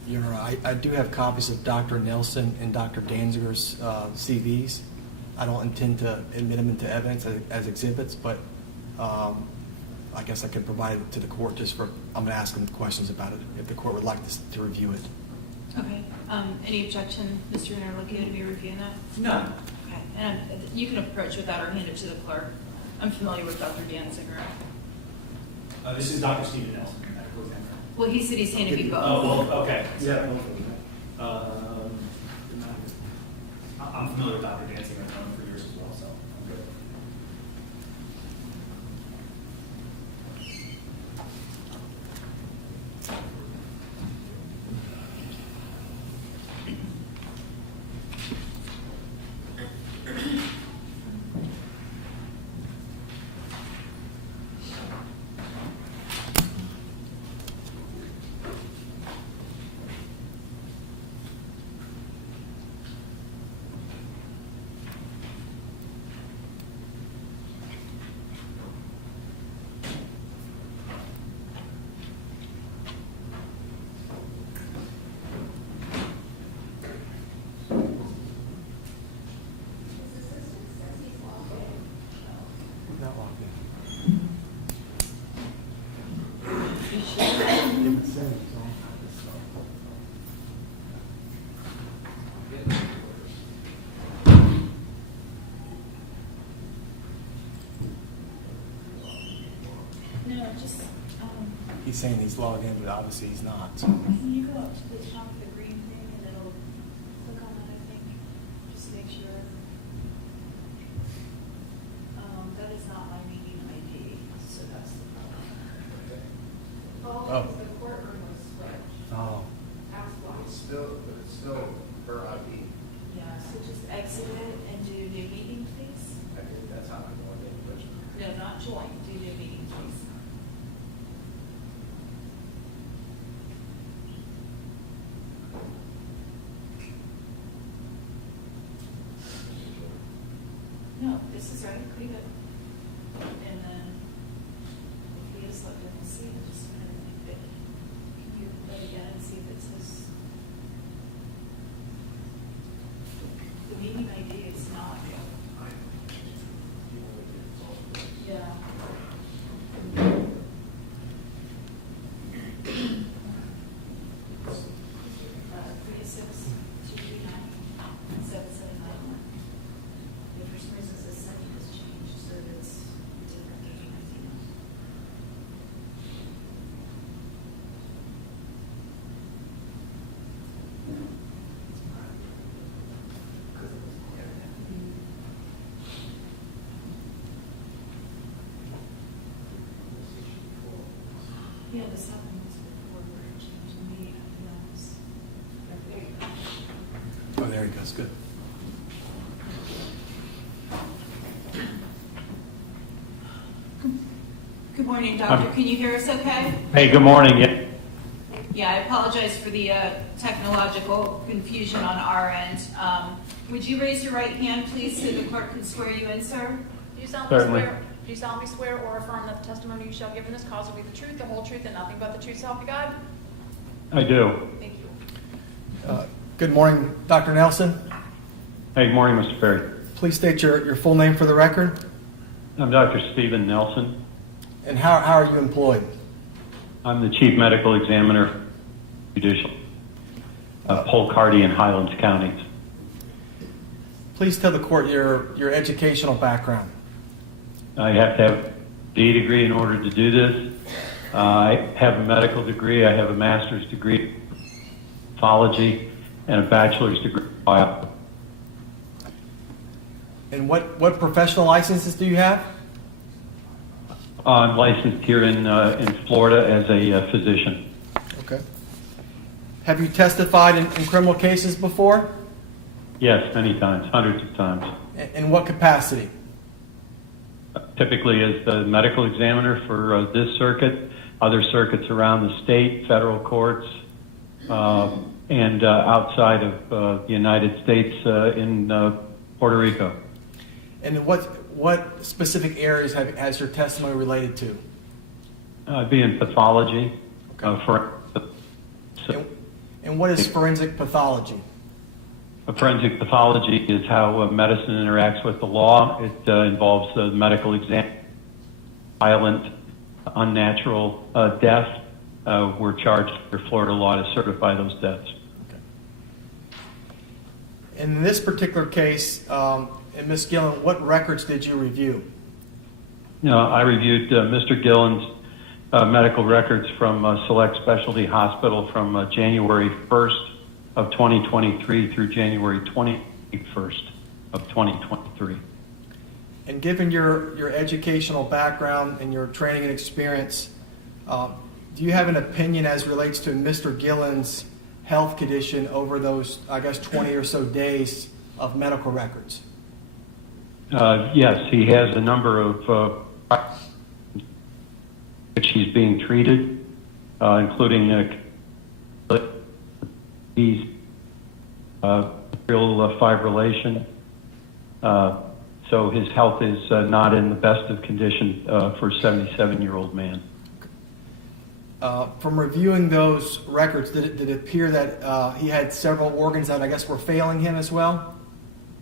Your Honor, I do have copies of Dr. Nelson and Dr. Danziger's CVs. I don't intend to admit them into evidence as exhibits, but I guess I could provide it to the court just for, I'm going to ask them questions about it if the court would like to review it. Okay. Any objection, Mr. Interlicchio, to be reviewing that? None. Okay. And you can approach with that or hand it to the clerk. I'm familiar with Dr. Danziger. This is Dr. Stephen Nelson. Well, he said he's handed me both. Oh, well, okay. Yeah. I'm familiar with Dr. Danziger. I've known him for years as well, so I'm good. He's saying he's logged in, but obviously he's not. So. Can you go up to the top of the green thing and it'll click on that, I think, just to make sure. That is not my meeting ID, so that's the problem. Oh. The courtroom was switched. Oh. That's why. It's still her ID. Yeah, so just exit it and do new meeting, please. I think that's how I'm going in, but. No, not join, do new meeting, please. No, this is right, leave it. And then, if he is looking to see it, just a minute, can you play again and see if it says? The meeting ID is not. Yeah. 3-6-2-3-9-7-7-9-1. If for some reason the setting has changed, so it's a different meeting ID. Yeah, this happened before where it changed the meeting ID. Oh, there he goes. Good. Good morning, Doctor. Can you hear us okay? Hey, good morning. Yeah. Yeah, I apologize for the technological confusion on our end. Would you raise your right hand, please, so the clerk can swear you in, sir? Do you solemnly Certainly. swear? Do you solemnly swear or affirm that the testimony you shall give in this cause will be the truth, the whole truth, and nothing but the truth, so help you God? I do. Thank you. Good morning, Dr. Nelson. Hey, good morning, Mr. Ferry. Please state your full name for the record. I'm Dr. Stephen Nelson. And how are you employed? I'm the Chief Medical Examiner, Judicial, Polk, Hardy, and Highlands counties. Please tell the court your educational background. I have to have a D degree in order to do this. I have a medical degree. I have a master's degree in pathology and a bachelor's degree in biology. And what professional licenses do you have? I'm licensed here in Florida as a physician. Okay. Have you testified in criminal cases before? Yes, many times, hundreds of times. In what capacity? Typically as the medical examiner for this circuit, other circuits around the state, federal courts, and outside of the United States in Puerto Rico. And what specific areas has your testimony related to? I'd be in pathology. And what is forensic pathology? Forensic pathology is how medicine interacts with the law. It involves the medical exam, violent, unnatural death. We're charged under Florida law to certify those deaths. Okay. In this particular case, and Ms. Gilland, what records did you review? I reviewed Mr. Gilland's medical records from Select Specialty Hospital from January 1st of 2023 through January 21st of 2023. And given your educational background and your training and experience, do you have an opinion as relates to Mr. Gilland's health condition over those, I guess, 20 or so days of medical records? Yes, he has a number of which he's being treated, including atrial fibrillation. So his health is not in the best of condition for a 77-year-old man. From reviewing those records, did it appear that he had several organs that I guess were failing him as well?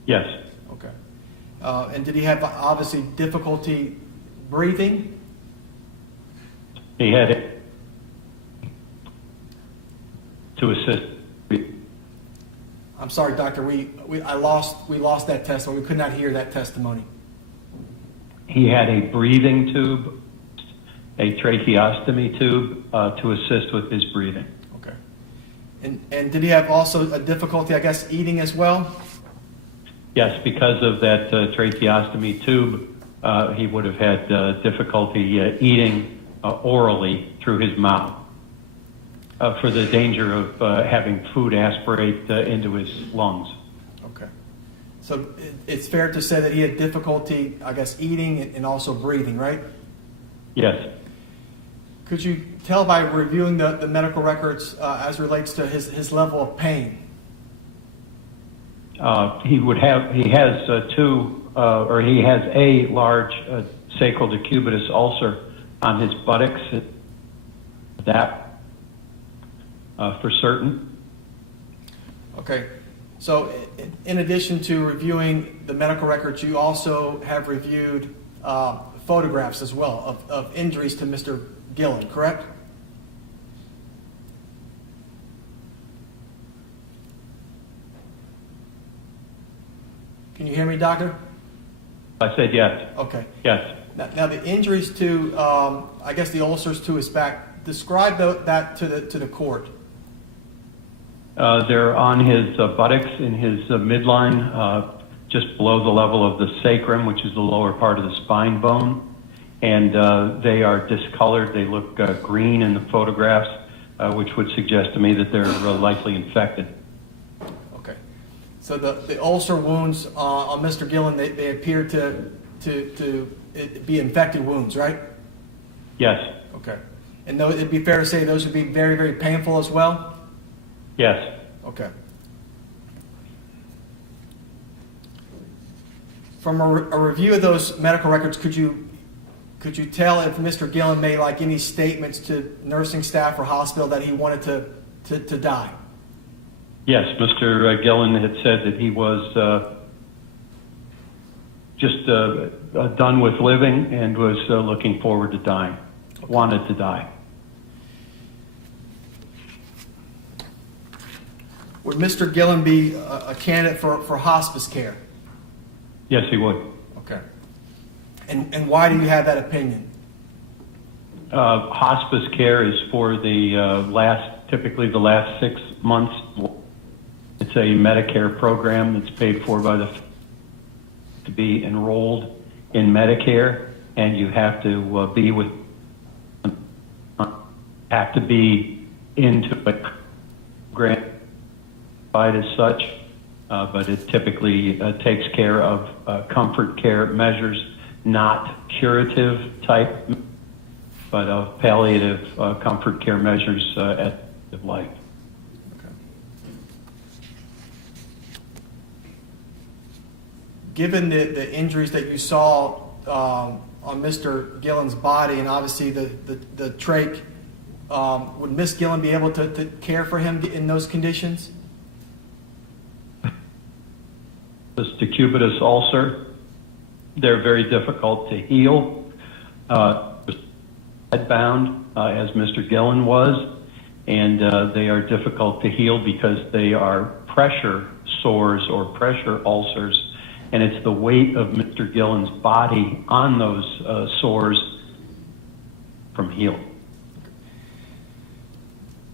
Yes. Okay. And did he have obviously difficulty breathing? He had it to assist. I'm sorry, doctor. We lost that testimony. We could not hear that testimony. He had a breathing tube, a tracheostomy tube to assist with his breathing. Okay. And did he have also a difficulty, I guess, eating as well? Yes, because of that tracheostomy tube, he would have had difficulty eating orally through his mouth for the danger of having food aspirate into his lungs. Okay. So it's fair to say that he had difficulty, I guess, eating and also breathing, right? Yes. Could you tell by reviewing the medical records as relates to his level of pain? He has a large sacral decubitus ulcer on his buttocks. That for certain. Okay. So in addition to reviewing the medical records, you also have reviewed photographs as well of injuries to Mr. Gilland, correct? Can you hear me, doctor? I said yes. Okay. Yes. Now the injuries to, I guess the ulcers to his back, describe that to the court. They're on his buttocks in his midline, just below the level of the sacrum, which is the lower part of the spine bone. And they are discolored. They look green in the photographs, which would suggest to me that they're likely infected. Okay. So the ulcer wounds on Mr. Gilland, they appear to be infected wounds, right? Yes. Okay. And it'd be fair to say those would be very, very painful as well? Yes. Okay. From a review of those medical records, could you could you tell if Mr. Gilland made like any statements to nursing staff or hospital that he wanted to die? Yes, Mr. Gilland had said that he was just done with living and was looking forward to dying, wanted to die. Would Mr. Gilland be a candidate for hospice care? Yes, he would. Okay. And why do you have that opinion? Hospice care is for the typically the last 6 months. It's a Medicare program that's paid for by to be enrolled in Medicare, and you have to be into a grant as such, but it typically takes care of comfort care measures, not curative type, but of palliative comfort care measures at the end of life. Given the injuries that you saw on Mr. Gilland's body and obviously the trach, would Miss Gilland be able to care for him in those conditions? This decubitus ulcer, they're very difficult to heal. Headbound, as Mr. Gilland was, and they are difficult to heal because they are pressure sores or pressure ulcers, and it's the weight of Mr. Gilland's body on those sores from healing.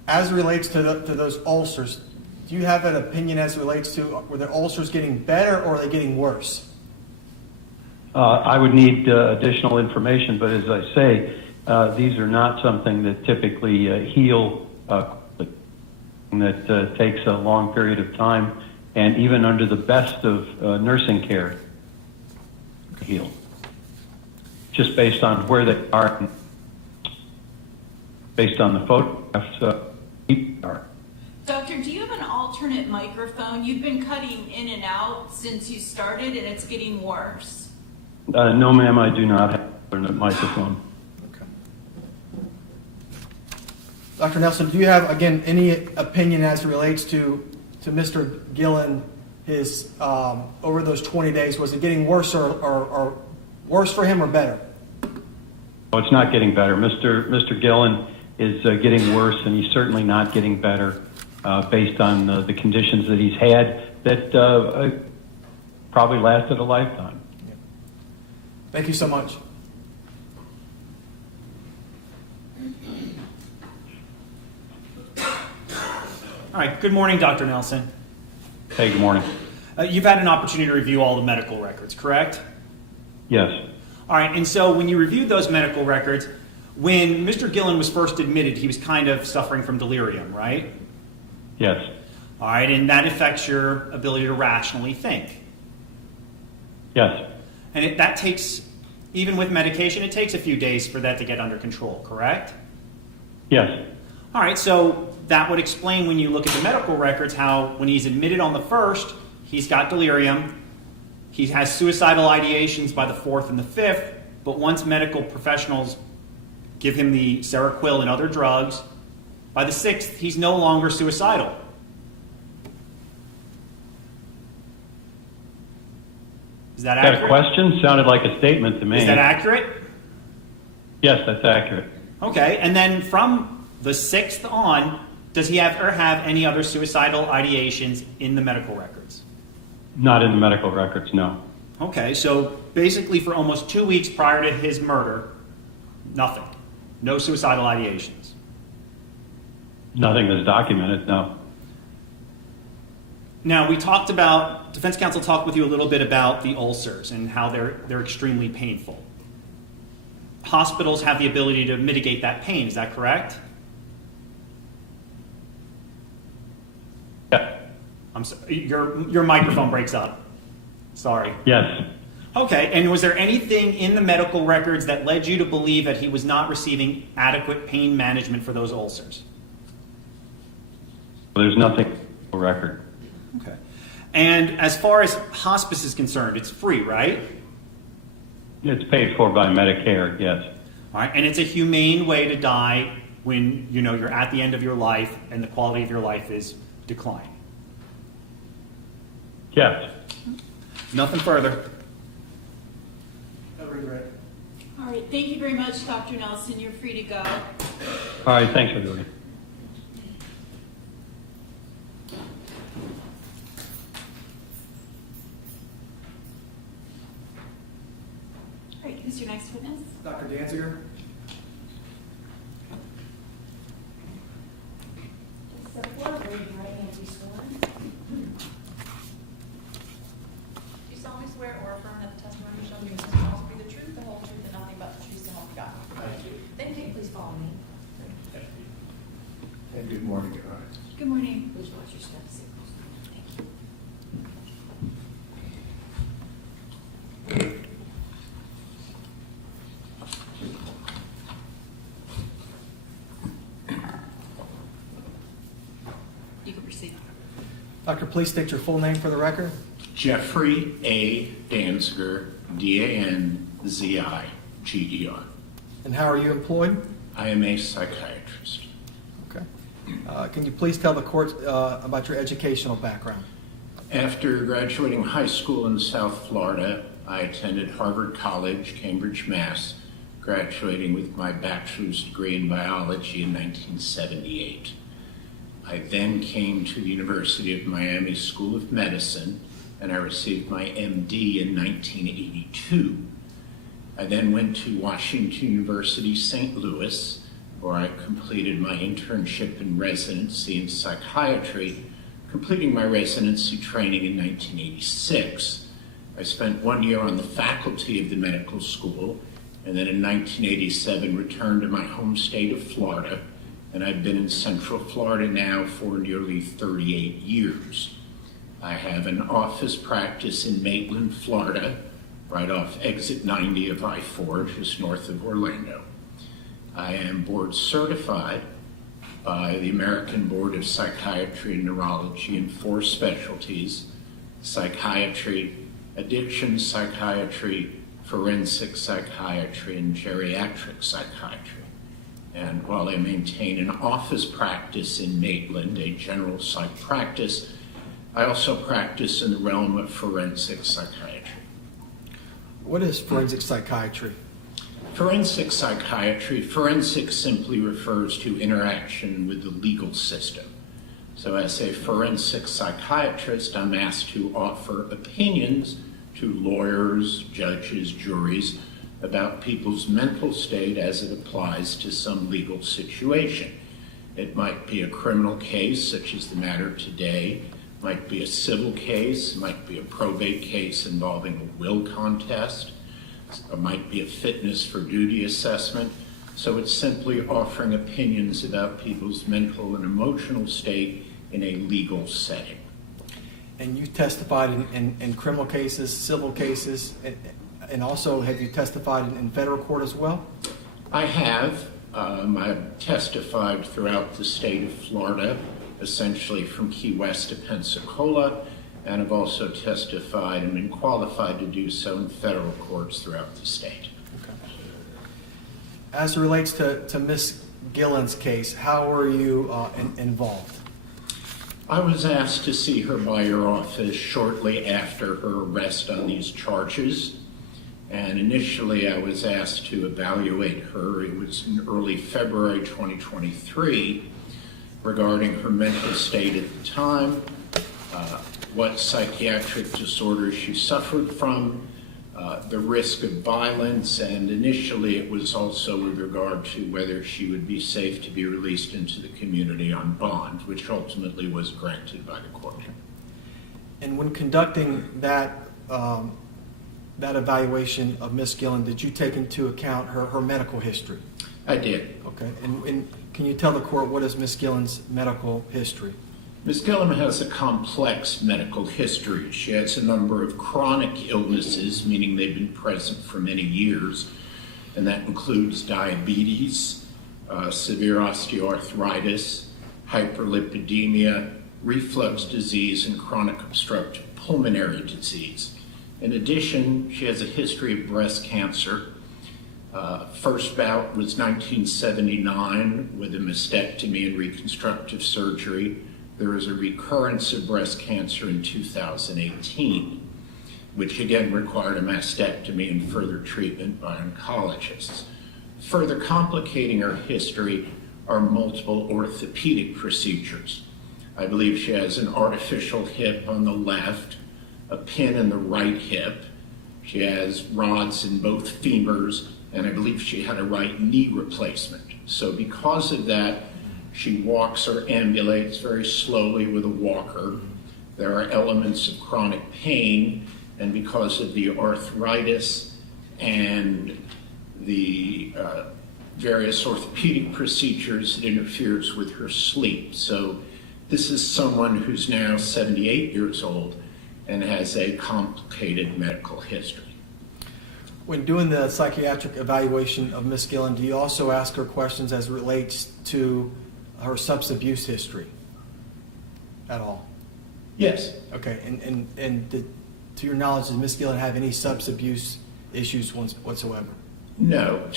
As it relates to those ulcers, do you have an opinion as it relates to, were the ulcers getting better or are they getting worse? I would need additional information, but as I say, these are not something that typically heal, that takes a long period of time, and even under the best of nursing care, heal. Just based on where they are, based on the photographs, are. Doctor, do you have an alternate microphone? You've been cutting in and out since you started, and it's getting worse. No, ma'am, I do not have a microphone. Dr. Nelson, do you have, again, any opinion as it relates to Mr. Gilland, his, over those 20 days, was it getting worse or worse for him or better? Oh, it's not getting better. Mr. Gilland is getting worse, and he's certainly not getting better based on the conditions that he's had that probably lasted a lifetime. Thank you so much. All right, good morning, Dr. Nelson. Hey, good morning. You've had an opportunity to review all the medical records, correct? Yes. All right, and so when you reviewed those medical records, when Mr. Gilland was first admitted, he was kind of suffering from delirium, right? Yes. All right, and that affects your ability to rationally think. Yes. And that takes, even with medication, it takes a few days for that to get under control, correct? Yes. All right, so that would explain when you look at the medical records how when he's admitted on the first, he's got delirium, he has suicidal ideations by the 4th and the 5th, but once medical professionals give him the Seroquel and other drugs, by the 6th, he's no longer suicidal. Is that accurate? That question sounded like a statement to me. Is that accurate? Yes, that's accurate. Okay, and then from the 6th on, does he ever have any other suicidal ideations in the medical records? Not in the medical records, no. Okay, so basically for almost 2 weeks prior to his murder, nothing. No suicidal ideations. Nothing that's documented, no. Now, defense counsel talked with you a little bit about the ulcers and how they're extremely painful. Hospitals have the ability to mitigate that pain, is that correct? Yeah. I'm sorry, your microphone breaks up. Sorry. Yes. Okay, and was there anything in the medical records that led you to believe that he was not receiving adequate pain management for those ulcers? There's nothing in the record. Okay. And as far as hospice is concerned, it's free, right? It's paid for by Medicare, yes. All right, and it's a humane way to die when you're at the end of your life and the quality of your life is declining. Yes. Nothing further. No regret. All right, thank you very much, Dr. Nelson. You're free to go. All right, thanks, everybody. All right, who's your next witness? Dr. Danziger? So before I raise your right hand, be sworn. Do you solemnly swear or affirm that the testimony you shall give in this case will be the truth, the whole truth, and nothing but the truth, so help you God? Thank you. Then can you please follow me? And good morning, Your Honor. Good morning. Please watch your steps. Thank you. You can proceed. Doctor, please state your full name for the record. Jeffrey A. Danziger, D-A-N-Z-I-G-E-R. And how are you employed? I am a psychiatrist. Okay. Can you please tell the court about your educational background? After graduating high school in South Florida, I attended Harvard College, Cambridge, Mass., graduating with my bachelor's degree in biology in 1978. I then came to the University of Miami School of Medicine, and I received my MD in 1982. I then went to Washington University, St. Louis, where I completed my internship and residency in psychiatry, completing my residency training in 1986. I spent 1 year on the faculty of the medical school, and then in 1987 returned to my home state of Florida, and I've been in Central Florida now for nearly 38 years. I have an office practice in Maitland, Florida, right off exit 90 of I-4, just north of Orlando. I am board certified by the American Board of Psychiatry and Neurology in 4 specialties: psychiatry, addiction psychiatry, forensic psychiatry, and geriatric psychiatry. And while I maintain an office practice in Maitland, a general psych practice, I also practice in the realm of forensic psychiatry. What is forensic psychiatry? Forensic psychiatry, forensic simply refers to interaction with the legal system. So as a forensic psychiatrist, I'm asked to offer opinions to lawyers, judges, juries about people's mental state as it applies to some legal situation. It might be a criminal case, such as the matter today, might be a civil case, might be a probate case involving a will contest, or might be a fitness for duty assessment. So it's simply offering opinions about people's mental and emotional state in a legal setting. And you testified in criminal cases, civil cases, and also have you testified in federal court as well? I have. I've testified throughout the state of Florida, essentially from Key West to Pensacola, and have also testified and been qualified to do so in federal courts throughout the state. Okay. As it relates to Miss Gilland's case, how were you involved? I was asked to see her by your office shortly after her arrest on these charges. And initially I was asked to evaluate her. It was in early February 2023 regarding her mental state at the time, what psychiatric disorders she suffered from, the risk of violence, and initially it was also with regard to whether she would be safe to be released into the community on bond, which ultimately was granted by the court. And when conducting that evaluation of Miss Gilland, did you take into account her medical history? I did. Okay. And can you tell the court what is Miss Gilland's medical history? Ms. Gilland has a complex medical history. She has a number of chronic illnesses, meaning they've been present for many years, and that includes diabetes, severe osteoarthritis, hyperlipidemia, reflux disease, and chronic obstructive pulmonary disease. In addition, she has a history of breast cancer. First bout was 1979 with a mastectomy and reconstructive surgery. There was a recurrence of breast cancer in 2018, which again required a mastectomy and further treatment by oncologists. Further complicating her history are multiple orthopedic procedures. I believe she has an artificial hip on the left, a pin in the right hip. She has rods in both femurs, and I believe she had a right knee replacement. So because of that, she walks or ambulates very slowly with a walker. There are elements of chronic pain, and because of the arthritis and the various orthopedic procedures, it interferes with her sleep. So this is someone who's now 78 years old and has a complicated medical history. When doing the psychiatric evaluation of Ms. Gilland, do you also ask her questions as it relates to her substance abuse history at all? Yes. Okay, and to your knowledge, does Ms. Gilland have any substance abuse issues whatsoever? No,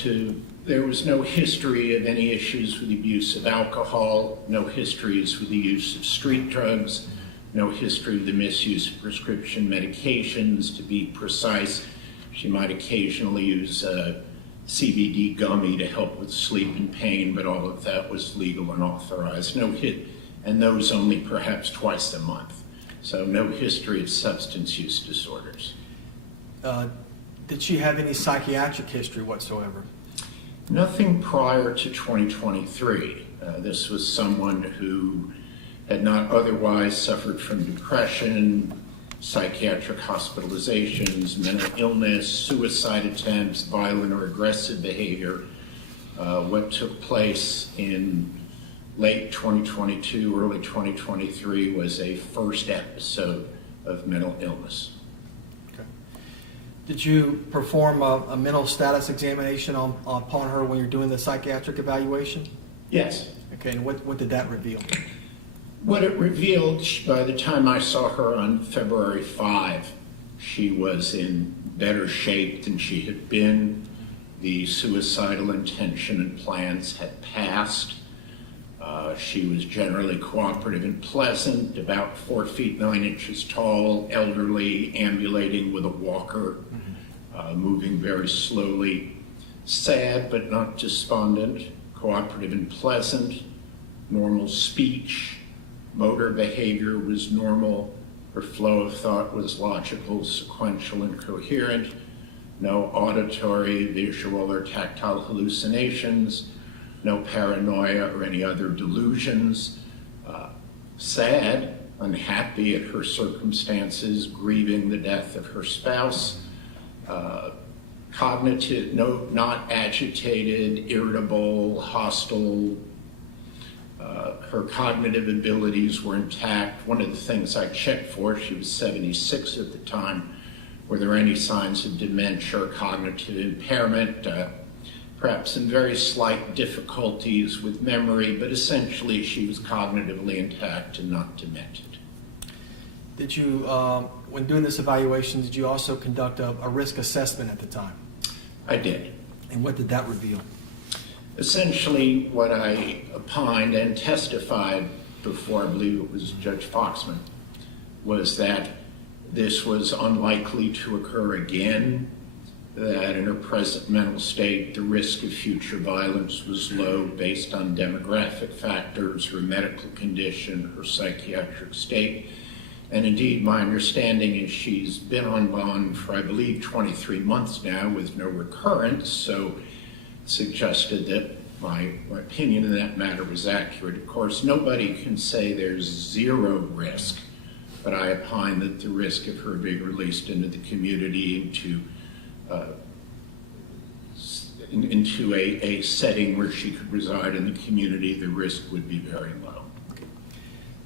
there was no history of any issues with the abuse of alcohol, no histories with the use of street drugs, no history of the misuse of prescription medications. To be precise, she might occasionally use a CBD gummy to help with sleep and pain, but all of that was legal and authorized. And those only perhaps twice a month. So no history of substance use disorders. Did she have any psychiatric history whatsoever? Nothing prior to 2023. This was someone who had not otherwise suffered from depression, psychiatric hospitalizations, mental illness, suicide attempts, violent or aggressive behavior. What took place in late 2022, early 2023 was a first episode of mental illness. Did you perform a mental status examination upon her when you're doing the psychiatric evaluation? Yes. Okay, and what did that reveal? What it revealed, by the time I saw her on February 5, she was in better shape than she had been. The suicidal intention and plans had passed. She was generally cooperative and pleasant, about 4 feet 9 inches tall, elderly, ambulating with a walker, moving very slowly, sad but not despondent, cooperative and pleasant, normal speech, motor behavior was normal, her flow of thought was logical, sequential, and coherent, no auditory, visual, or tactile hallucinations, no paranoia or any other delusions, sad, unhappy at her circumstances, grieving the death of her spouse, cognitive, not agitated, irritable, hostile. Her cognitive abilities were intact. One of the things I checked for, she was 76 at the time, were there any signs of dementia or cognitive impairment? Perhaps some very slight difficulties with memory, but essentially she was cognitively intact and not demented. Did you, when doing this evaluation, did you also conduct a risk assessment at the time? I did. And what did that reveal? Essentially, what I opined and testified before, I believe it was Judge Foxman, was that this was unlikely to occur again, that in her present mental state, the risk of future violence was low based on demographic factors, her medical condition, her psychiatric state. And indeed, my understanding is she's been on bond for, I believe, 23 months now with no recurrence, so suggested that my opinion in that matter was accurate. Of course, nobody can say there's zero risk, but I opine that the risk of her being released into the community, into a setting where she could reside in the community, the risk would be very low.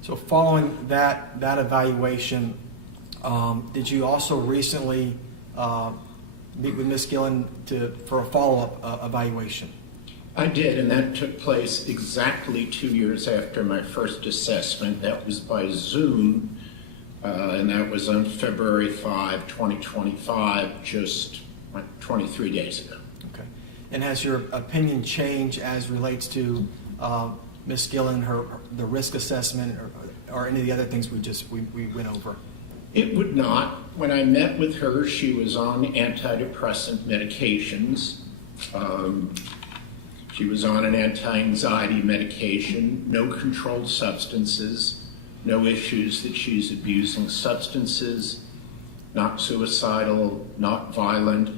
So following that evaluation, did you also recently meet with Ms. Gilland for a follow-up evaluation? I did, and that took place exactly 2 years after my first assessment. That was by Zoom and that was on February 5, 2025, just 23 days ago. Okay. And has your opinion changed as relates to Ms. Gilland, the risk assessment, or any of the other things we went over? It would not. When I met with her, she was on antidepressant medications. She was on an anti-anxiety medication, no controlled substances, no issues that she's abusing substances, not suicidal, not violent.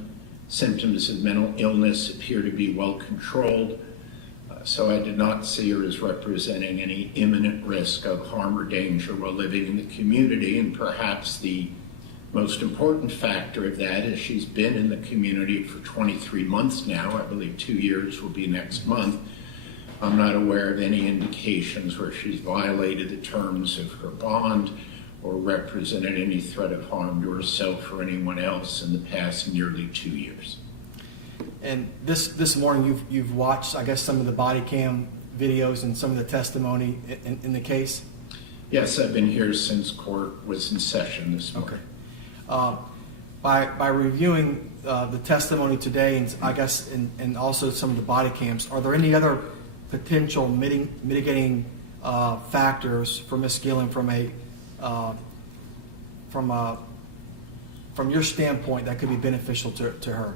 Symptoms of mental illness appear to be well controlled. So I did not see her as representing any imminent risk of harm or danger while living in the community. And perhaps the most important factor of that is she's been in the community for 23 months now. I believe 2 years will be next month. I'm not aware of any indications where she's violated the terms of her bond or represented any threat of harm to herself or anyone else in the past nearly 2 years. And this morning, you've watched, I guess, some of the body cam videos and some of the testimony in the case? Yes, I've been here since court was in session this morning. Okay. By reviewing the testimony today, and I guess, and also some of the body cams, are there any other potential mitigating factors for Ms. Gilland from your standpoint that could be beneficial to her?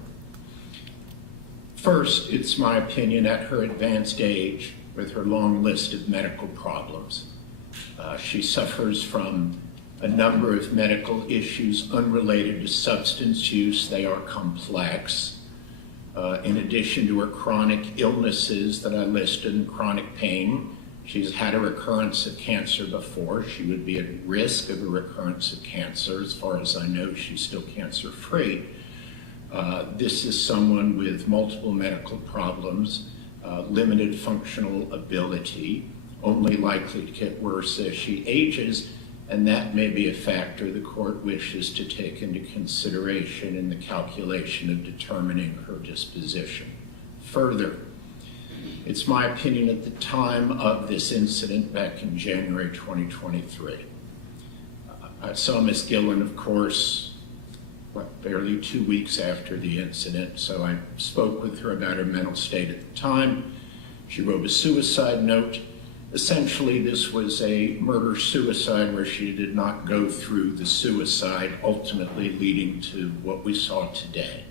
First, it's my opinion at her advanced age, with her long list of medical problems, she suffers from a number of medical issues unrelated to substance use. They are complex. In addition to her chronic illnesses that I listed in chronic pain, she's had a recurrence of cancer before. She would be at risk of a recurrence of cancer. As far as I know, she's still cancer-free. This is someone with multiple medical problems, limited functional ability, only likely to get worse as she ages, and that may be a factor the court wishes to take into consideration in the calculation of determining her disposition. Further, it's my opinion at the time of this incident back in January 2023. I saw Ms. Gilland, of course, barely 2 weeks after the incident, so I spoke with her about her mental state at the time. She wrote a suicide note. Essentially, this was a murder-suicide where she did not go through the suicide, ultimately leading to what we saw today.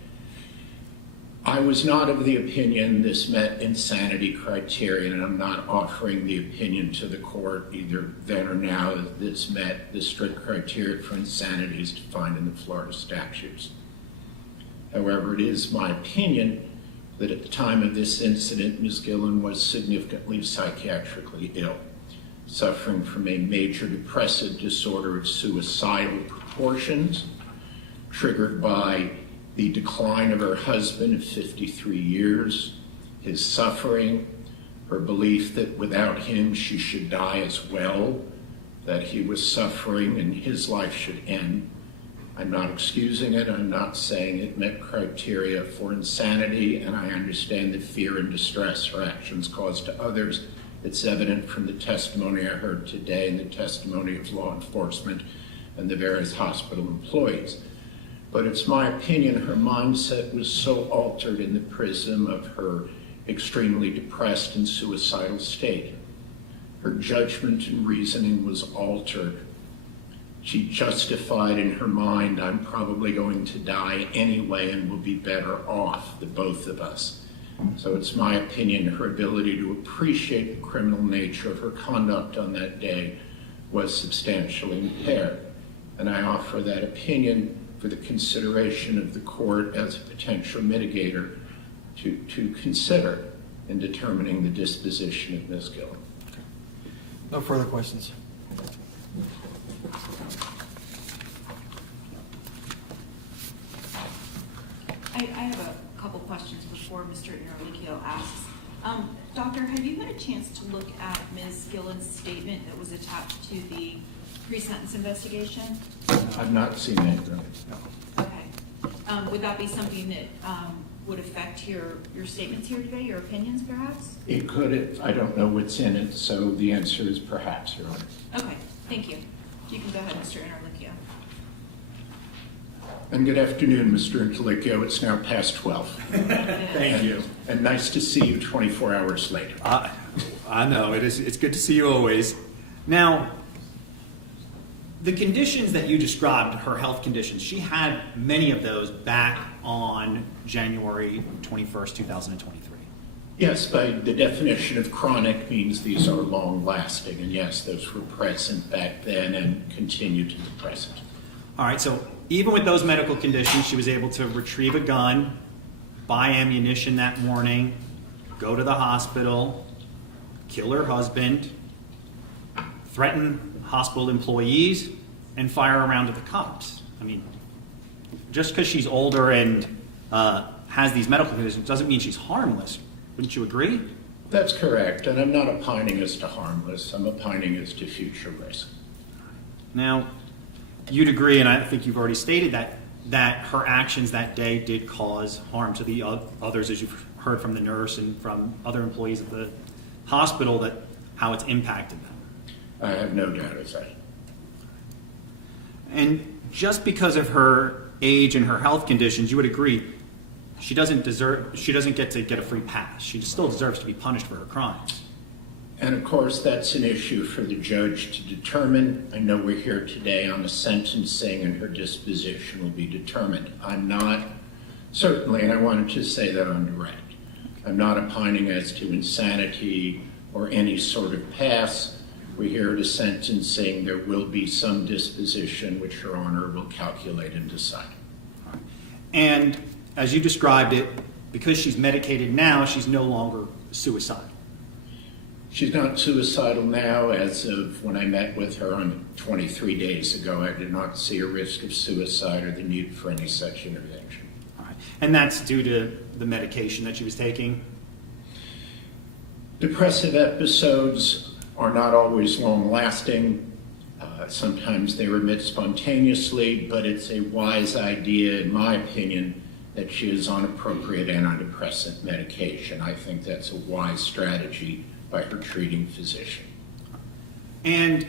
I was not of the opinion this met insanity criteria, and I'm not offering the opinion to the court either then or now that this met the strict criteria for insanity as defined in the Florida statutes. However, it is my opinion that at the time of this incident, Ms. Gilland was significantly psychiatrically ill, suffering from a major depressive disorder of suicidal proportions, triggered by the decline of her husband of 53 years, his suffering, her belief that without him she should die as well, that he was suffering and his life should end. I'm not excusing it, I'm not saying it met criteria for insanity, and I understand the fear and distress her actions caused to others. It's evident from the testimony I heard today and the testimony of law enforcement and the various hospital employees. But it's my opinion her mindset was so altered in the prism of her extremely depressed and suicidal state. Her judgment and reasoning was altered. She justified in her mind, I'm probably going to die anyway and will be better off, the both of us. So it's my opinion her ability to appreciate the criminal nature of her conduct on that day was substantially impaired. And I offer that opinion for the consideration of the court as a potential mitigator to consider in determining the disposition of Ms. Gilland. No further questions. I have a couple questions before Mr. Interlicchio asks. Doctor, have you had a chance to look at Ms. Gilland's statement that was attached to the pre-sentence investigation? I've not seen that. No. Okay. Would that be something that would affect your statements here today, your opinions perhaps? It could. I don't know what's in it, so the answer is perhaps, Your Honor. Okay, thank you. You can go ahead, Mr. Interlicchio. And good afternoon, Mr. Interlicchio. It's now past 12. Thank you. And nice to see you 24 hours later. I know, it's good to see you always. Now, the conditions that you described, her health conditions, she had many of those back on January 21st, 2023. Yes, by the definition of chronic means these are long-lasting. And yes, those were present back then and continue to the present. All right, so even with those medical conditions, she was able to retrieve a gun, buy ammunition that morning, go to the hospital, kill her husband, threaten hospital employees, and fire a round at the cops. I mean, just because she's older and has these medical conditions doesn't mean she's harmless. Wouldn't you agree? That's correct, and I'm not opining as to harmless. I'm opining as to future risk. Now, you'd agree, and I think you've already stated that her actions that day did cause harm to the others, as you've heard from the nurse and from other employees at the hospital, that how it's impacted them. I have no doubt of that. And just because of her age and her health conditions, you would agree she doesn't get to get a free pass. She still deserves to be punished for her crimes. And of course, that's an issue for the judge to determine. I know we're here today on the sentencing and her disposition will be determined. I'm not, certainly, and I wanted to say that on direct, I'm not opining as to insanity or any sort of pass. We're here at a sentencing. There will be some disposition which Your Honor will calculate and decide. And as you described it, because she's medicated now, she's no longer suicidal. She's not suicidal now. As of when I met with her on 23 days ago, I did not see a risk of suicide or the need for any such intervention. All right. And that's due to the medication that she was taking? Depressive episodes are not always long-lasting. Sometimes they remit spontaneously, but it's a wise idea, in my opinion, that she is on appropriate antidepressant medication. I think that's a wise strategy by her treating physician. And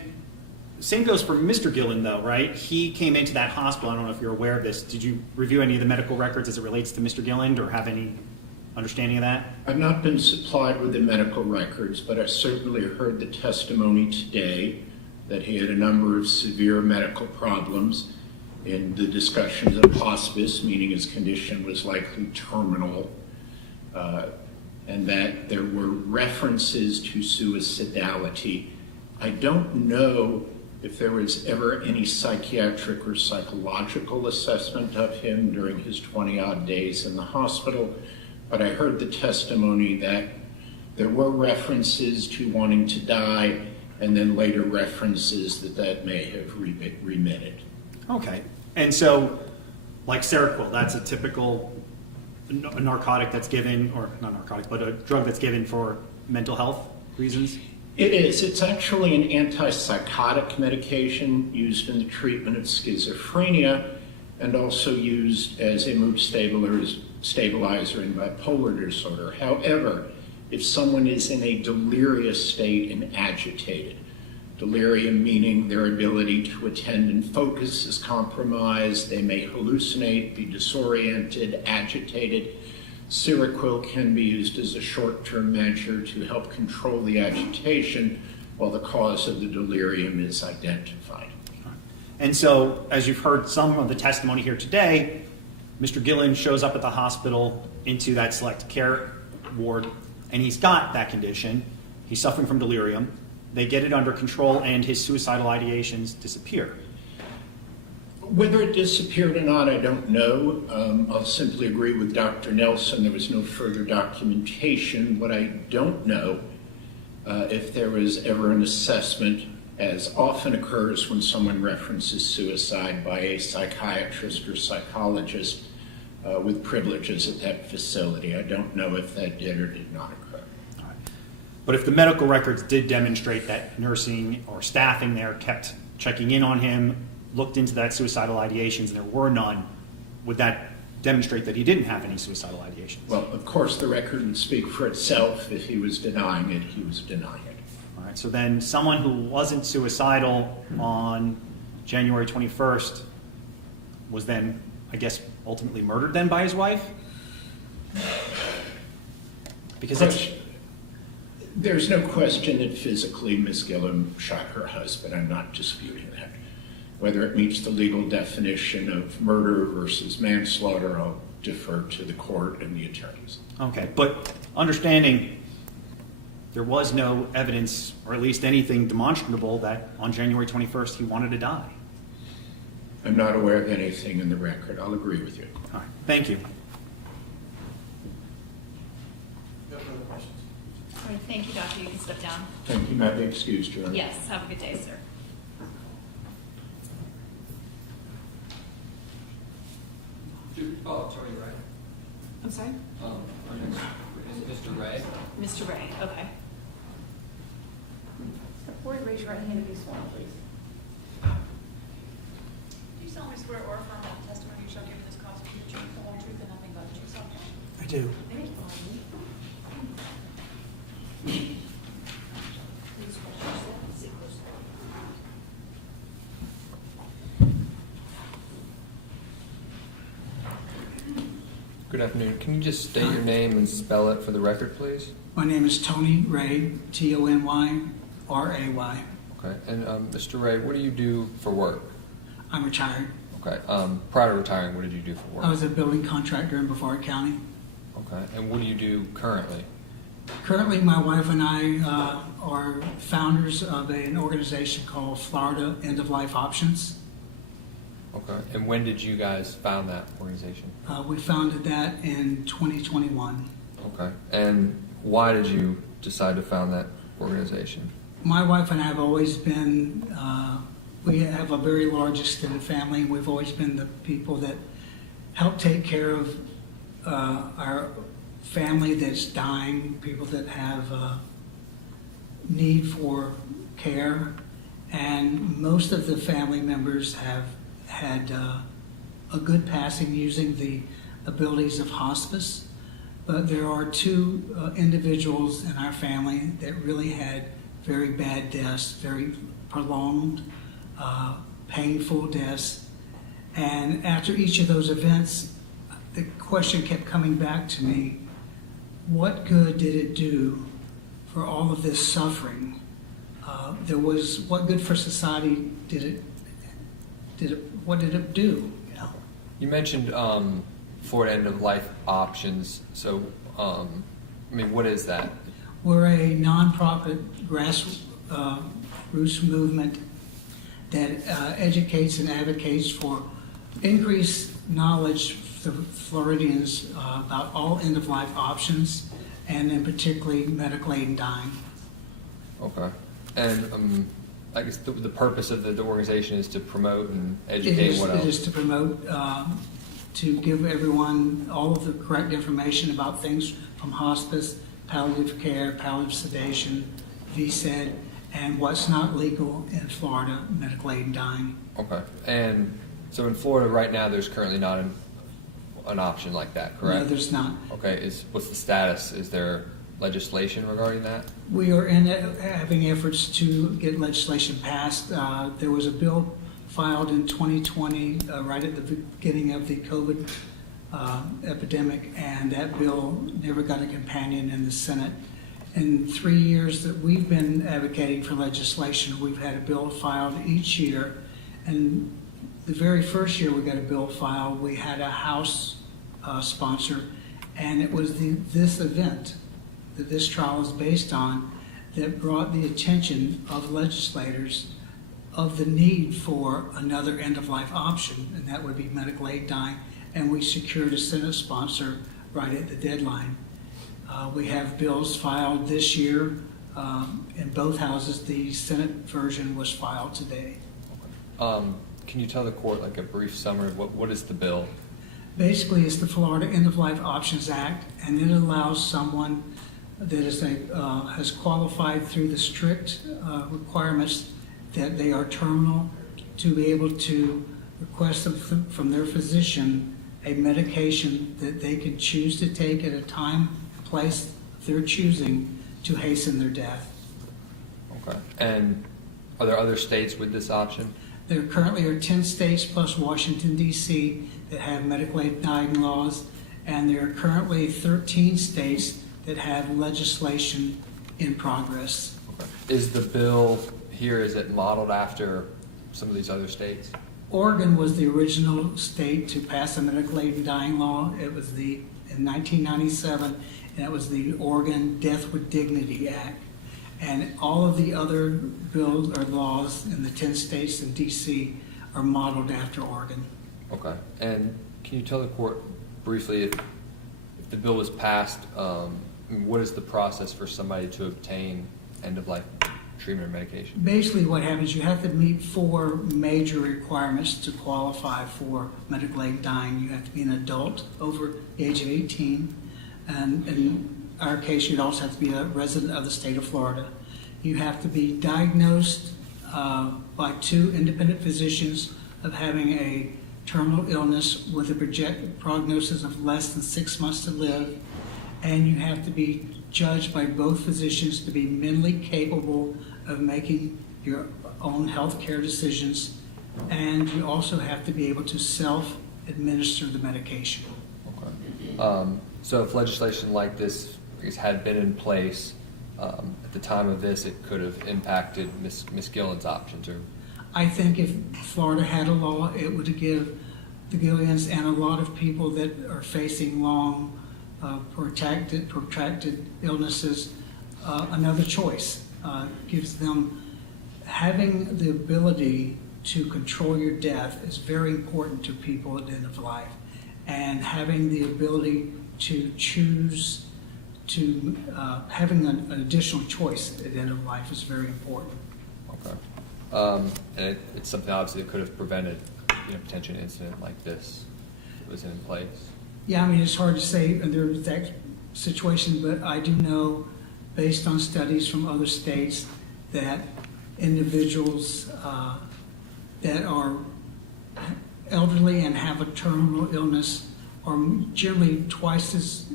same goes for Mr. Gilland, though, right? He came into that hospital. I don't know if you're aware of this. Did you review any of the medical records as it relates to Mr. Gilland or have any understanding of that? I've not been supplied with the medical records, but I certainly heard the testimony today that he had a number of severe medical problems in the discussions of hospice, meaning his condition was likely terminal, and that there were references to suicidality. I don't know if there was ever any psychiatric or psychological assessment of him during his 20-odd days in the hospital, but I heard the testimony that there were references to wanting to die, and then later references that may have remitted. Okay. And so, like Seroquel, that's a typical narcotic that's given, or not narcotic, but a drug that's given for mental health reasons? It is. It's actually an antipsychotic medication used in the treatment of schizophrenia and also used as a mood stabilizer in bipolar disorder. However, if someone is in a delirious state and agitated, delirium meaning their ability to attend and focus is compromised, they may hallucinate, be disoriented, agitated. Seroquel can be used as a short-term measure to help control the agitation while the cause of the delirium is identified. And so, as you've heard some of the testimony here today, Mr. Gilland shows up at the hospital into that select care ward, and he's got that condition. He's suffering from delirium. They get it under control, and his suicidal ideations disappear. Whether it disappeared or not, I don't know. I'll simply agree with Dr. Nelson. There was no further documentation. What I don't know, if there was ever an assessment, as often occurs when someone references suicide by a psychiatrist or psychologist with privileges at that facility. I don't know if that did or did not occur. But if the medical records did demonstrate that nursing or staffing there kept checking in on him, looked into that suicidal ideations, and there were none, would that demonstrate that he didn't have any suicidal ideations? Well, of course, the record would speak for itself. If he was denying it, he was denying it. All right, so then someone who wasn't suicidal on January 21st, was then, I guess, ultimately murdered then by his wife? Because it's... There's no question that physically Ms. Gilland shot her husband. I'm not disputing that. Whether it meets the legal definition of murder versus manslaughter, I'll defer to the court and the attorneys. Okay, but understanding there was no evidence, or at least anything demonstrable, that on January 21st he wanted to die. I'm not aware of anything in the record. I'll agree with you. All right, thank you. No further questions. All right, thank you, doctor. You can step down. Thank you. May I be excused, Your Honor? Yes, have a good day, sir. Oh, Tony Ray. I'm sorry? Mr. Ray. Mr. Ray, okay. Cory, raise your right hand and be sworn, please. Do you solemnly swear or affirm that the testimony you shall give in this cause will be the truth, the whole truth, and nothing but the truth, so help you? I do. Thank you. Please raise yourself and sit close. Good afternoon. Can you just state your name and spell it for the record, please? My name is Tony Ray, Tonyray. Okay. And Mr. Ray, what do you do for work? I'm retired. Okay. Prior to retiring, what did you do for work? I was a building contractor in Brevard County. Okay. And what do you do currently? Currently, my wife and I are founders of an organization called Florida End of Life Options. Okay. And when did you guys found that organization? We founded that in 2021. Okay. And why did you decide to found that organization? My wife and I have always been, we have a very large extended family, and we've always been the people that help take care of our family that's dying, people that have need for care, and most of the family members have had a good passing using the abilities of hospice, but there are two individuals in our family that really had very bad deaths, very prolonged, painful deaths, and after each of those events, the question kept coming back to me, what good did it do for all of this suffering? What good for society what did it do? You know? You mentioned Florida End of Life Options. So, what is that? We're a nonprofit grassroots movement that educates and advocates for increased knowledge for Floridians about all end-of-life options, and in particularly medical aid in dying. Okay. And I guess the purpose of the organization is to promote and educate. What else? It is to promote, to give everyone all of the correct information about things from hospice, palliative care, palliative sedation, VSED, and what's not legal in Florida, medical aid in dying. Okay. And so in Florida right now, there's currently not an option like that, correct? No, there's not. Okay. What's the status? Is there legislation regarding that? We are having efforts to get legislation passed. There was a bill filed in 2020, right at the beginning of the COVID epidemic, and that bill never got a companion in the Senate. In 3 years that we've been advocating for legislation, we've had a bill filed each year, and the very first year we got a bill filed, we had a House sponsor, and it was this event that this trial is based on that brought the attention of legislators of the need for another end-of-life option, and that would be medical aid dying, and we secured a Senate sponsor right at the deadline. We have bills filed this year in both houses. The Senate version was filed today. Can you tell the court like a brief summary of what is the bill? Basically, it's the Florida End-of-Life Options Act, and it allows someone that is has qualified through the strict requirements that they are terminal to be able to request from their physician a medication that they can choose to take at a time and place of their choosing to hasten their death. Okay. And are there other states with this option? There currently are 10 states plus Washington, D.C. that have medical aid dying laws, and there are currently 13 states that have legislation in progress. Is the bill here, is it modeled after some of these other states? Oregon was the original state to pass a medical aid dying law. It was in 1997, and it was the Oregon Death with Dignity Act. And all of the other bills or laws in the 10 states and DC are modeled after Oregon. Okay. And can you tell the court briefly, if the bill was passed, what is the process for somebody to obtain end-of-life treatment or medication? Basically what happens, you have to meet 4 major requirements to qualify for medical aid dying. You have to be an adult over the age of 18, and in our case, you'd also have to be a resident of the state of Florida. You have to be diagnosed by 2 independent physicians of having a terminal illness with a projected prognosis of less than 6 months to live, and you have to be judged by both physicians to be mentally capable of making your own health care decisions, and you also have to be able to self-administer the medication. Okay. So if legislation like this had been in place at the time of this, it could have impacted Ms. Gilland's options? Or I think if Florida had a law, it would give the Gillands and a lot of people that are facing long, protracted illnesses another choice. Gives them having the ability to control your death is very important to people at the end of life, and having the ability to choose to having an additional choice at the end of life is very important. Okay. And it's something obviously that could have prevented, potential incident like this if it was in place. Yeah, I mean, it's hard to say under that situation, but I do know, based on studies from other states, that individuals that are elderly and have a terminal illness are generally twice as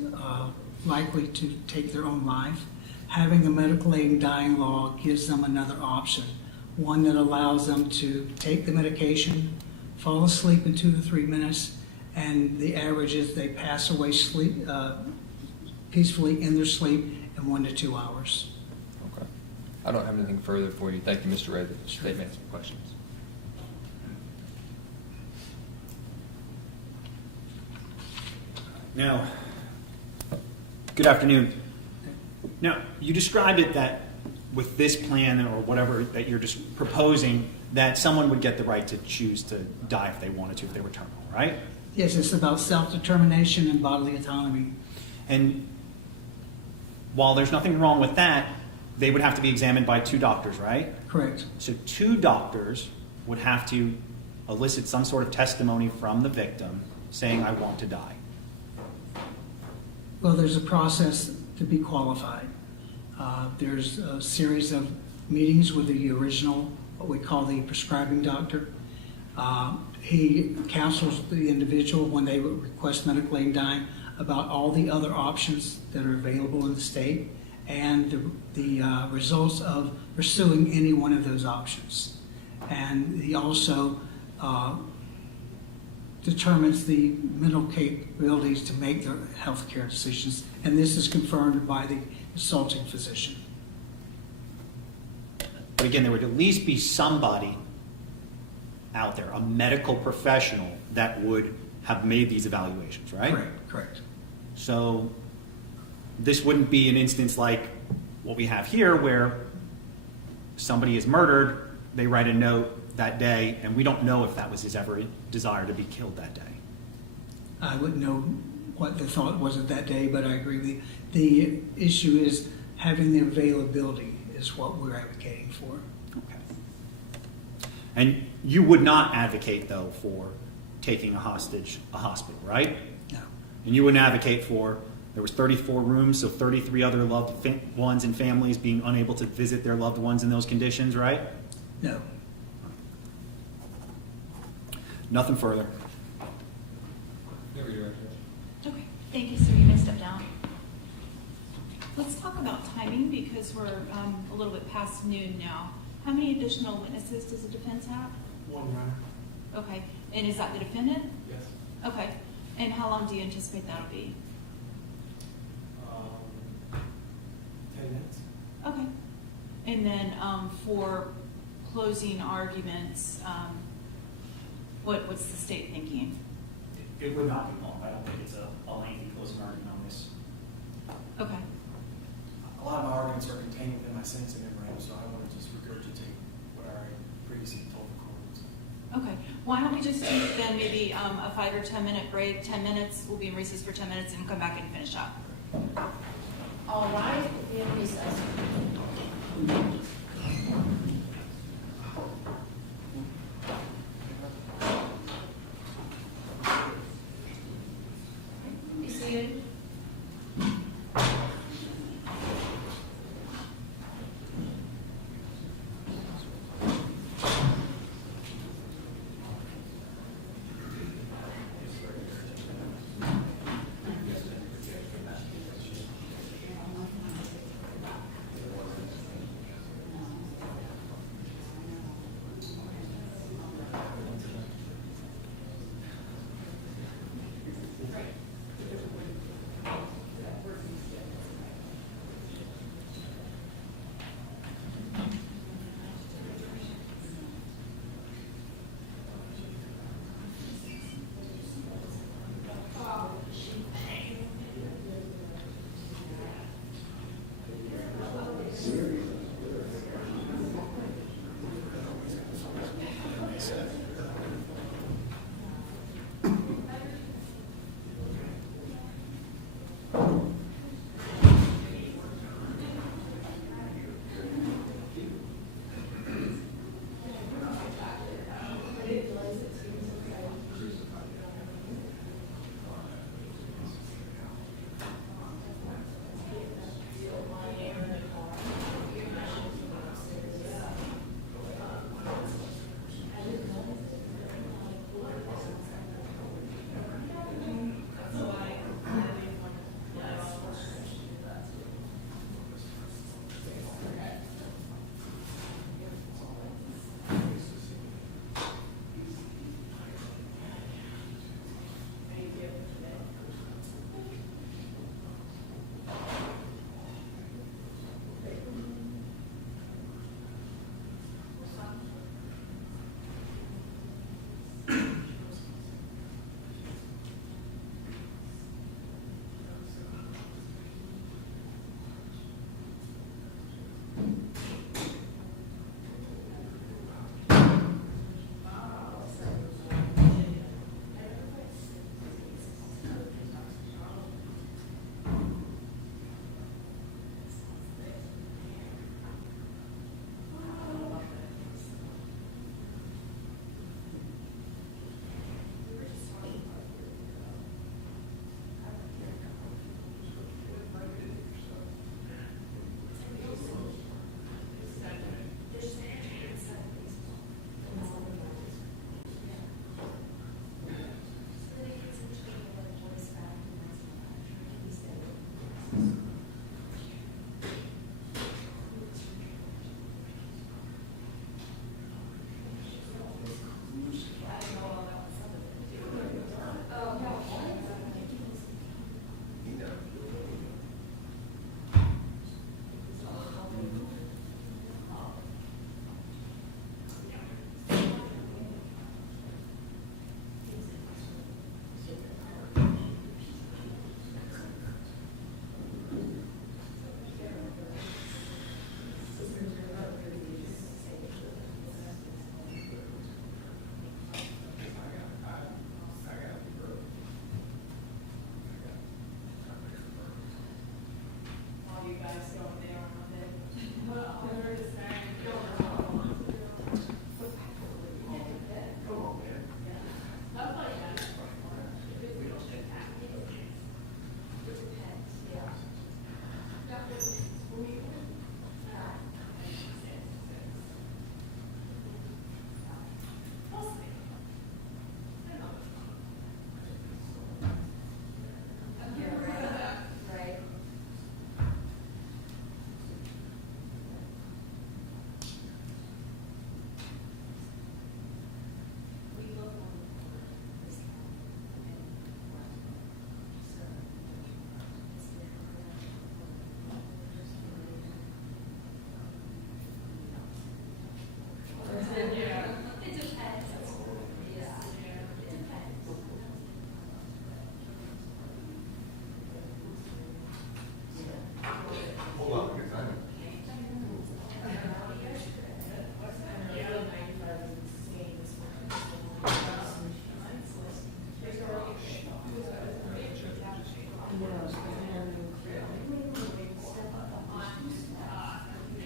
likely to take their own life. Having a medical aid and dying law gives them another option, one that allows them to take the medication, fall asleep in 2 to 3 minutes, and the average is they pass away peacefully in their sleep in 1 to 2 hours. Okay. I don't have anything further for you. Thank you, Mr. Ray. The state may have some questions. Now, good afternoon. Now, you described it that with this plan or whatever that you're just proposing, that someone would get the right to choose to die if they wanted to, if they were terminal, right? Yes, it's about self-determination and bodily autonomy. And while there's nothing wrong with that, they would have to be examined by 2 doctors, right? Correct. So 2 doctors would have to elicit some sort of testimony from the victim saying, I want to die. Well, there's a process to be qualified. There's a series of meetings with the original, what we call the prescribing doctor. He counsels the individual when they request medical aid and dying about all the other options that are available in the state and the results of pursuing any one of those options. And he also determines the mental capabilities to make their health care decisions, and this is confirmed by the consulting physician. But again, there would at least be somebody out there, a medical professional, that would have made these evaluations, right? Correct. So this wouldn't be an instance like what we have here where somebody is murdered, they write a note that day, and we don't know if that was his ever desire to be killed that day. I wouldn't know what the thought was at that day, but I agree with you. The issue is having the availability is what we're advocating for. Okay. And you would not advocate, though, for taking a hostage a hospital, right? No. And you wouldn't advocate for, there was 34 rooms, so 33 other loved ones and families being unable to visit their loved ones in those conditions, right? No. Nothing further. Okay, thank you, sir. You may step down. Let's talk about timing because we're a little bit past noon now. How many additional witnesses does the defense have? One, Your Honor. Okay, and is that the defendant? Yes. Okay, and how long do you anticipate that'll be? 10 minutes. Okay, and then for closing arguments, what's the state thinking? It would not be long. I don't think it's a lengthy closing argument on this. Okay. A lot of my arguments are contained within my sentencing memorandum, so I want to just regurgitate what I previously told the court. Okay, why don't we just take then maybe a 5 or 10 minute break, 10 minutes, we'll be in recess for 10 minutes and come back and finish up. All right, we have recess. Be seated.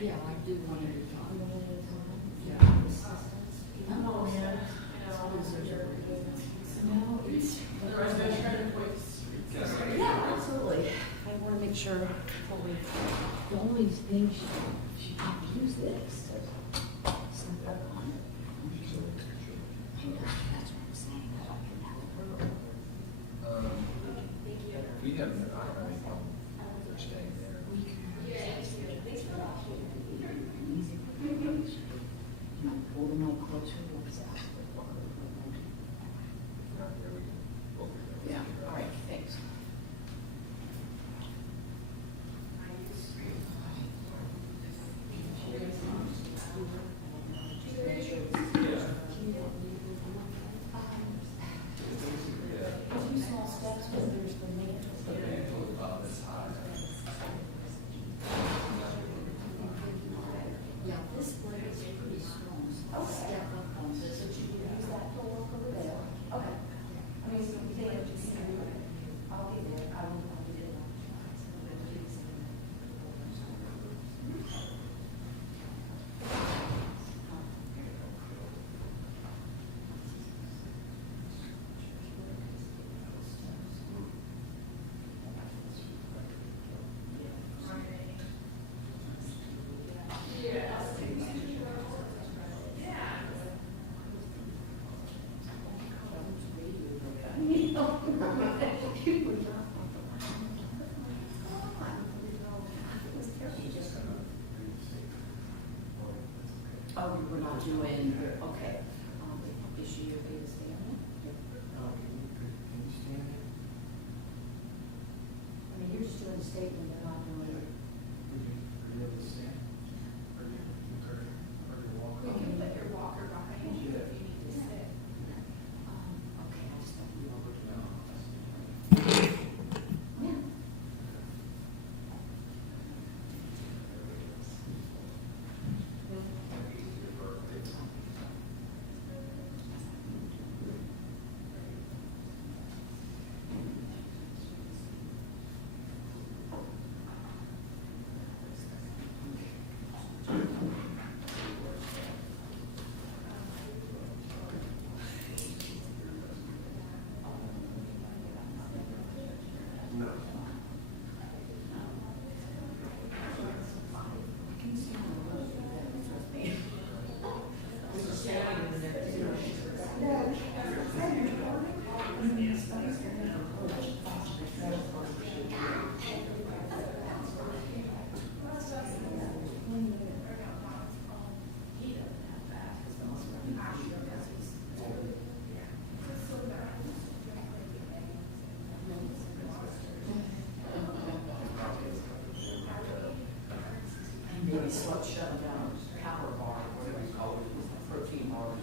Yeah, I do want to do yeah, absolutely. I want to make sure before the only thing she can't use this. That's what I'm saying. We have, I don't have any problem with her staying there. Hold them up closer. Yeah, all right, thanks. Two small steps, but there's the main. Yeah, this leg is pretty strong, so I'll step up on this, so you can use that to walk over there. Okay. I mean, so they have to see, I'll be there, I'll be there. Oh, we're not doing, okay. Is she okay to stay on it? Can you stand it? I mean, you're just doing a statement, they're not doing it. Are you able to stand? Or you walk? We can let your walker behind you if you need to sit. Okay, I just don't know. Maybe shut down power bar, whatever you call it, protein bar.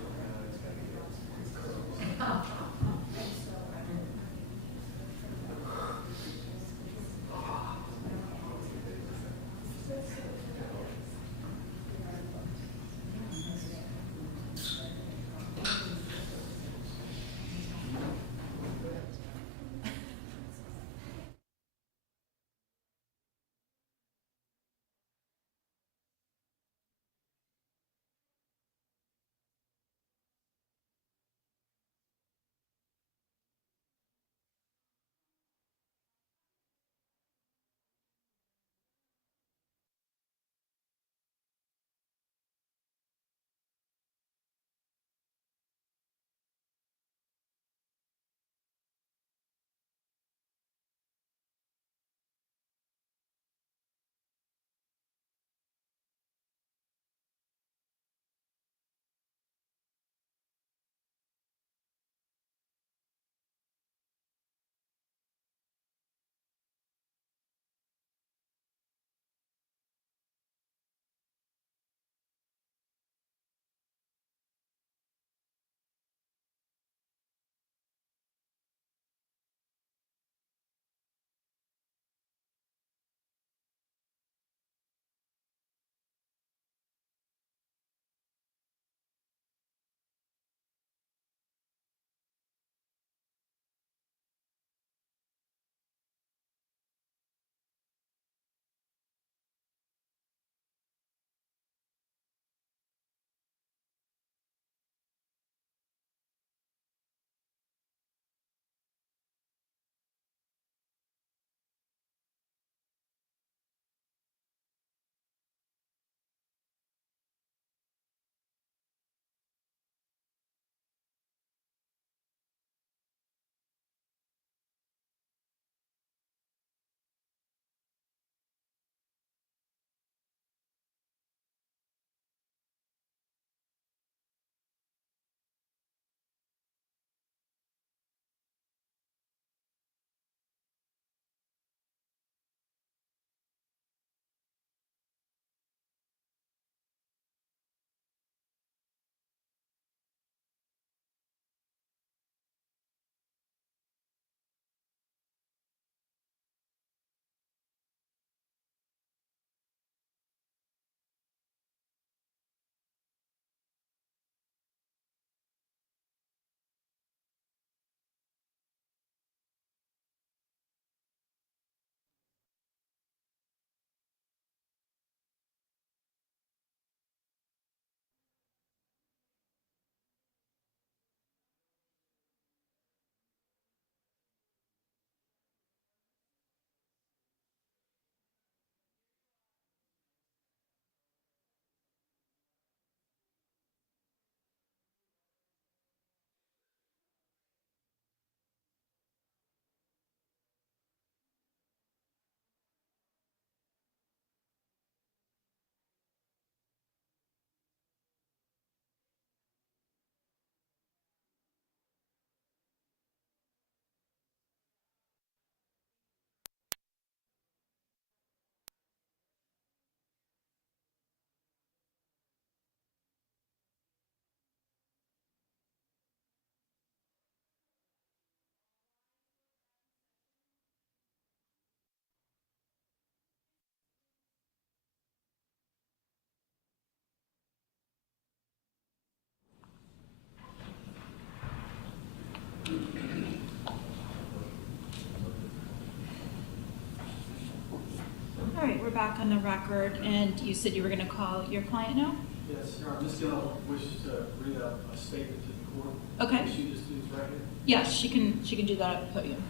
back on the record, and you said you were going to call your client now? Yes, Your Honor, Ms. Gilland wishes to read a statement to the court. Okay. Will she just do this right here? Yes, she can do that at the podium.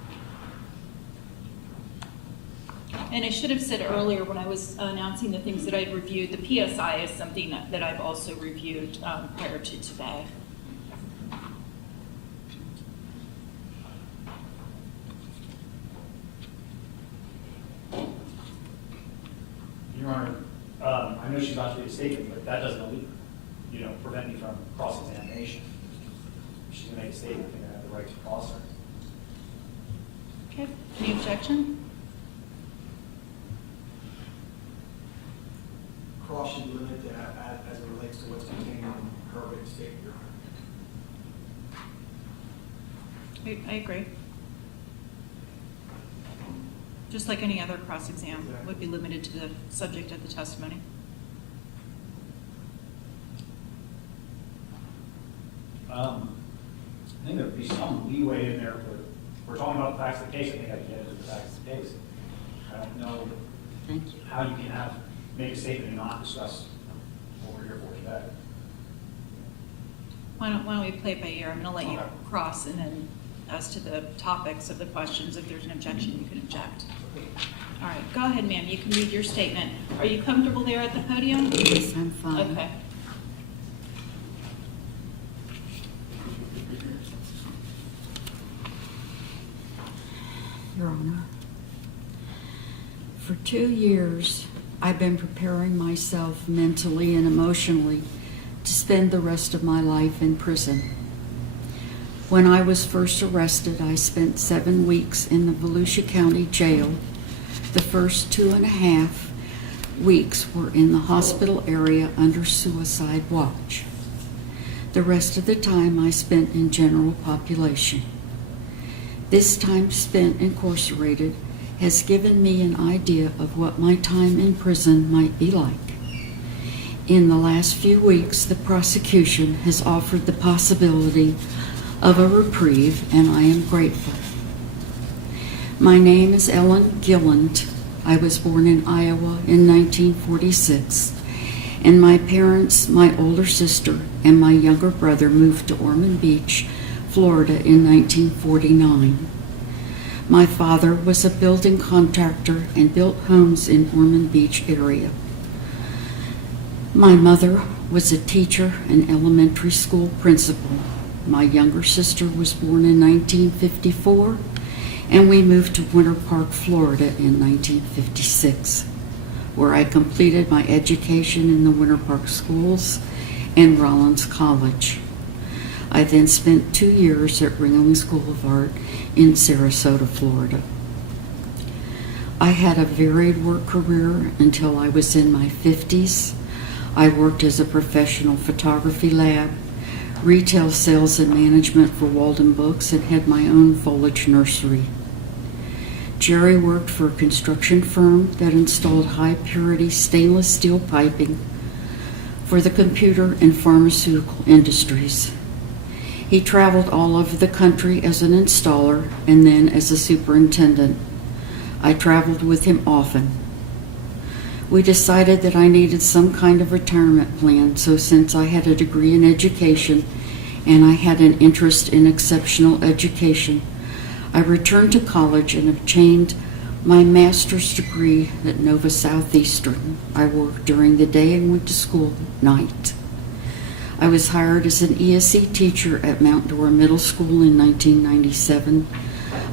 And I should have said earlier when I was announcing the things that I'd reviewed, the PSI is something that I've also reviewed prior to today. Your Honor, I know she's about to read a statement, but that doesn't, prevent me from cross-examination. If she's going to make a statement, I think I have the right to cross her. Okay, any objection? Cross should be limited as it relates to what's contained in her written statement, Your Honor. I agree. Just like any other cross-exam would be limited to the subject of the testimony. I think there would be some leeway in there, but we're talking about the facts of the case. I think I can get into the facts of the case. I don't know how you can make a statement and not discuss what we're here for today. Why don't we play it by ear? I'm going to let you cross, and then as to the topics of the questions, if there's an objection, you can object. All right, go ahead, ma'am. You can read your statement. Are you comfortable there at the podium? Yes, I'm fine. Okay. Your Honor, for 2 years, I've been preparing myself mentally and emotionally to spend the rest of my life in prison. When I was first arrested, I spent 7 weeks in the Volusia County Jail. The first 2.5 weeks were in the hospital area under suicide watch. The rest of the time I spent in general population. This time spent incarcerated has given me an idea of what my time in prison might be like. In the last few weeks, the prosecution has offered the possibility of a reprieve, and I am grateful. My name is Ellen Gilland. I was born in Iowa in 1946, and my parents, my older sister, and my younger brother moved to Ormond Beach, Florida in 1949. My father was a building contractor and built homes in Ormond Beach area. My mother was a teacher and elementary school principal. My younger sister was born in 1954, and we moved to Winter Park, Florida in 1956, where I completed my education in the Winter Park schools and Rollins College. I then spent 2 years at Ringling School of Art in Sarasota, Florida. I had a varied work career until I was in my 50s. I worked as a professional photography lab, retail sales and management for Walden Books, and had my own foliage nursery. Jerry worked for a construction firm that installed high-purity stainless steel piping for the computer and pharmaceutical industries. He traveled all over the country as an installer and then as a superintendent. I traveled with him often. We decided that I needed some kind of retirement plan, so since I had a degree in education and I had an interest in exceptional education, I returned to college and obtained my master's degree at Nova Southeastern. I worked during the day and went to school at night. I was hired as an ESE teacher at Mount Dora Middle School in 1997.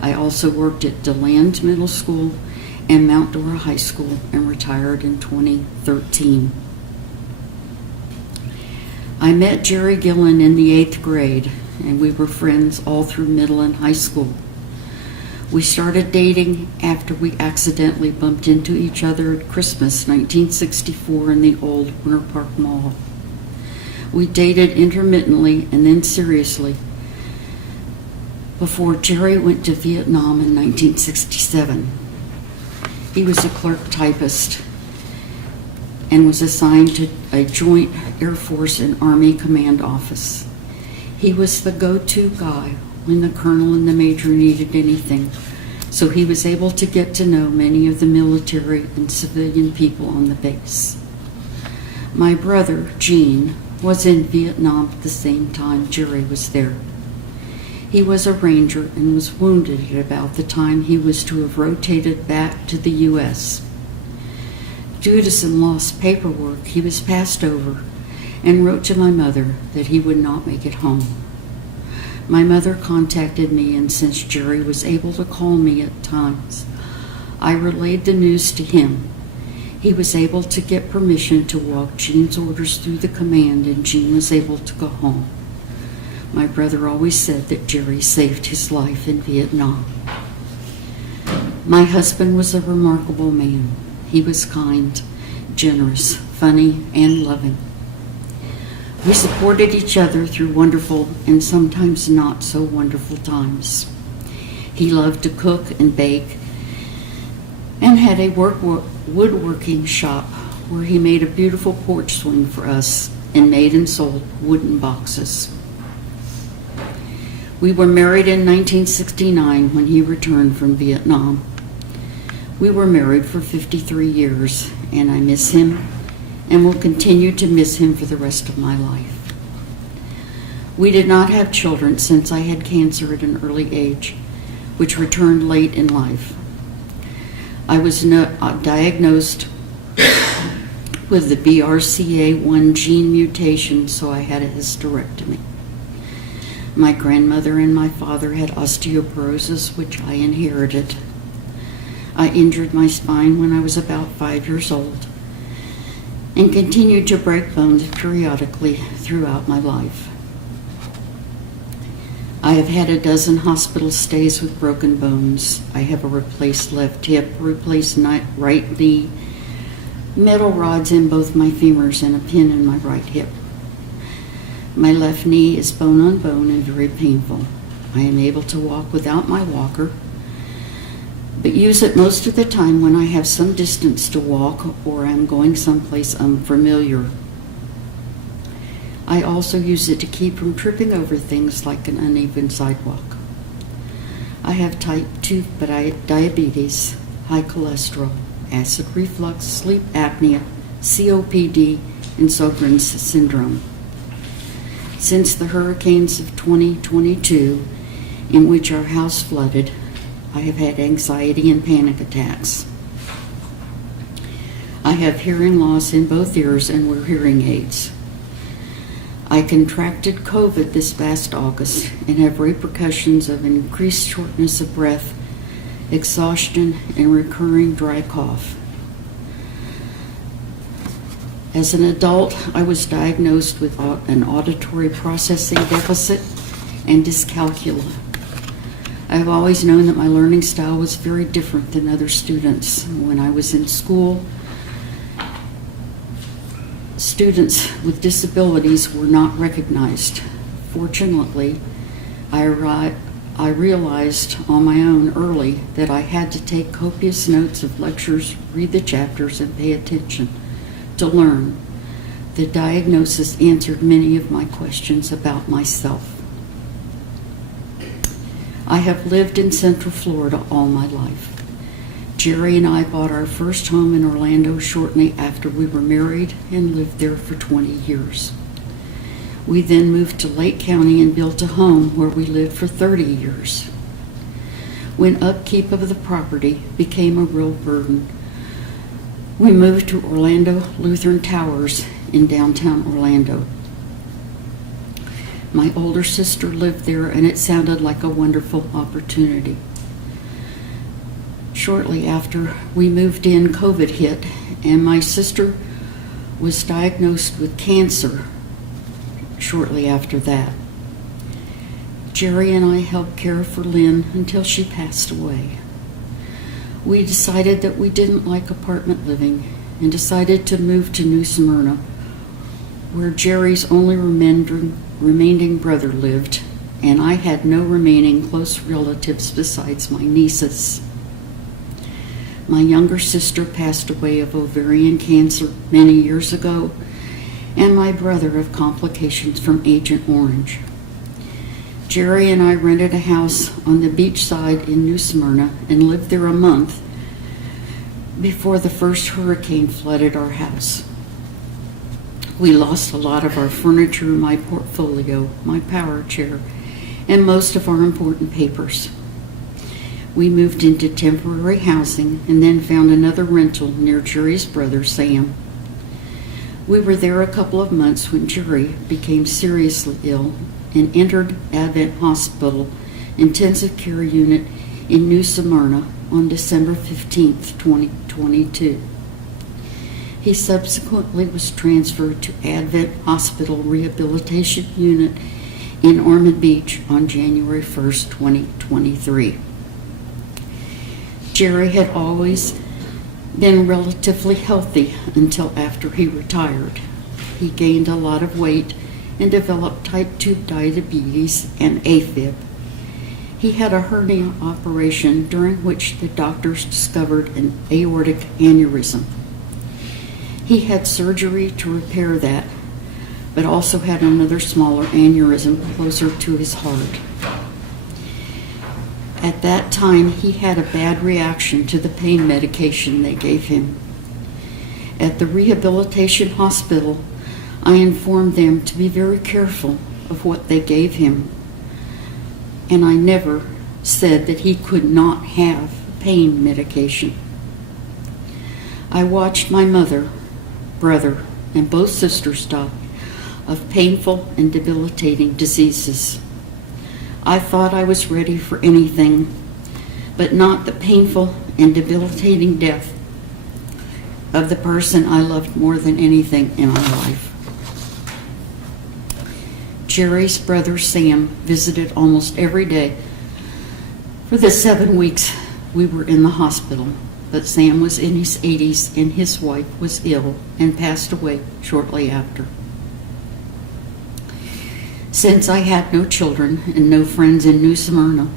I also worked at DeLand Middle School and Mount Dora High School and retired in 2013. I met Jerry Gilland in the 8th grade, and we were friends all through middle and high school. We started dating after we accidentally bumped into each other at Christmas 1964 in the old Winter Park Mall. We dated intermittently and then seriously before Jerry went to Vietnam in 1967. He was a clerk typist and was assigned to a joint Air Force and Army command office. He was the go-to guy when the colonel and the major needed anything, so he was able to get to know many of the military and civilian people on the base. My brother, Gene, was in Vietnam at the same time Jerry was there. He was a ranger and was wounded at about the time he was to have rotated back to the U.S. Due to some lost paperwork, he was passed over and wrote to my mother that he would not make it home. My mother contacted me, and since Jerry was able to call me at times, I relayed the news to him. He was able to get permission to walk Gene's orders through the command, and Gene was able to go home. My brother always said that Jerry saved his life in Vietnam. My husband was a remarkable man. He was kind, generous, funny, and loving. We supported each other through wonderful and sometimes not so wonderful times. He loved to cook and bake and had a woodworking shop where he made a beautiful porch swing for us and made and sold wooden boxes. We were married in 1969 when he returned from Vietnam. We were married for 53 years, and I miss him and will continue to miss him for the rest of my life. We did not have children since I had cancer at an early age, which returned late in life. I was diagnosed with the BRCA1 gene mutation, so I had a hysterectomy. My grandmother and my father had osteoporosis, which I inherited. I injured my spine when I was about 5 years old and continued to break bones periodically throughout my life. I have had a dozen hospital stays with broken bones. I have a replaced left hip, replaced right knee, metal rods in both my femurs, and a pin in my right hip. My left knee is bone on bone and very painful. I am able to walk without my walker, but use it most of the time when I have some distance to walk or I'm going someplace unfamiliar. I also use it to keep from tripping over things like an uneven sidewalk. I have type 2 diabetes, high cholesterol, acid reflux, sleep apnea, COPD, and Sjogren's syndrome. Since the hurricanes of 2022, in which our house flooded, I have had anxiety and panic attacks. I have hearing loss in both ears and wear hearing aids. I contracted COVID this past August and have repercussions of increased shortness of breath, exhaustion, and recurring dry cough. As an adult, I was diagnosed with an auditory processing deficit and dyscalculia. I have always known that my learning style was very different than other students. When I was in school, students with disabilities were not recognized. Fortunately, I realized on my own early that I had to take copious notes of lectures, read the chapters, and pay attention to learn. The diagnosis answered many of my questions about myself. I have lived in Central Florida all my life. Jerry and I bought our first home in Orlando shortly after we were married and lived there for 20 years. We then moved to Lake County and built a home where we lived for 30 years. When upkeep of the property became a real burden, we moved to Orlando Lutheran Towers in downtown Orlando. My older sister lived there, and it sounded like a wonderful opportunity. Shortly after we moved in, COVID hit, and my sister was diagnosed with cancer shortly after that. Jerry and I helped care for Lynn until she passed away. We decided that we didn't like apartment living and decided to move to New Smyrna, where Jerry's only remaining brother lived, and I had no remaining close relatives besides my nieces. My younger sister passed away of ovarian cancer many years ago, and my brother of complications from Agent Orange. Jerry and I rented a house on the beach side in New Smyrna and lived there a month before the first hurricane flooded our house. We lost a lot of our furniture, my portfolio, my power chair, and most of our important papers. We moved into temporary housing and then found another rental near Jerry's brother, Sam. We were there a couple of months when Jerry became seriously ill and entered Advent Hospital intensive care unit in New Smyrna on December 15th, 2022. He subsequently was transferred to Advent Hospital Rehabilitation Unit in Ormond Beach on January 1st, 2023. Jerry had always been relatively healthy until after he retired. He gained a lot of weight and developed type 2 diabetes and AFib. He had a hernia operation during which the doctors discovered an aortic aneurysm. He had surgery to repair that, but also had another smaller aneurysm closer to his heart. At that time, he had a bad reaction to the pain medication they gave him. At the rehabilitation hospital, I informed them to be very careful of what they gave him, and I never said that he could not have pain medication. I watched my mother, brother, and both sisters die of painful and debilitating diseases. I thought I was ready for anything, but not the painful and debilitating death of the person I loved more than anything in my life. Jerry's brother Sam visited almost every day for the 7 weeks we were in the hospital, but Sam was in his 80s and his wife was ill and passed away shortly after. Since I had no children and no friends in New Smyrna,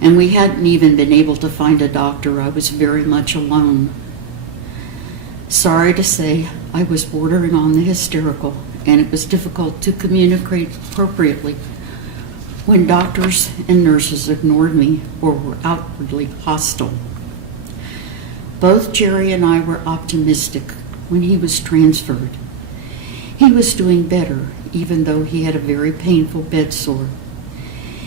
and we hadn't even been able to find a doctor, I was very much alone. Sorry to say, I was bordering on the hysterical, and it was difficult to communicate appropriately when doctors and nurses ignored me or were outwardly hostile. Both Jerry and I were optimistic when he was transferred. He was doing better, even though he had a very painful bed sore.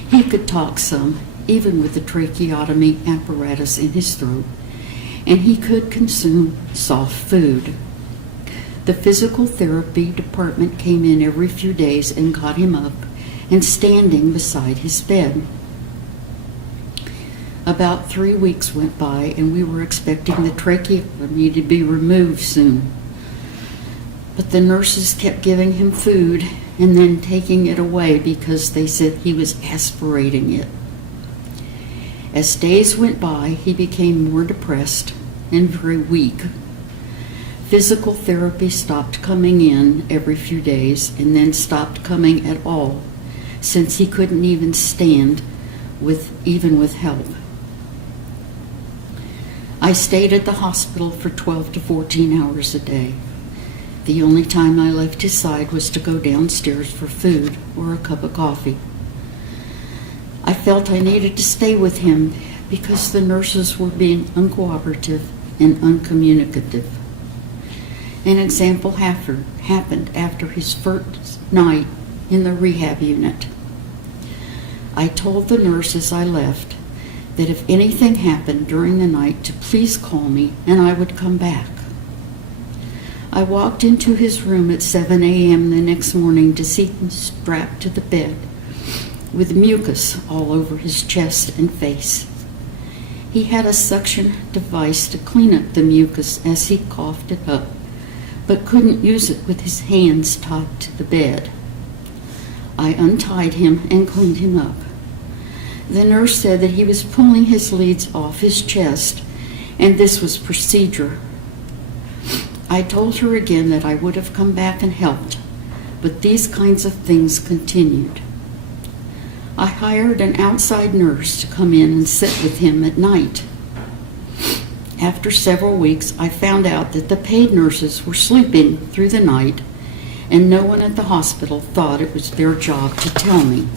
He could talk some, even with the tracheotomy apparatus in his throat, and he could consume soft food. The physical therapy department came in every few days and got him up and standing beside his bed. About 3 weeks went by, and we were expecting the tracheotomy to be removed soon. But the nurses kept giving him food and then taking it away because they said he was aspirating it. As days went by, he became more depressed and very weak. Physical therapy stopped coming in every few days and then stopped coming at all, since he couldn't even stand even with help. I stayed at the hospital for 12 to 14 hours a day. The only time I left his side was to go downstairs for food or a cup of coffee. I felt I needed to stay with him because the nurses were being uncooperative and uncommunicative. An example happened after his first night in the rehab unit. I told the nurse as I left that if anything happened during the night to please call me and I would come back. I walked into his room at 7 a.m. the next morning to see him strapped to the bed with mucus all over his chest and face. He had a suction device to clean up the mucus as he coughed it up, but couldn't use it with his hands tied to the bed. I untied him and cleaned him up. The nurse said that he was pulling his leads off his chest, and this was procedure. I told her again that I would have come back and helped, but these kinds of things continued. I hired an outside nurse to come in and sit with him at night. After several weeks, I found out that the paid nurses were sleeping through the night, and no one at the hospital thought it was their job to tell me.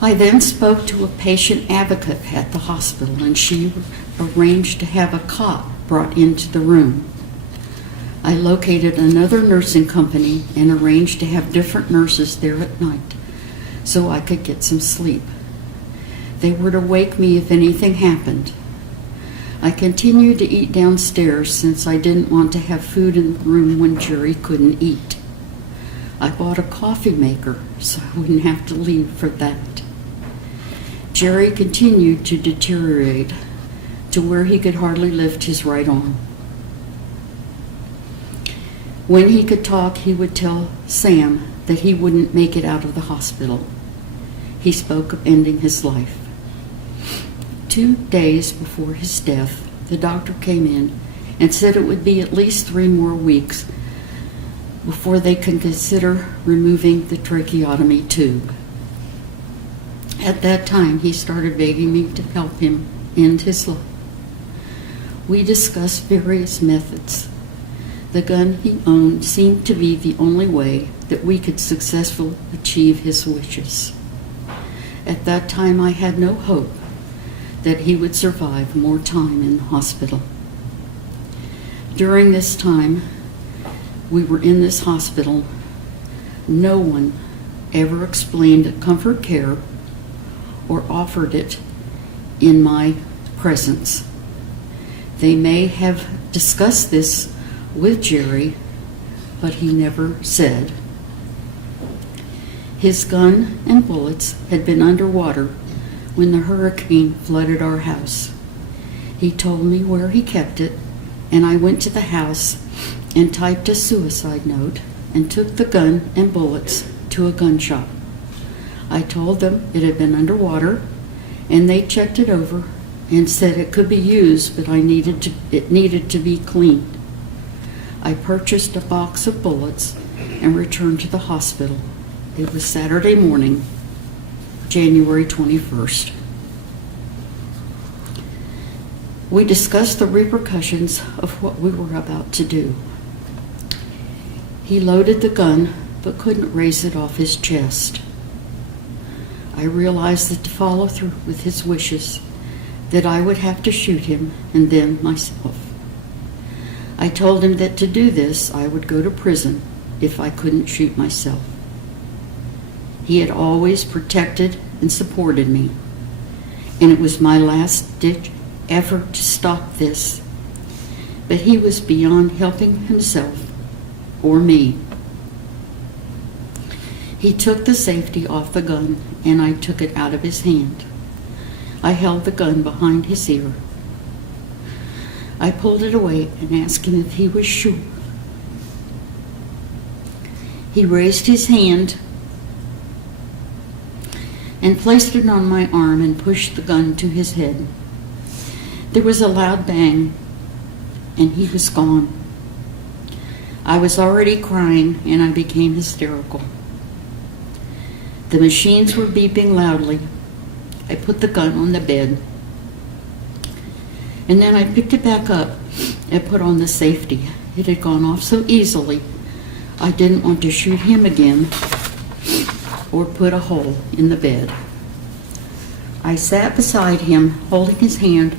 I then spoke to a patient advocate at the hospital, and she arranged to have a cot brought into the room. I located another nursing company and arranged to have different nurses there at night so I could get some sleep. They were to wake me if anything happened. I continued to eat downstairs since I didn't want to have food in the room when Jerry couldn't eat. I bought a coffee maker so I wouldn't have to leave for that. Jerry continued to deteriorate to where he could hardly lift his right arm. When he could talk, he would tell Sam that he wouldn't make it out of the hospital. He spoke of ending his life. 2 days before his death, the doctor came in and said it would be at least 3 more weeks before they can consider removing the tracheotomy tube. At that time, he started begging me to help him end his life. We discussed various methods. The gun he owned seemed to be the only way that we could successfully achieve his wishes. At that time, I had no hope that he would survive more time in the hospital. During this time we were in this hospital, no one ever explained comfort care or offered it in my presence. They may have discussed this with Jerry, but he never said. His gun and bullets had been underwater when the hurricane flooded our house. He told me where he kept it, and I went to the house and typed a suicide note and took the gun and bullets to a gun shop. I told them it had been underwater, and they checked it over and said it could be used, but it needed to be cleaned. I purchased a box of bullets and returned to the hospital. It was Saturday morning, January 21st. We discussed the repercussions of what we were about to do. He loaded the gun but couldn't raise it off his chest. I realized that to follow through with his wishes, that I would have to shoot him and then myself. I told him that to do this, I would go to prison if I couldn't shoot myself. He had always protected and supported me, and it was my last-ditch effort to stop this, but he was beyond helping himself or me. He took the safety off the gun, and I took it out of his hand. I held the gun behind his ear. I pulled it away and asked him if he was sure. He raised his hand and placed it on my arm and pushed the gun to his head. There was a loud bang, and he was gone. I was already crying, and I became hysterical. The machines were beeping loudly. I put the gun on the bed, and then I picked it back up and put on the safety. It had gone off so easily, I didn't want to shoot him again or put a hole in the bed. I sat beside him, holding his hand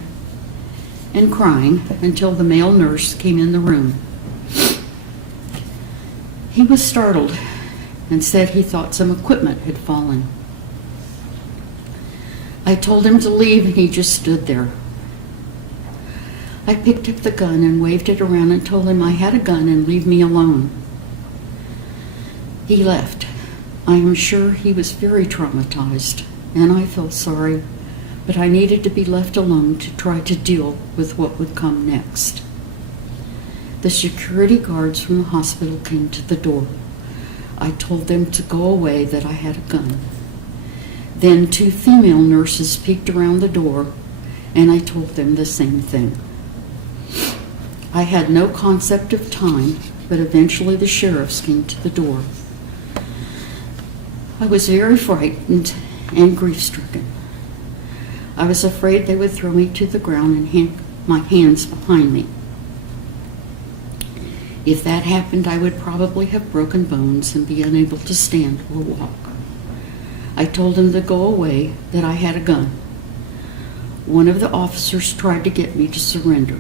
and crying until the male nurse came in the room. He was startled and said he thought some equipment had fallen. I told him to leave, and he just stood there. I picked up the gun and waved it around and told him I had a gun and leave me alone. He left. I am sure he was very traumatized, and I felt sorry, but I needed to be left alone to try to deal with what would come next. The security guards from the hospital came to the door. I told them to go away, that I had a gun. Then 2 female nurses peeked around the door, and I told them the same thing. I had no concept of time, but eventually the sheriffs came to the door. I was very frightened and grief-stricken. I was afraid they would throw me to the ground and hang my hands behind me. If that happened, I would probably have broken bones and be unable to stand or walk. I told him to go away, that I had a gun. One of the officers tried to get me to surrender.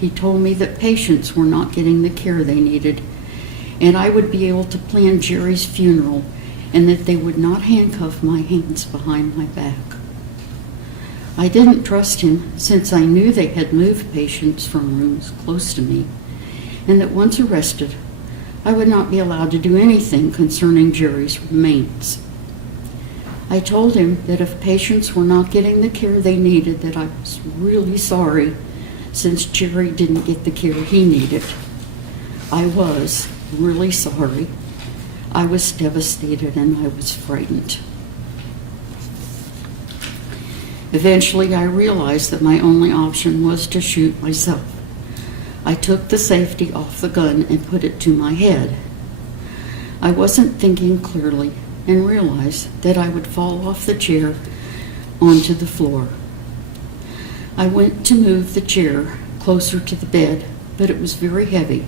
He told me that patients were not getting the care they needed, and I would be able to plan Jerry's funeral, and that they would not handcuff my hands behind my back. I didn't trust him, since I knew they had moved patients from rooms close to me, and that once arrested, I would not be allowed to do anything concerning Jerry's remains. I told him that if patients were not getting the care they needed, that I was really sorry, since Jerry didn't get the care he needed. I was really sorry. I was devastated and I was frightened. Eventually, I realized that my only option was to shoot myself. I took the safety off the gun and put it to my head. I wasn't thinking clearly and realized that I would fall off the chair onto the floor. I went to move the chair closer to the bed, but it was very heavy.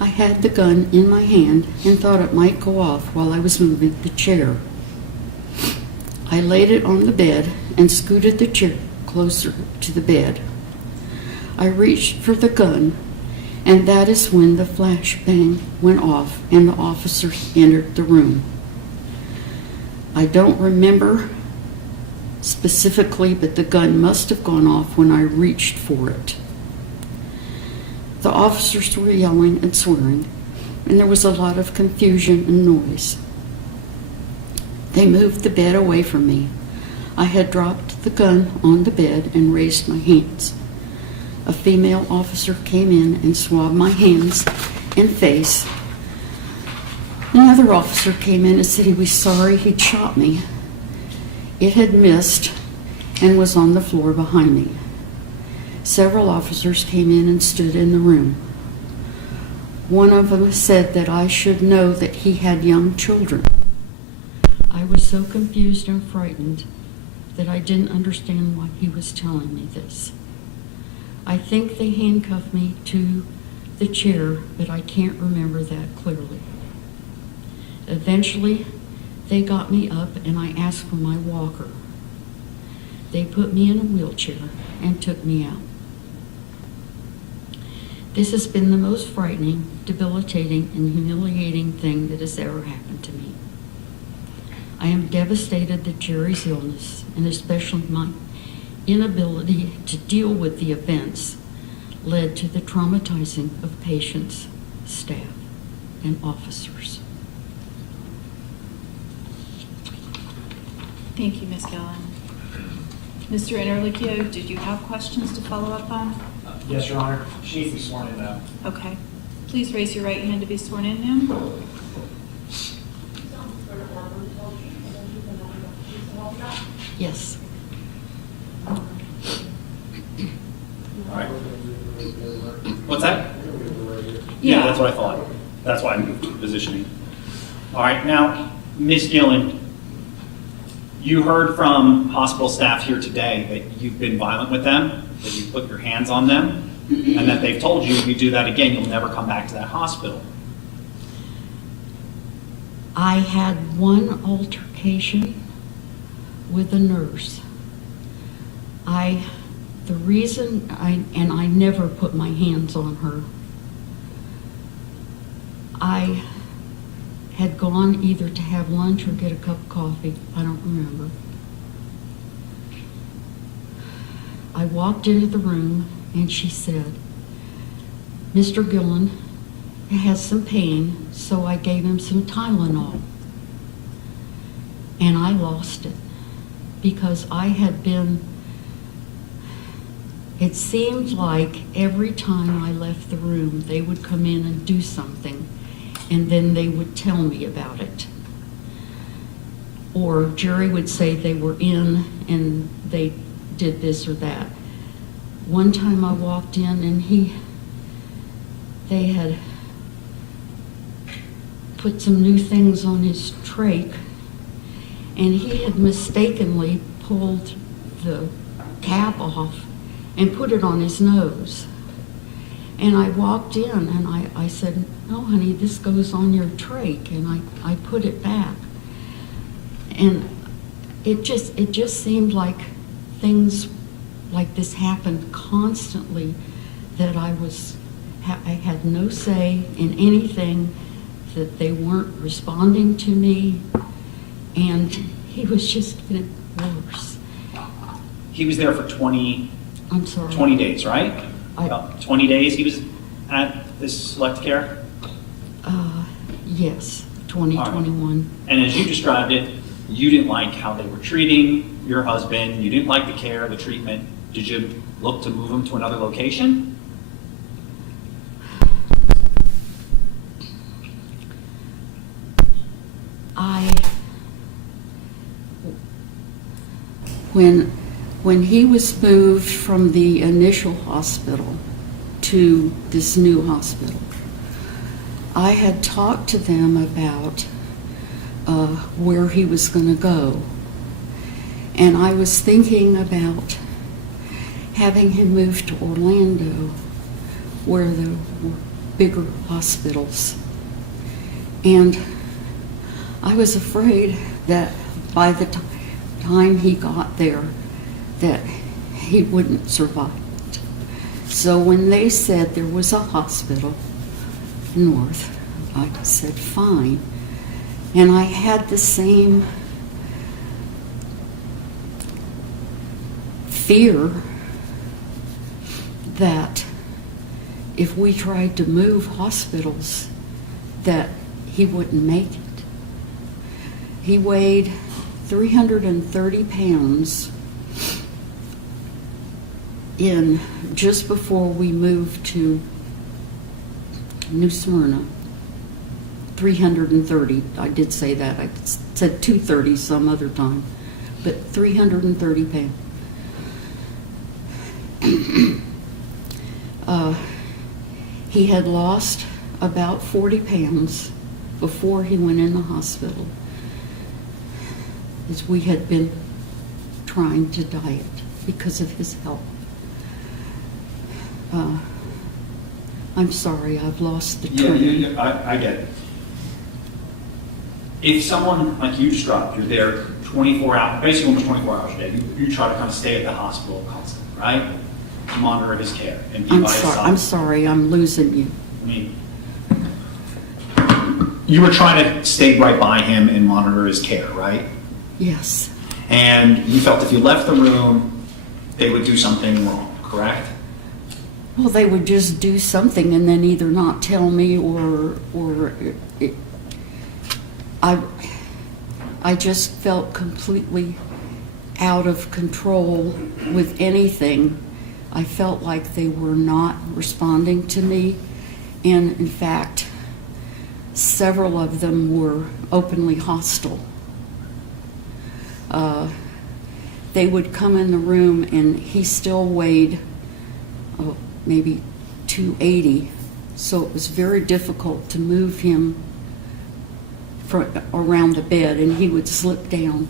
I had the gun in my hand and thought it might go off while I was moving the chair. I laid it on the bed and scooted the chair closer to the bed. I reached for the gun, and that is when the flashbang went off and the officers entered the room. I don't remember specifically, but the gun must have gone off when I reached for it. The officers were yelling and swearing, and there was a lot of confusion and noise. They moved the bed away from me. I had dropped the gun on the bed and raised my hands. A female officer came in and swabbed my hands and face. Another officer came in and said he was sorry he'd shot me. It had missed and was on the floor behind me. Several officers came in and stood in the room. One of them said that I should know that he had young children. I was so confused and frightened that I didn't understand why he was telling me this. I think they handcuffed me to the chair, but I can't remember that clearly. Eventually, they got me up and I asked for my walker. They put me in a wheelchair and took me out. This has been the most frightening, debilitating, and humiliating thing that has ever happened to me. I am devastated that Jerry's illness, and especially my inability to deal with the events, led to the traumatizing of patients, staff, and officers. Thank you, Ms. Gilland. Mr. Interlicchio, did you have questions to follow up on? Yes, Your Honor. She needs to be sworn in now. Okay. Please raise your right hand to be sworn in now. Yes. All right. What's that? Yeah, that's what I thought. That's why I moved positioning. All right, now, Ms. Gilland, you heard from hospital staff here today that you've been violent with them, that you put your hands on them, and that they've told you if you do that again, you'll never come back to that hospital. I had one altercation with a nurse. The reason I never put my hands on her, I had gone either to have lunch or get a cup of coffee, I don't remember. I walked into the room and she said, "Mr. Gilland has some pain," so I gave him some Tylenol. And I lost it because I had been, it seemed like every time I left the room, they would come in and do something, and then they would tell me about it. Or Jerry would say they were in and they did this or that. One time I walked in and they had put some new things on his trach, and he had mistakenly pulled the cap off and put it on his nose. And I walked in and I said, "No, honey, this goes on your trach," and I put it back. And it just seemed like things like this happened constantly, that I had no say in anything, that they weren't responding to me, and he was just getting worse. He was there for 20 days, right? About 20 days he was at this select care? Yes, 2021. And as you described it, you didn't like how they were treating your husband, you didn't like the care, the treatment. Did you look to move him to another location? When he was moved from the initial hospital to this new hospital, I had talked to them about where he was going to go. And I was thinking about having him move to Orlando, where there were bigger hospitals. And I was afraid that by the time he got there, that he wouldn't survive it. So when they said there was a hospital north, I said, fine. And I had the same fear that if we tried to move hospitals, that he wouldn't make it. He weighed 330 pounds just before we moved to New Smyrna. 330, I did say that. I said 230 some other time, but 330 pounds. He had lost about 40 pounds before he went in the hospital, as we had been trying to diet because of his health. I'm sorry, I've lost the train. I get it. If someone like you described, you're there 24 hours, basically almost 24 hours a day, you try to kind of stay at the hospital constantly, right? To monitor his care and be by his side. I'm sorry, I'm losing you. I mean, you were trying to stay right by him and monitor his care, right? Yes. And you felt if you left the room, they would do something wrong, correct? Well, they would just do something and then either not tell me or I just felt completely out of control with anything. I felt like they were not responding to me, and in fact, several of them were openly hostile. They would come in the room and he still weighed maybe 280, so it was very difficult to move him around the bed, and he would slip down.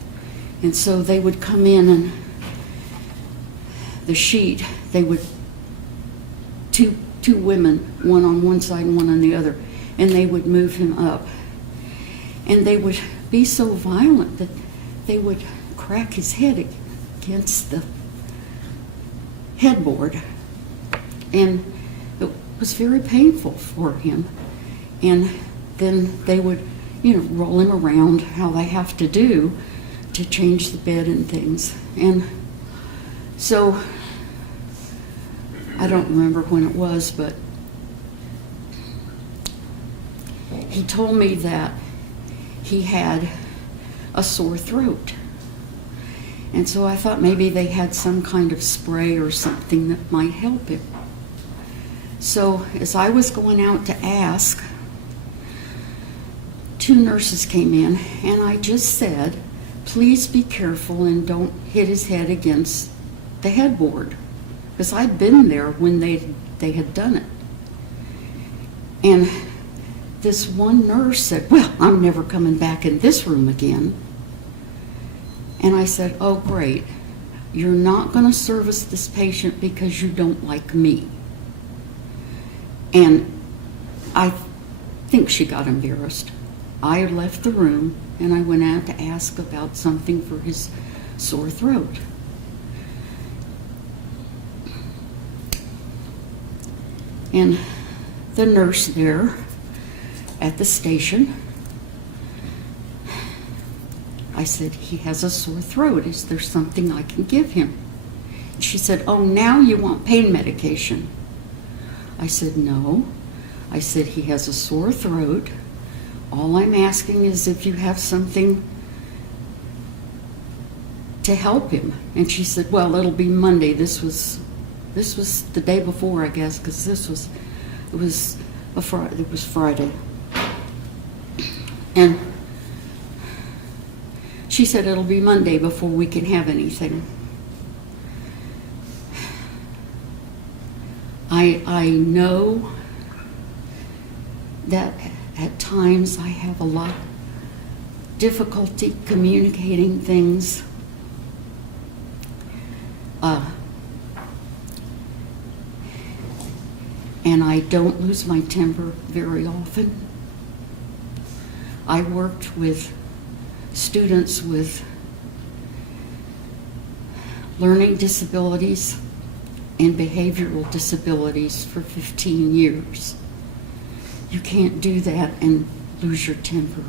And so they would come in, and the sheet, they would, two women, one on one side and one on the other, and they would move him up. And they would be so violent that they would crack his head against the headboard. And it was very painful for him. And then they would, roll him around how they have to do to change the bed and things. And so, I don't remember when it was, but he told me that he had a sore throat. And so I thought maybe they had some kind of spray or something that might help him. So as I was going out to ask, 2 nurses came in, and I just said, please be careful and don't hit his head against the headboard, because I'd been there when they had done it. And this one nurse said, well, I'm never coming back in this room again. And I said, oh, great. You're not going to service this patient because you don't like me. And I think she got embarrassed. I left the room and I went out to ask about something for his sore throat. And the nurse there at the station, I said, he has a sore throat. Is there something I can give him? And she said, oh, now you want pain medication. I said, no. I said, he has a sore throat. All I'm asking is if you have something to help him. And she said, well, it'll be Monday. This was the day before, I guess, because it was Friday. And she said it'll be Monday before we can have anything. I know that at times I have a lot of difficulty communicating things. And I don't lose my temper very often. I worked with students with learning disabilities and behavioral disabilities for 15 years. You can't do that and lose your temper.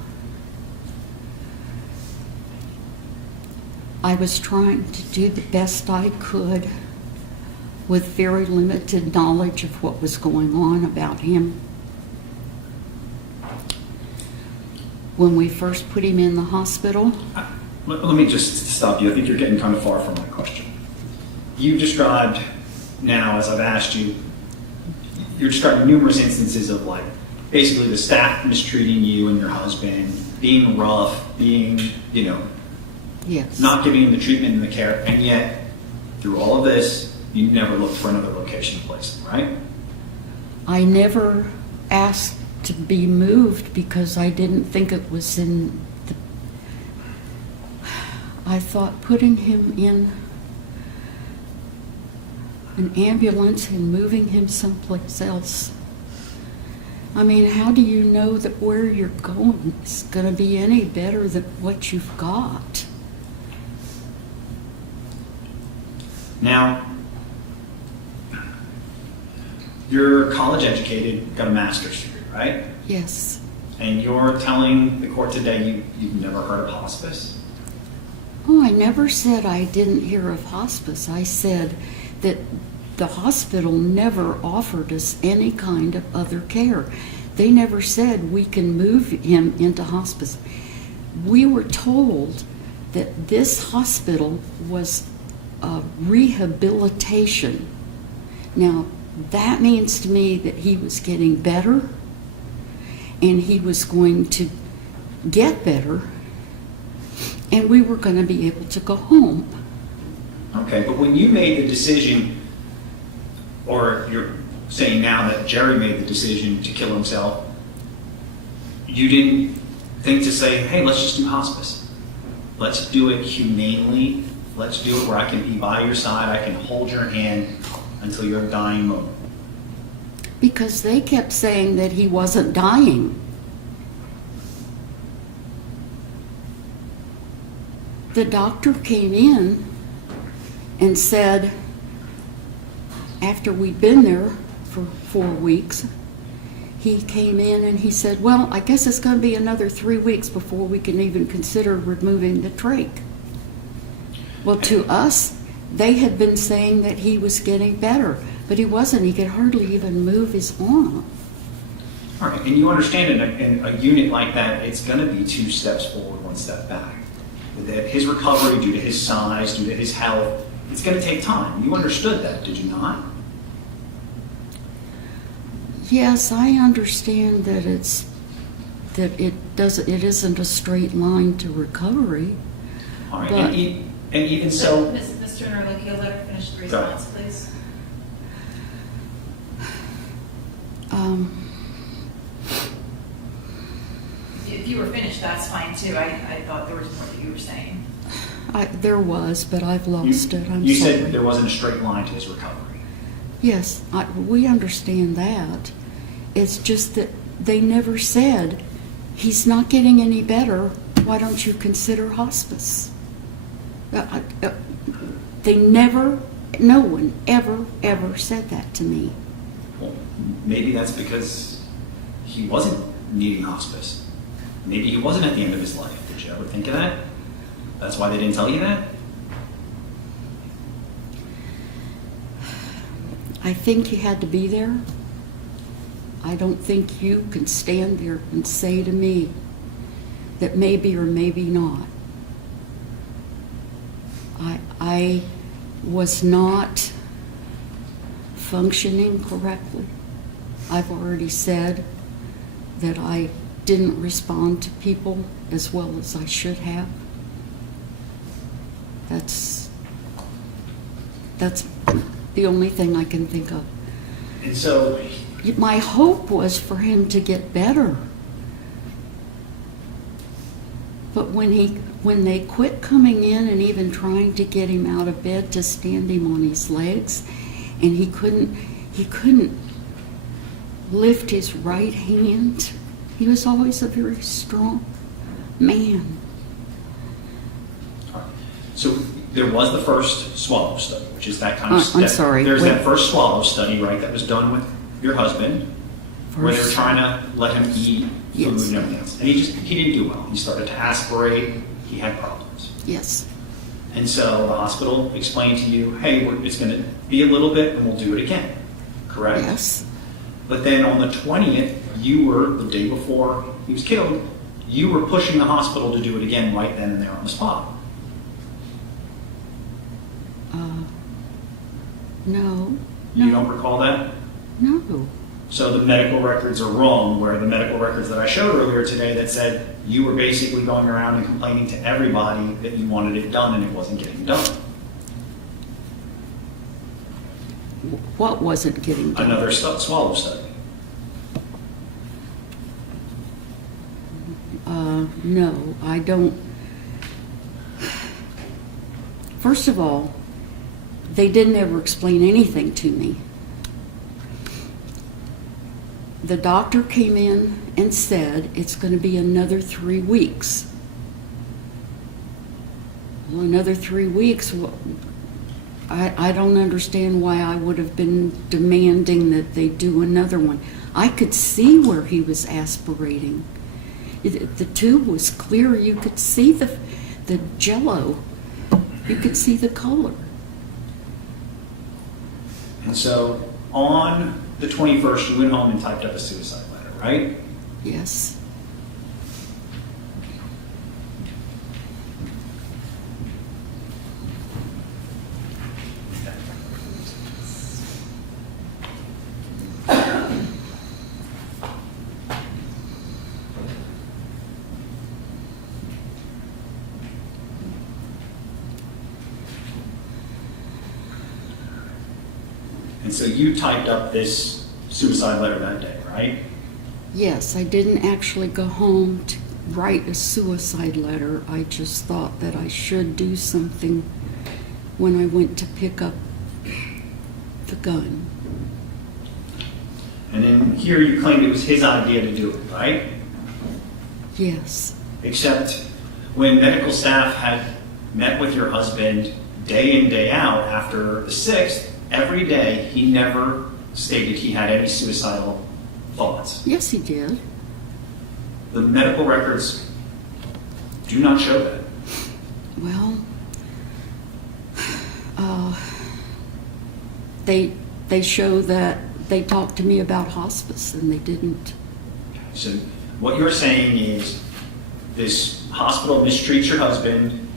I was trying to do the best I could with very limited knowledge of what was going on about him. When we first put him in the hospital. Let me just stop you. I think you're getting kind of far from my question. You described now, as I've asked you, you're describing numerous instances of like basically the staff mistreating you and your husband, being rough, being, yes, not giving him the treatment and the care, and yet through all of this, you never looked for another location to place him, right? I never asked to be moved because I didn't think it was in the... I thought putting him in an ambulance and moving him someplace else. I mean, how do you know that where you're going is going to be any better than what you've got? Now, you're college educated, got a master's degree, right? Yes. And you're telling the court today you've never heard of hospice? Oh, I never said I didn't hear of hospice. I said that the hospital never offered us any kind of other care. They never said we can move him into hospice. We were told that this hospital was a rehabilitation. Now, that means to me that he was getting better and he was going to get better and we were going to be able to go home. Okay, but when you made the decision, or you're saying now that Jerry made the decision to kill himself, you didn't think to say, hey, let's just do hospice. Let's do it humanely. Let's do it where I can be by your side, I can hold your hand until your dying moment. Because they kept saying that he wasn't dying. The doctor came in and said, after we'd been there for 4 weeks, he came in and he said, well, I guess it's going to be another 3 weeks before we can even consider removing the trach. Well, to us, they had been saying that he was getting better, but he wasn't. He could hardly even move his arm. All right, and you understand in a unit like that, it's going to be 2 steps forward, 1 step back. That his recovery, due to his size, due to his health, it's going to take time. You understood that, did you not? Yes, I understand that it isn't a straight line to recovery. All right, but and even so... Mr. Interlicchio, let her finish the response, please. If you were finished, that's fine too. I thought there was more that you were saying. There was, but I've lost it. I'm You sorry. said there wasn't a straight line to his recovery. Yes, we understand that. It's just that they never said he's not getting any better. Why don't you consider hospice? They never, no one ever said that to me. Well, maybe that's because he wasn't needing hospice. Maybe he wasn't at the end of his life. Did you ever think of that? That's why they didn't tell you that? I think you had to be there. I don't think you can stand there and say to me that maybe or maybe not. I was not functioning correctly. I've already said that I didn't respond to people as well as I should have. That's the only thing I can think of. And so, My hope was for him to get better. But when they quit coming in and even trying to get him out of bed to stand him on his legs, and he couldn't lift his right hand. He was always a very strong man. So there was the first swallow study, which is that kind of I'm sorry. There's that first swallow study, right, that was done with your husband, where they were trying to let him eat food and everything else. And he didn't do well. He started to aspirate. He had problems. Yes. And so the hospital explained to you, hey, it's going to be a little bit and we'll do it again. Correct? Yes. But then on the 20th, you were, the day before he was killed, you were pushing the hospital to do it again right then and there on the spot. No. You don't recall that? No. So the medical records are wrong, where the medical records that I showed earlier today that said you were basically going around and complaining to everybody that you wanted it done and it wasn't getting done. What wasn't getting done? Another swallow study. No, I don't. First of all, they didn't ever explain anything to me. The doctor came in and said it's going to be another 3 weeks. Well, another 3 weeks, I don't understand why I would have been demanding that they do another one. I could see where he was aspirating. The tube was clear. You could see the jello. You could see the color. And so on the 21st, you went home and typed up a suicide letter, right? Yes. And so you typed up this suicide letter that day, right? Yes, I didn't actually go home to write a suicide letter. I just thought that I should do something when I went to pick up the gun. And then here you claimed it was his idea to do it, right? Yes. Except when medical staff had met with your husband day in, day out after the 6th, every day he never stated he had any suicidal thoughts. Yes, he did. The medical records do not show that. Well, they show that they talked to me about hospice and they didn't. So what you're saying is this hospital mistreats your husband,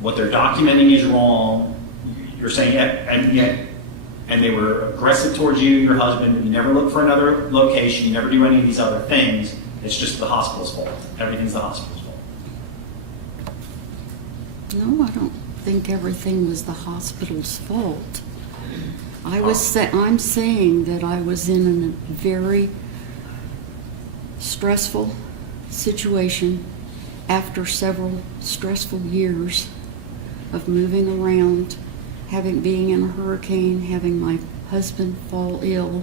what they're documenting is wrong, you're saying and they were aggressive towards you and your husband, you never look for another location, you never do any of these other things, it's just the hospital's fault. Everything's the hospital's fault. No, I don't think everything was the hospital's fault. I'm saying that I was in a very stressful situation after several stressful years of moving around, being in a hurricane, having my husband fall ill,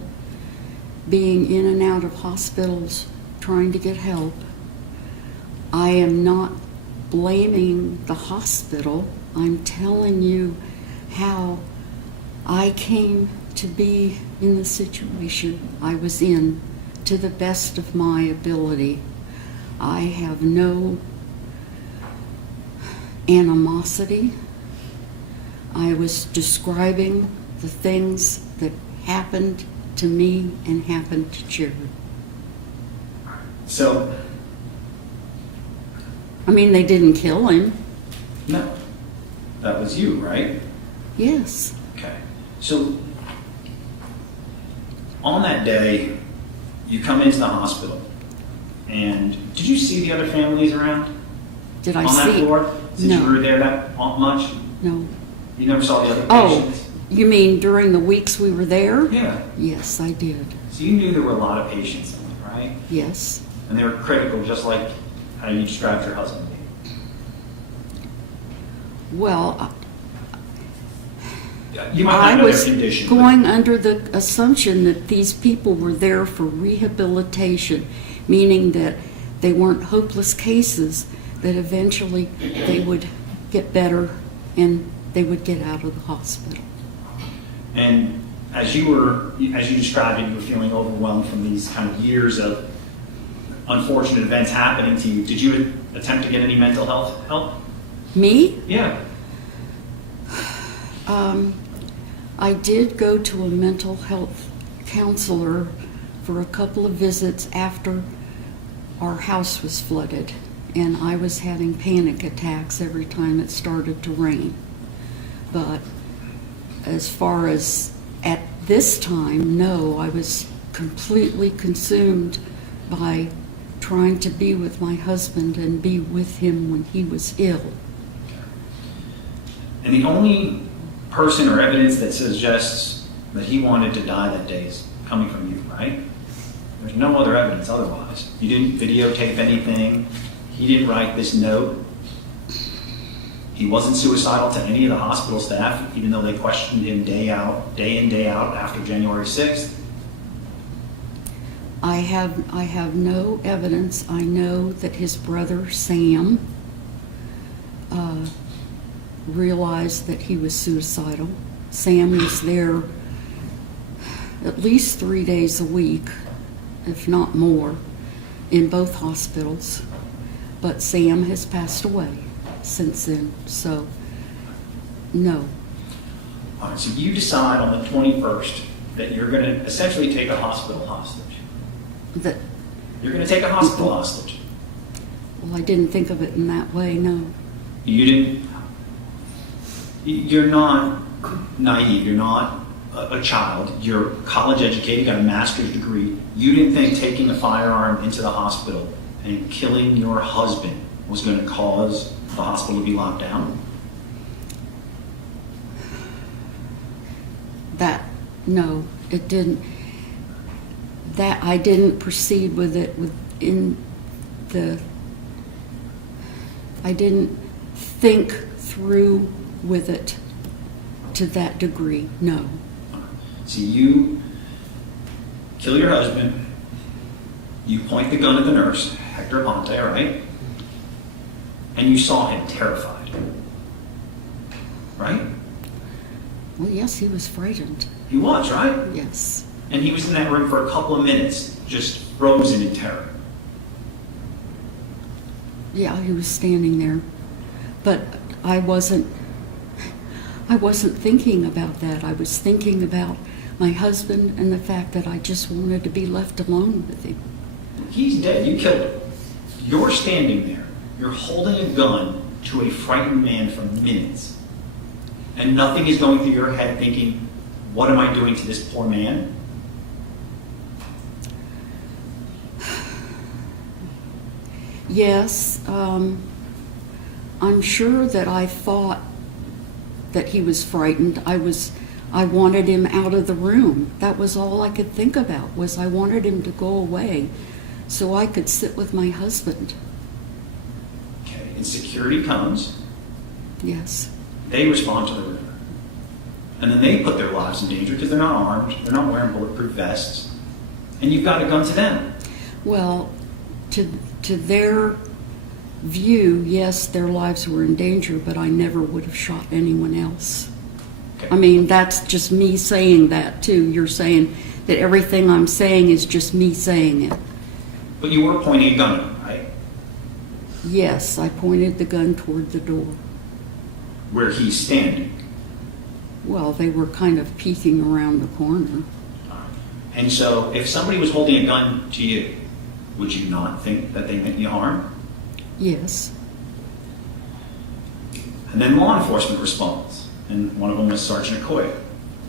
being in and out of hospitals trying to get help. I am not blaming the hospital. I'm telling you how I came to be in the situation I was in to the best of my ability. I have no animosity. I was describing the things that happened to me and happened to Jerry. So, I mean, they didn't kill him. no, that was you, right? Yes. Okay. So, on that day, you come into the hospital, and did you see the other families around? Did I on see? that floor? Since No. you were there that much? No. You never saw the other Oh, patients? you mean during the weeks we were there? Yeah. Yes, I did. So you knew there were a lot of patients in there, right? Yes. And they were critical, just like how you described your husband. Well, You might not I know was their condition. but- going under the assumption that these people were there for rehabilitation, meaning that they weren't hopeless cases, that eventually they would get better and they would get out of the hospital. And as you described it, you were feeling overwhelmed from these kind of years of unfortunate events happening to you. Did you attempt to get any mental health help? Me? Yeah. I did go to a mental health counselor for a couple of visits after our house was flooded, and I was having panic attacks every time it started to rain. But as far as at this time, no, I was completely consumed by trying to be with my husband and be with him when he was ill. And the only person or evidence that suggests that he wanted to die that day is coming from you, right? There's no other evidence otherwise. You didn't videotape anything. He didn't write this note. He wasn't suicidal to any of the hospital staff, even though they questioned him day in, day out after January 6th. I have no evidence. I know that his brother, Sam, realized that he was suicidal. Sam was there at least 3 days a week, if not more, in both hospitals. But Sam has passed away since then, so no. All right, so you decide on the 21st that you're going to essentially take a hospital hostage. That, You're going to take a hospital hostage. well, I didn't think of it in that way, no. You're not naive. You're not a child. You're college educated, got a master's degree. You didn't think taking a firearm into the hospital and killing your husband was going to cause the hospital to be locked down? That, no, it didn't. That, I didn't proceed with it I didn't think through with it to that degree, no. So you kill your husband, you point the gun at the nurse, Hector Aponte, right? And you saw him terrified, right? Well, yes, he was frightened. He was, right? Yes. And he was in that room for a couple of minutes, just frozen in terror. Yeah, he was standing there. But I wasn't thinking about that. I was thinking about my husband and the fact that I just wanted to be left alone with him. He's dead. You killed him. You're standing there. You're holding a gun to a frightened man for minutes. And nothing is going through your head thinking, what am I doing to this poor man? Yes, I'm sure that I thought that he was frightened. I wanted him out of the room. That was all I could think about, was I wanted him to go away so I could sit with my husband. Okay, and security comes. Yes. They respond to the rumor. And then they put their lives in danger because they're not armed, they're not wearing bulletproof vests, and you've got a gun to them. Well, to their view, yes, their lives were in danger, but I never would have shot anyone else. I mean, that's just me saying that too. You're saying that everything I'm saying is just me saying it. But you were pointing a gun at him, right? Yes, I pointed the gun toward the door. Where he's standing. Well, they were kind of peeking around the corner. And so if somebody was holding a gun to you, would you not think that they meant you harm? Yes. And then law enforcement responds. And one of them was Sergeant Cory.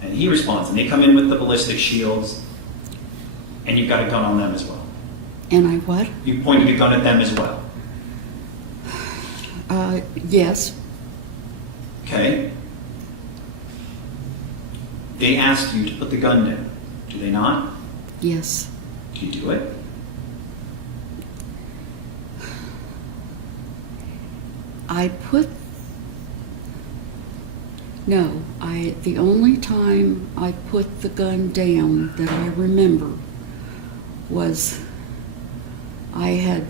And he responds, and they come in with the ballistic shields, and you've got a gun on them as well. And I what? You pointed a gun at them as well. Yes. Okay. They ask you to put the gun down. Do they not? Yes. Do you do it? The only time I put the gun down that I remember was I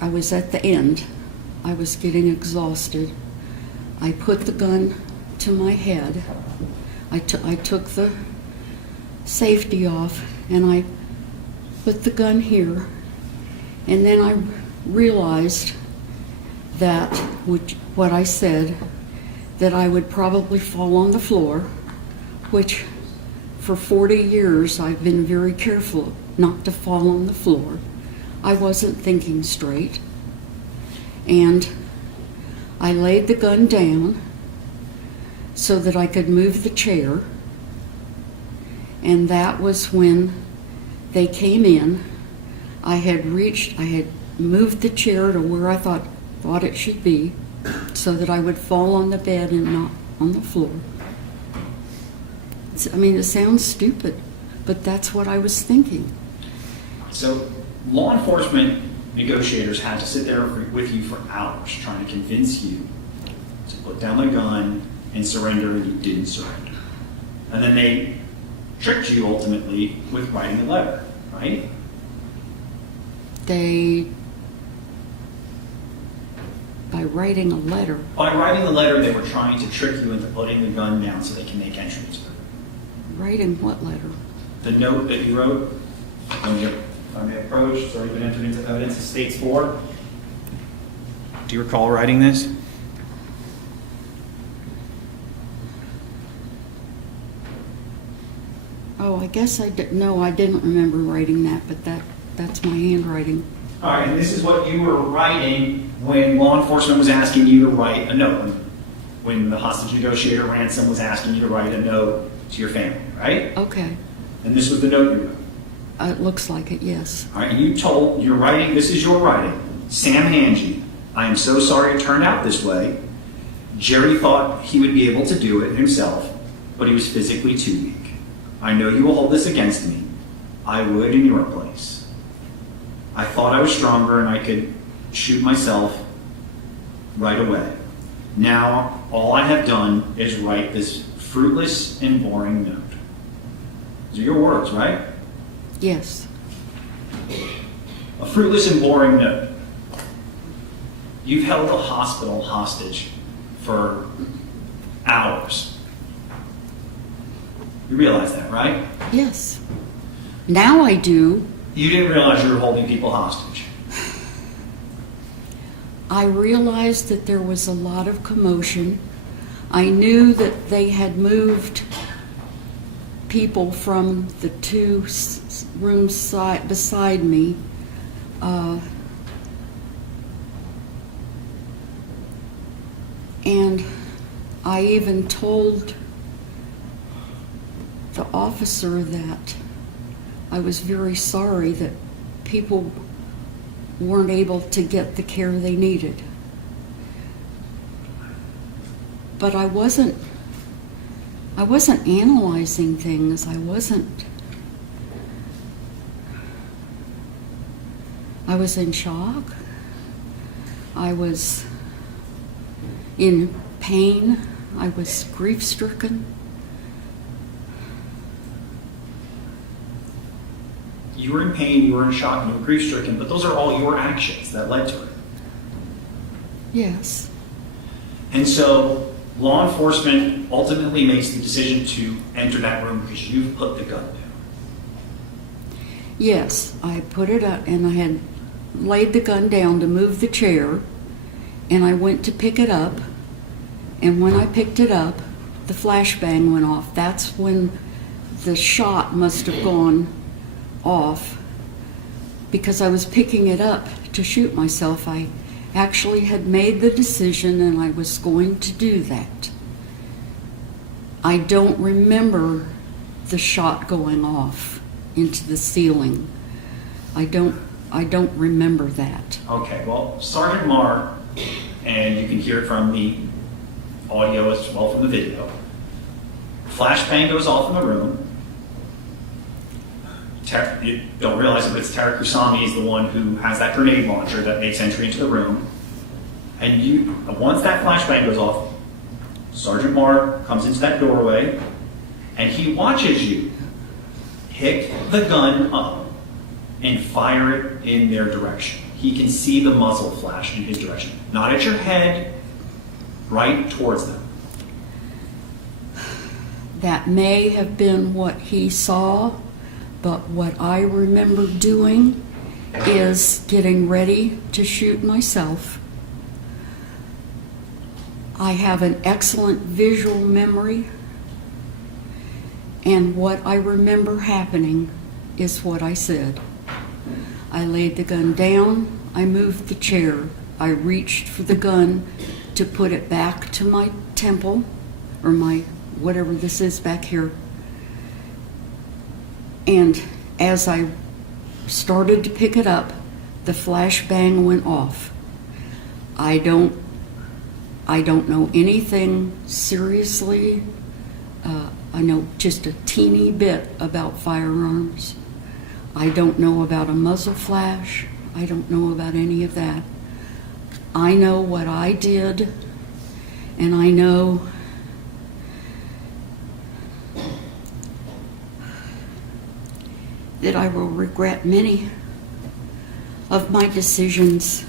was at the end. I was getting exhausted. I put the gun to my head. I took the safety off and I put the gun here. And then I realized that, what I said, that I would probably fall on the floor, which for 40 years I've been very careful not to fall on the floor. I wasn't thinking straight. And I laid the gun down so that I could move the chair. And that was when they came in. I had moved the chair to where I thought it should be so that I would fall on the bed and not on the floor. I mean, it sounds stupid, but that's what I was thinking. So law enforcement negotiators had to sit there with you for hours trying to convince you to put down the gun and surrender, and you didn't surrender. And then they tricked you ultimately with writing a letter, right? By writing a letter. By writing the letter, they were trying to trick you into putting the gun down so they can make entries. Writing what letter? The note that you wrote when you finally approached, it's already been entered into evidence, it states 4. Do you recall writing this? Oh, I guess I did. No, I didn't remember writing that, but that's my handwriting. All right, and this is what you were writing when law enforcement was asking you to write a note. When the hostage negotiator ransom was asking you to write a note to your family, right? Okay. And this was the note you wrote. It looks like it, yes. All right, and you're writing, this is your writing. Sam Hangy, I am so sorry it turned out this way. Jerry thought he would be able to do it himself, but he was physically too weak. I know you will hold this against me. I would in your place. I thought I was stronger and I could shoot myself right away. Now, all I have done is write this fruitless and boring note. These are your words, right? Yes. A fruitless and boring note. You've held a hospital hostage for hours. You realize that, right? Yes. Now I do. You didn't realize you were holding people hostage. I realized that there was a lot of commotion. I knew that they had moved people from the 2 rooms beside me. And I even told the officer that I was very sorry that people weren't able to get the care they needed. But I wasn't analyzing things. I was in shock. I was in pain. I was grief-stricken. you were in pain, you were in shock, and you were grief-stricken, but those are all your actions that led to it. Yes. And so law enforcement ultimately makes the decision to enter that room because you put the gun down. Yes, I put it up and I had laid the gun down to move the chair, and I went to pick it up, and when I picked it up, the flashbang went off. That's when the shot must have gone off, because I was picking it up to shoot myself. I actually had made the decision and I was going to do that. I don't remember the shot going off into the ceiling. I don't remember that. Okay, well, Sergeant Maher, and you can hear it from the audio as well from the video, flashbang goes off in the room. You don't realize it, but it's Tarek Kusami is the one who has that grenade launcher that makes entry into the room. And once that flashbang goes off, Sergeant Maher comes into that doorway, and he watches you pick the gun up and fire it in their direction. He can see the muzzle flash in his direction. Not at your head, right towards them. That may have been what he saw, but what I remember doing is getting ready to shoot myself. I have an excellent visual memory, and what I remember happening is what I said. I laid the gun down, I moved the chair, I reached for the gun to put it back to my temple, or my whatever this is back here. And as I started to pick it up, the flashbang went off. I don't know anything seriously. I know just a teeny bit about firearms. I don't know about a muzzle flash. I don't know about any of that. I know what I did, and I know that I will regret many of my decisions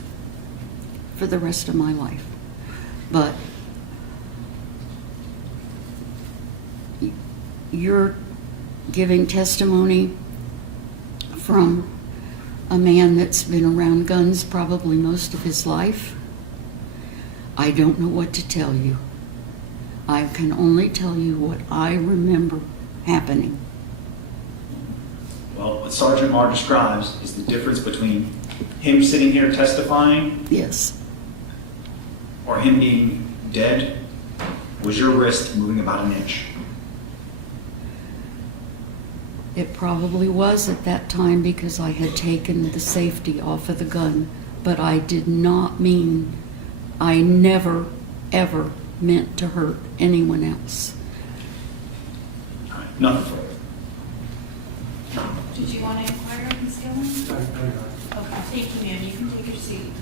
for the rest of my life. But you're giving testimony from a man that's been around guns probably most of his life. I don't know what to tell you. I can only tell you what I remember happening. Well, what Sergeant Maher describes is the difference between him sitting here testifying, yes, or him being dead, was your wrist moving about an inch. It probably was at that time because I had taken the safety off of the gun, but I did not mean, I never, ever meant to hurt anyone else. All right, nothing further. Did you want to inquire, Ms. Gilland? Okay, thank you, ma'am. You can take your seat.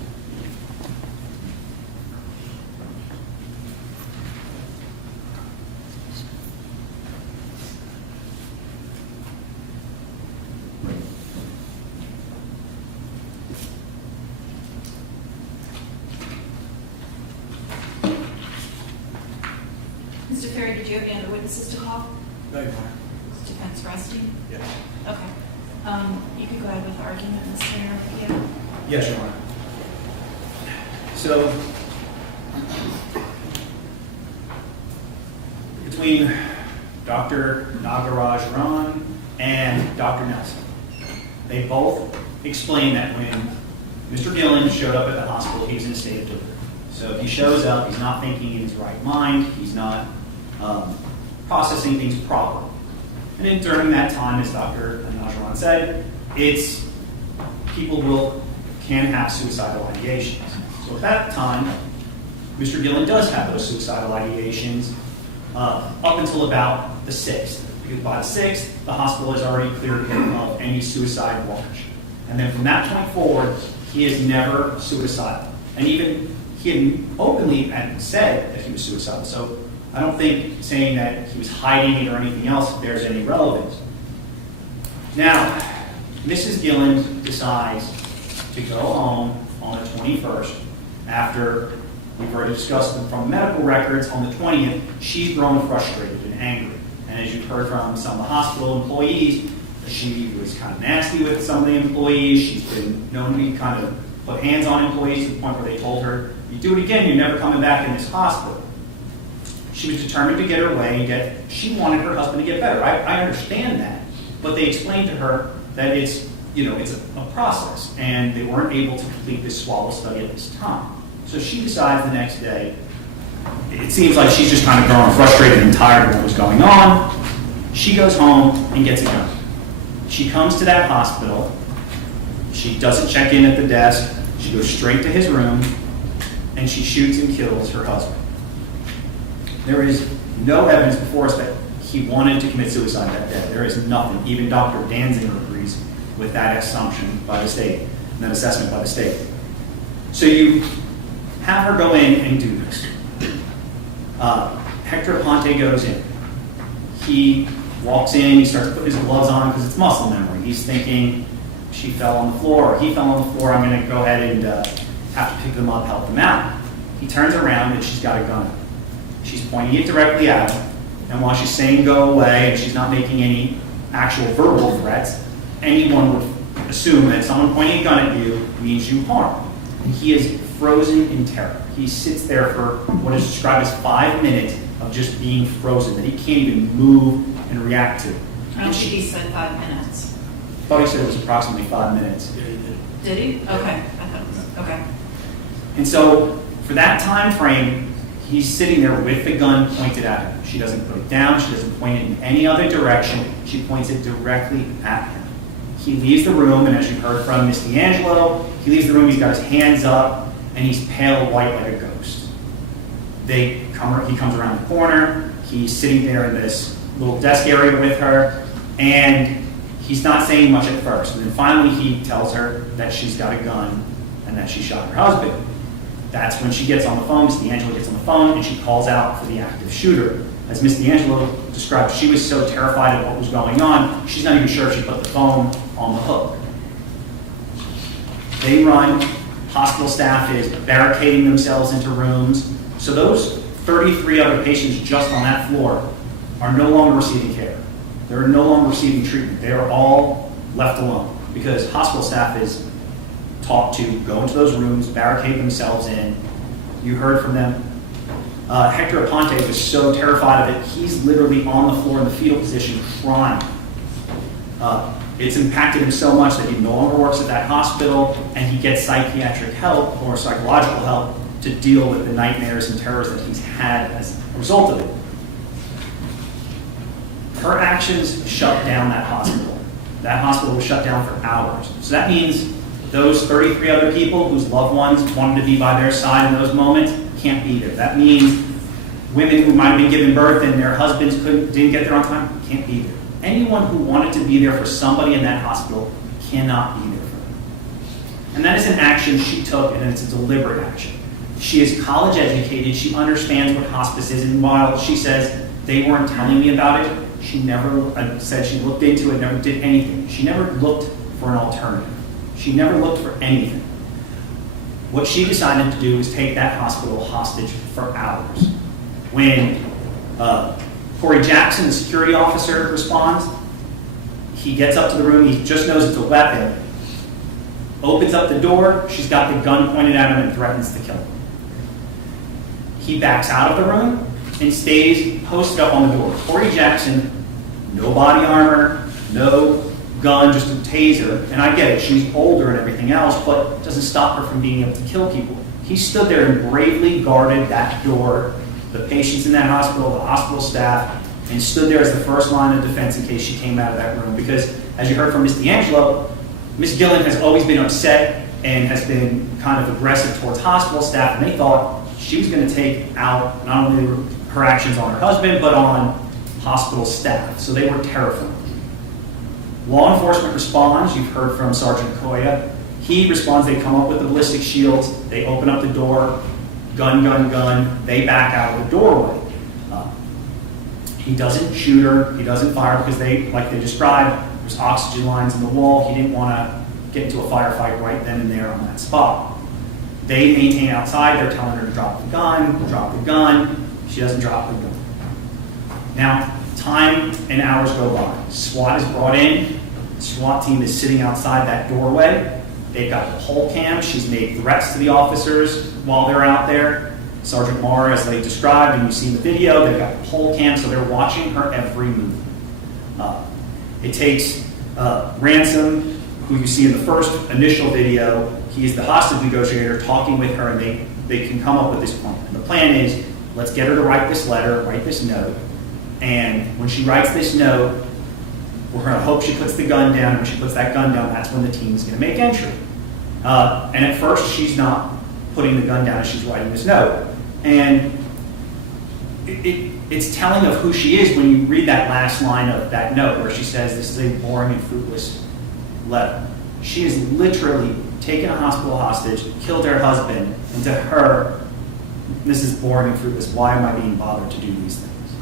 Mr. Ferry, did you have any other witnesses to call? No, Your Honor. Is defense resting? Yes. Okay. You can go ahead with the argument, Mr. Interlicchio. Yes, Your Honor. So, between Dr. Nagarajan and Dr. Nelson, they both explained that when Mr. Gilland showed up at the hospital, he was in a state of delirium. So if he shows up, he's not thinking in his right mind, he's not processing things properly. And then during that time, as Dr. Nagarajan said, people can have suicidal ideations. So at that time, Mr. Gilland does have those suicidal ideations up until about the 6th. Because by the 6th, the hospital has already cleared him of any suicide watch. And then from that point forward, he is never suicidal. And even he had openly said that he was suicidal. So I don't think saying that he was hiding it or anything else bears any relevance. Now, Mrs. Gilland decides to go home on the 21st after we've already discussed them from medical records. On the 20th, she's grown frustrated and angry. And as you've heard from some of the hospital employees, she was kind of nasty with some of the employees. She's been known to be kind of put hands on employees to the point where they told her, you do it again, you're never coming back in this hospital. She was determined to get her way and she wanted her husband to get better. I understand that. But they explained to her that it's a process and they weren't able to complete this swallow study at this time. So she decides the next day, it seems like she's just kind of growing frustrated and tired of what was going on. She goes home and gets a gun. She comes to that hospital. She doesn't check in at the desk. She goes straight to his room and she shoots and kills her husband. There is no evidence before us that he wanted to commit suicide that day. There is nothing. Even Dr. Danziger agrees with that assumption by the state, and that assessment by the state. So you have her go in and do this. Hector Aponte goes in. He walks in, he starts putting his gloves on because it's muscle memory. He's thinking, she fell on the floor, or he fell on the floor, I'm going to go ahead and have to pick them up, help them out. He turns around and she's got a gun. She's pointing it directly at him, and while she's saying go away and she's not making any actual verbal threats, anyone would assume that someone pointing a gun at you means you harm. And he is frozen in terror. He sits there for what is described as 5 minutes of just being frozen, that he can't even move and react to. I don't think he said 5 minutes. I thought he said it was approximately 5 minutes. Did he? Okay. I thought it was, okay. And so for that time frame, he's sitting there with the gun pointed at him. She doesn't put it down. She doesn't point it in any other direction. She points it directly at him. He leaves the room, and as you heard from Miss DAngelo, he leaves the room, he's got his hands up, and he's pale white like a ghost. He comes around the corner. He's sitting there in this little desk area with her, and he's not saying much at first. And then finally he tells her that she's got a gun and that she shot her husband. That's when she gets on the phone. Miss DAngelo gets on the phone, and she calls out for the active shooter. As Miss DAngelo described, she was so terrified of what was going on, she's not even sure if she put the phone on the hook. They run. Hospital staff is barricading themselves into rooms. So those 33 other patients just on that floor are no longer receiving care. They're no longer receiving treatment. They are all left alone because hospital staff is taught to go into those rooms, barricade themselves in. You heard from them. Hector Aponte was so terrified of it, he's literally on the floor in the fetal position crying. It's impacted him so much that he no longer works at that hospital, and he gets psychiatric help or psychological help to deal with the nightmares and terrors that he's had as a result of it. Her actions shut down that hospital. That hospital was shut down for hours. So that means those 33 other people whose loved ones wanted to be by their side in those moments can't be there. That means women who might have been giving birth and their husbands didn't get there on time can't be there. Anyone who wanted to be there for somebody in that hospital cannot be there for them. And that is an action she took, and it's a deliberate action. She is college educated. She understands what hospice is, and while she says they weren't telling me about it, she never said she looked into it, never did anything. She never looked for an alternative. She never looked for anything. What she decided to do was take that hospital hostage for hours. When Cory Jackson, the security officer, responds, he gets up to the room, he just knows it's a weapon, opens up the door, she's got the gun pointed at him and threatens to kill him. He backs out of the room and stays posted up on the door. Cory Jackson, no body armor, no gun, just a taser, and I get it, she's older and everything else, but it doesn't stop her from being able to kill people. He stood there and bravely guarded that door, the patients in that hospital, the hospital staff, and stood there as the first line of defense in case she came out of that room. Because, as you heard from Miss DAngelo, Miss Gilland has always been upset and has been kind of aggressive towards hospital staff, and they thought she was going to take out not only her actions on her husband, but on hospital staff. So they were terrified. Law enforcement responds. You've heard from Sergeant Koya. He responds. They come up with the ballistic shields. They open up the door. Gun, gun, gun. They back out of the doorway. He doesn't shoot her. He doesn't fire because they, like they described, There's oxygen lines in the wall. He didn't want to get into a firefight right then and there on that spot. They maintain outside. They're telling her to drop the gun, drop the gun. She doesn't drop the gun. Now, time and hours go by. SWAT is brought in. The SWAT team is sitting outside that doorway. They've got the whole cam. She's made threats to the officers while they're out there. Sergeant Maher, as they described, and you see in the video, they've got the whole cam, so they're watching her every move. It takes Ransom, who you see in the first initial video. He's the hostage negotiator talking with her, and they can come up with this plan. And the plan is, let's get her to write this letter, write this note, and when she writes this note, we're going to hope she puts the gun down. When she puts that gun down, that's when the team is going to make entry. And at first, she's not putting the gun down as she's writing this note. And it's telling of who she is when you read that last line of that note where she says, this is a boring and fruitless letter. She has literally taken a hospital hostage, killed her husband, and to her, this is boring and fruitless. Why am I being bothered to do these things?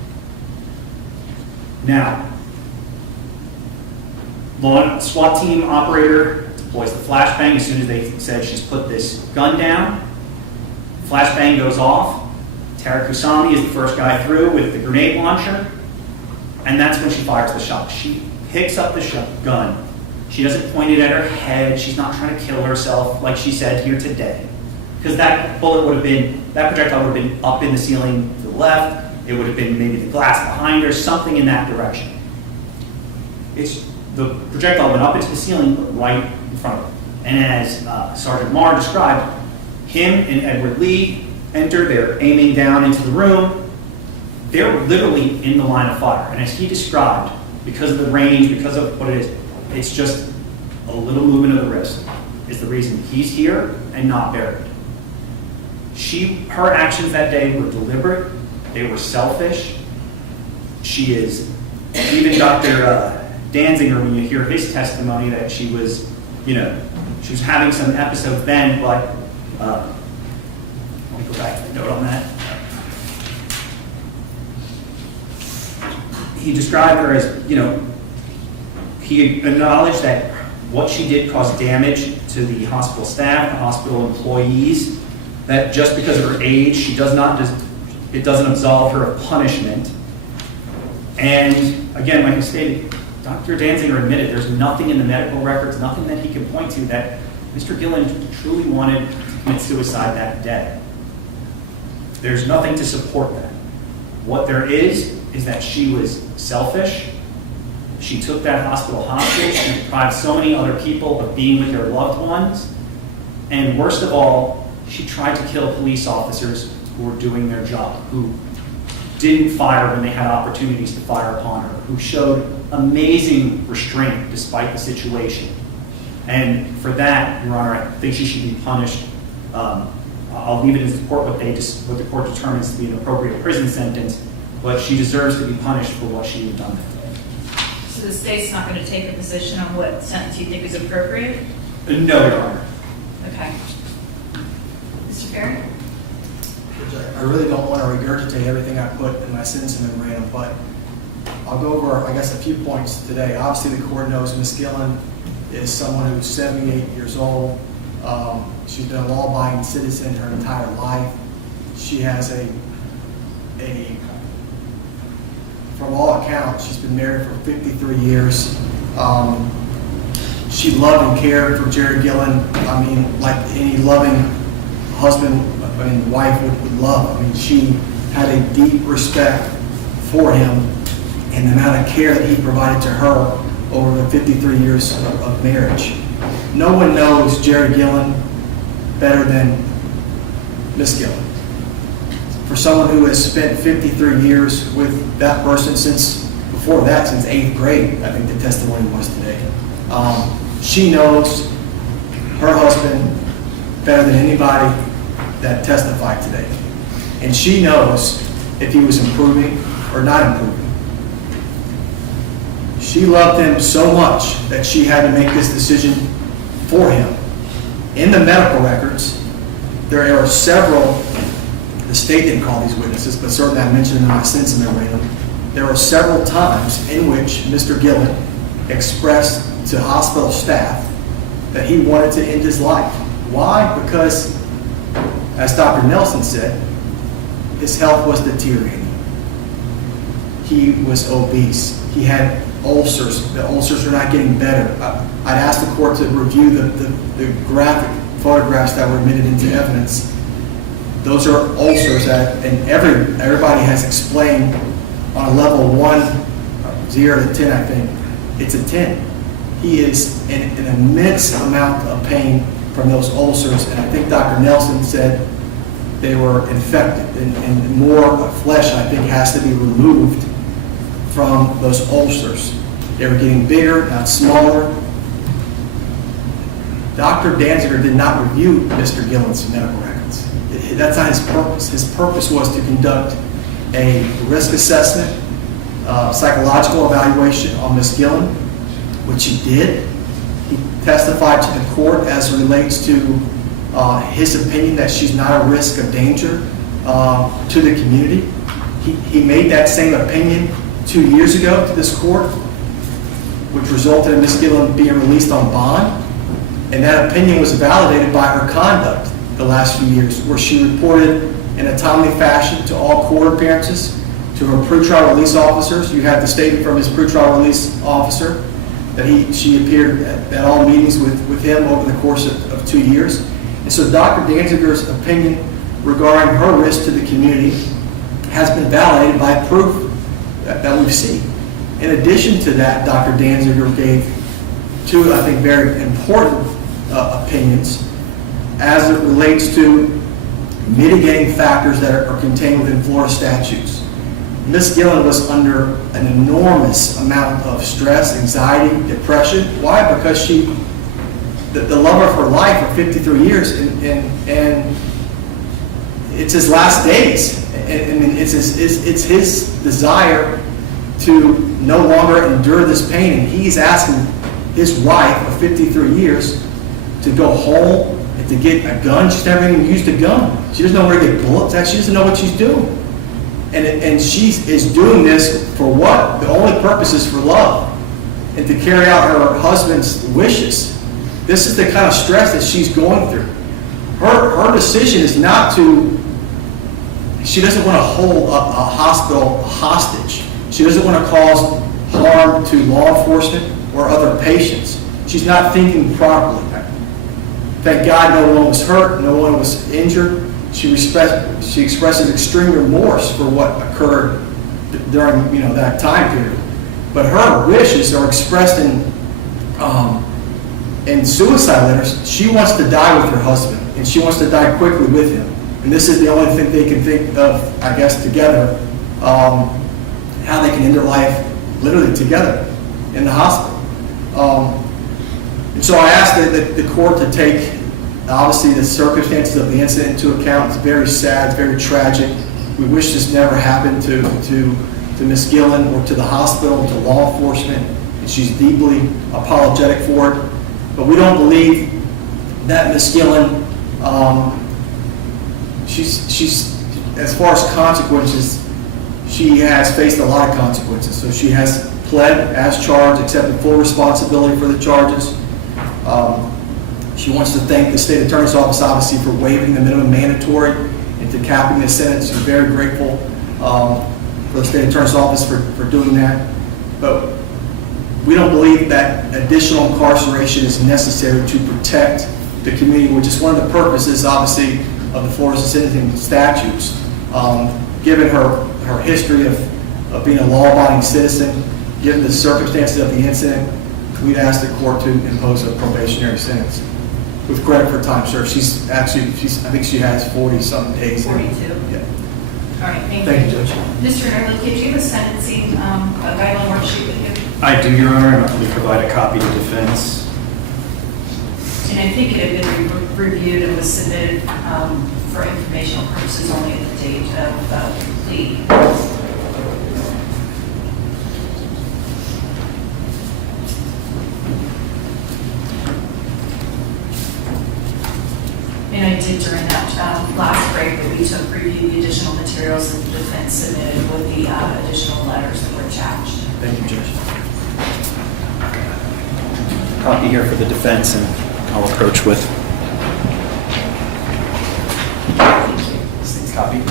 Now, the SWAT team operator deploys the flashbang as soon as they said she's put this gun down. Flashbang goes off. Tara Kusami is the first guy through with the grenade launcher, and that's when she fires the shot. She picks up the gun. She doesn't point it at her head. She's not trying to kill herself like she said here today. Because that projectile would have been up in the ceiling to the left. It would have been maybe the glass behind her, something in that direction. The projectile went up into the ceiling, but right in front of her. And as Sergeant Maher described, him and Edward Lee enter. They're aiming down into the room. They're literally in the line of fire. And as he described, because of the range, because of what it is, it's just a little movement of the wrist is the reason he's here and not buried. Her actions that day were deliberate. They were selfish. She is, even Dr. Danziger, when you hear his testimony that she was having some episodes then, but let me go back to the note on that. He described her as, he acknowledged that what she did caused damage to the hospital staff, the hospital employees, that just because of her age, it doesn't absolve her of punishment. And again, like I stated, Dr. Danziger admitted there's nothing in the medical records, nothing that he can point to that Mr. Gilland truly wanted to commit suicide that day. There's nothing to support that. What there is that she was selfish. She took that hospital hostage and deprived so many other people of being with their loved ones. And worst of all, she tried to kill police officers who were doing their job, who didn't fire when they had opportunities to fire upon her, who showed amazing restraint despite the situation. And for that, Your Honor, I think she should be punished. I'll leave it in the court what the court determines to be an appropriate prison sentence, but she deserves to be punished for what she had done that day. So the state's not going to take a position on what sentence you think is appropriate? No, Your Honor. Okay. Mr. Ferry? I really don't want to regurgitate everything I put in my sentencing memorandum, but I'll go over, I guess, a few points today. Obviously, the court knows Ms. Gilland is someone who's 78 years old. She's been a law-abiding citizen her entire life. She has from all accounts, she's been married for 53 years. She loved and cared for Jerry Gilland. I mean, like any loving husband and wife would love. I mean, she had a deep respect for him and the amount of care that he provided to her over the 53 years of marriage. No one knows Jerry Gilland better than Miss Gilland. For someone who has spent 53 years with that person since 8th grade, I think the testimony was today. She knows her husband better than anybody that testified today. And she knows if he was improving or not improving. She loved him so much that she had to make this decision for him. In the medical records, there are several, the state didn't call these witnesses, but certainly I mentioned in my sentencing memorandum, there are several times in which Mr. Gilland expressed to hospital staff that he wanted to end his life. Why? Because, as Dr. Nelson said, his health was deteriorating. He was obese. He had ulcers. The ulcers were not getting better. I'd asked the court to review the graphic photographs that were admitted into evidence. Those are ulcers that, and everybody has explained on a level 1, 0 to 10, I think, it's a 10. He is in an immense amount of pain from those ulcers, and I think Dr. Nelson said they were infected, and more flesh, I think, has to be removed from those ulcers. They were getting bigger, not smaller. Dr. Danziger did not review Mr. Gilland's medical records. That's not his purpose. His purpose was to conduct a risk assessment, psychological evaluation on Ms. Gilland, which he did. He testified to the court as it relates to his opinion that she's not a risk of danger to the community. He made that same opinion 2 years ago to this court, which resulted in Ms. Gilland being released on bond. And that opinion was validated by her conduct the last few years, where she reported in a timely fashion to all court appearances, to her pretrial release officers. You have the statement from his pretrial release officer that she appeared at all meetings with him over the course of 2 years. And so Dr. Danziger's opinion regarding her risk to the community has been validated by proof that we've seen. In addition to that, Dr. Danziger gave two, I think, very important opinions as it relates to mitigating factors that are contained within Florida statutes. Ms. Gilland was under an enormous amount of stress, anxiety, depression. Why? Because the love of her life for 53 years, and it's his last days. I mean, it's his desire to no longer endure this pain, and he's asking his wife of 53 years to go home and to get a gun. She's never even used a gun. She doesn't know where to get bullets at. She doesn't know what she's doing. And she is doing this for what? The only purpose is for love and to carry out her husband's wishes. This is the kind of stress that she's going through. Her decision is not to, she doesn't want to hold a hospital hostage. She doesn't want to cause harm to law enforcement or other patients. She's not thinking properly. Thank God no one was hurt, no one was injured. She expresses extreme remorse for what occurred during that time period. But her wishes are expressed in suicide letters. She wants to die with her husband, and she wants to die quickly with him. And this is the only thing they can think of, I guess, together, how they can end their life literally together in the hospital. And so I asked the court to take, obviously, the circumstances of the incident into account. It's very sad, it's very tragic. We wish this never happened to Ms. Gilland or to the hospital, to law enforcement, and she's deeply apologetic for it. But we don't believe that Ms. Gilland, she's, as far as consequences, she has faced a lot of consequences. So she has pled as charged, accepted full responsibility for the charges. She wants to thank the state attorney's office, obviously, for waiving the minimum mandatory and to capping the sentence. We're very grateful for the state attorney's office for doing that. But we don't believe that additional incarceration is necessary to protect the community, which is one of the purposes, obviously, of the Florida sentencing statutes. Given her history of being a law-abiding citizen, given the circumstances of the incident, we'd ask the court to impose a probationary sentence with credit for time served. I think she has 40-something days. 42. Yeah. All right, thank Thank you. you, Judge. Mr. Interlicchio, do you have a sentencing guideline worksheet with you? I do, Your Honor, and we provide a copy to defense. And I think it had been reviewed and was submitted for informational purposes only at the date of plea. And I did during that last break that we took review the additional materials that the defense submitted with the additional letters that were attached. Thank you, Judge. copy here for the defense, and I'll approach with this copy.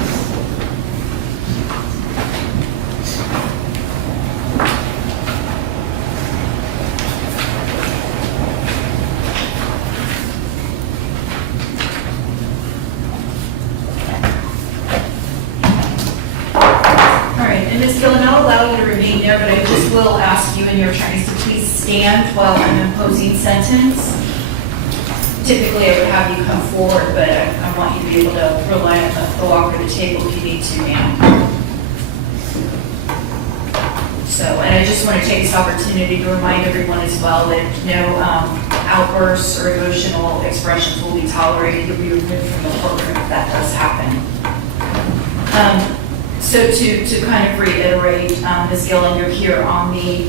Ms. Gilland, I'll allow you to remain there, but I just will ask you and your attorneys to please stand while I'm imposing sentence. Typically, I would have you come forward, but I want you to be able to rely on the walk or the table if you need to, ma'am. So, and I just want to take this opportunity to remind everyone as well that no outbursts or emotional expressions will be tolerated. You'll be removed from the courtroom if that does happen. So to kind of reiterate, Ms. Gilland, you're here on the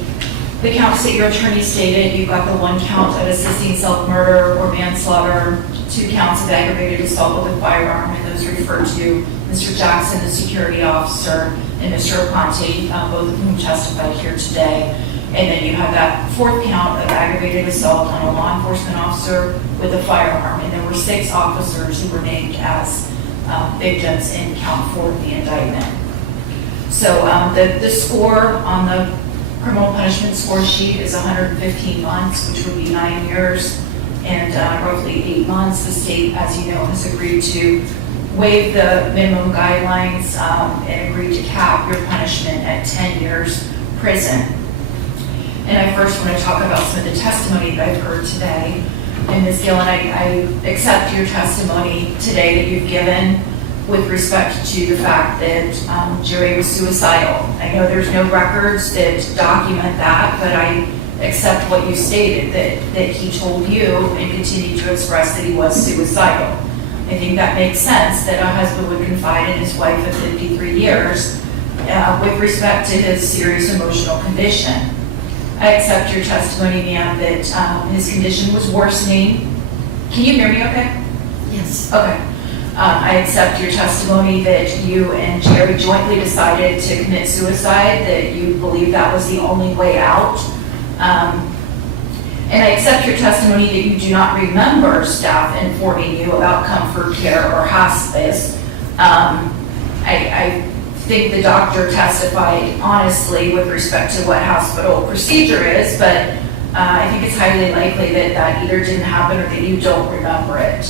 counts that your attorney stated. You've got the 1 count of assisting self-murder or manslaughter, 2 counts of aggravated assault with a firearm, and those refer to Mr. Jackson, the security officer, and Mr. Aponte, both of whom testified here today. And then you have that 4th count of aggravated assault on a law enforcement officer with a firearm. And there were 6 officers who were named as victims in count 4 of the indictment. So the score on the criminal punishment score sheet is 115 months, which would be 9 years and roughly 8 months. The state, as you know, has agreed to waive the minimum guidelines and agreed to cap your punishment at 10 years prison. And I first want to talk about some of the testimony that I've heard today. And Ms. Gilland, I accept your testimony today that you've given with respect to the fact that Jerry was suicidal. I know there's no records that document that, but I accept what you stated, that he told you and continued to express that he was suicidal. I think that makes sense that a husband would confide in his wife of 53 years with respect to his serious emotional condition. I accept your testimony, ma'am, that his condition was worsening. Can you hear me okay? Yes. Okay. I accept your testimony that you and Jerry jointly decided to commit suicide, that you believe that was the only way out. And I accept your testimony that you do not remember staff informing you about comfort care or hospice. I think the doctor testified honestly with respect to what hospital procedure is, but I think it's highly likely that that either didn't happen or that you don't remember it.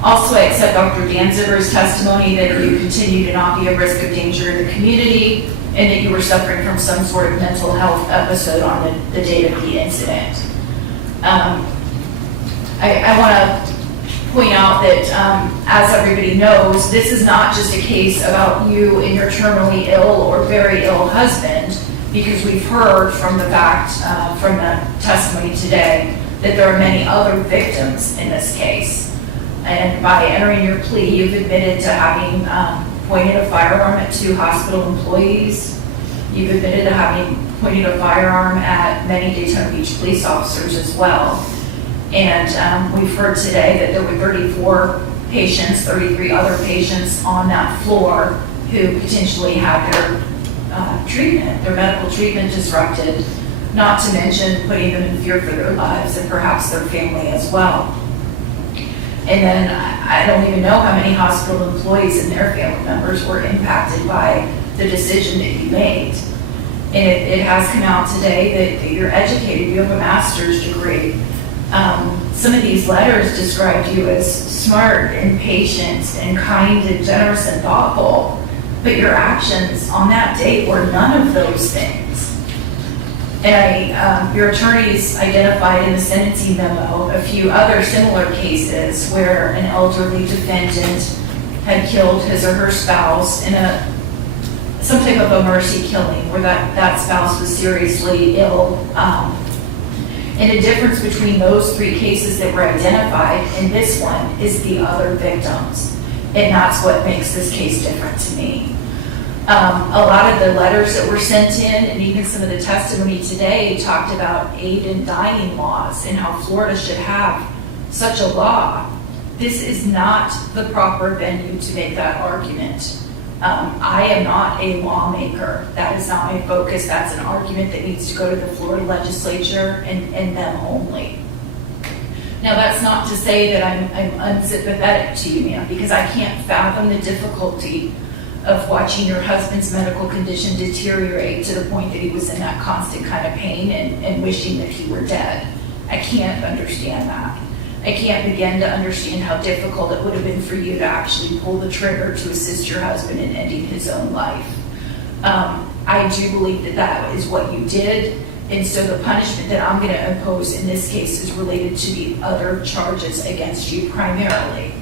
Also, I accept Dr. Danziger's testimony that you continue to not be a risk of danger in the community and that you were suffering from some sort of mental health episode on the date of the incident. I want to point out that, as everybody knows, this is not just a case about you and your terminally ill or very ill husband, because we've heard from the fact, from the testimony today, that there are many other victims in this case. And by entering your plea, you've admitted to having pointed a firearm at 2 hospital employees. You've admitted to having pointed a firearm at many Daytona Beach police officers as well. And we've heard today that there were 34 patients, 33 other patients on that floor who potentially had their treatment, their medical treatment disrupted, not to mention putting them in fear for their lives and perhaps their family as well. And then I don't even know how many hospital employees and their family members were impacted by the decision that you made. And it has come out today that you're educated, you have a master's degree. Some of these letters described you as smart and patient and kind and generous and thoughtful, but your actions on that date were none of those things. And your attorneys identified in the sentencing memo a few other similar cases where an elderly defendant had killed his or her spouse in some type of a mercy killing where that spouse was seriously ill. And the difference between those 3 cases that were identified and this one is the other victims. And that's what makes this case different to me. A lot of the letters that were sent in and even some of the testimony today talked about aid in dying laws and how Florida should have such a law. This is not the proper venue to make that argument. I am not a lawmaker. That is not my focus. That's an argument that needs to go to the Florida legislature and them only. Now, that's not to say that I'm unsympathetic to you, ma'am, because I can't fathom the difficulty of watching your husband's medical condition deteriorate to the point that he was in that constant kind of pain and wishing that he were dead. I can't understand that. I can't begin to understand how difficult it would have been for you to actually pull the trigger to assist your husband in ending his own life. I do believe that that is what you did, and so the punishment that I'm going to impose in this case is related to the other charges against you primarily.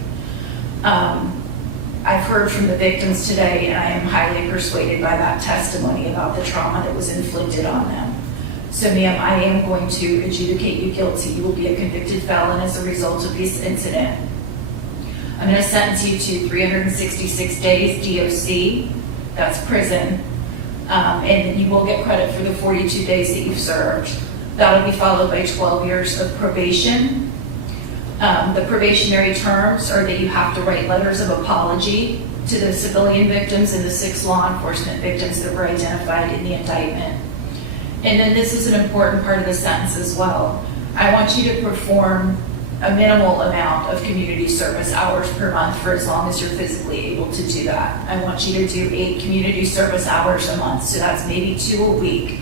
I've heard from the victims today, and I am highly persuaded by that testimony about the trauma that was inflicted on them. So, ma'am, I am going to adjudicate you guilty. You will be a convicted felon as a result of this incident. I'm going to sentence you to 366 days DOC, that's prison, and you will get credit for the 42 days that you've served. That'll be followed by 12 years of probation. The probationary terms are that you have to write letters of apology to the civilian victims and the 6 law enforcement victims that were identified in the indictment. And then this is an important part of the sentence as well. I want you to perform a minimal amount of community service hours per month for as long as you're physically able to do that. I want you to do 8 community service hours a month, so that's maybe 2 a week.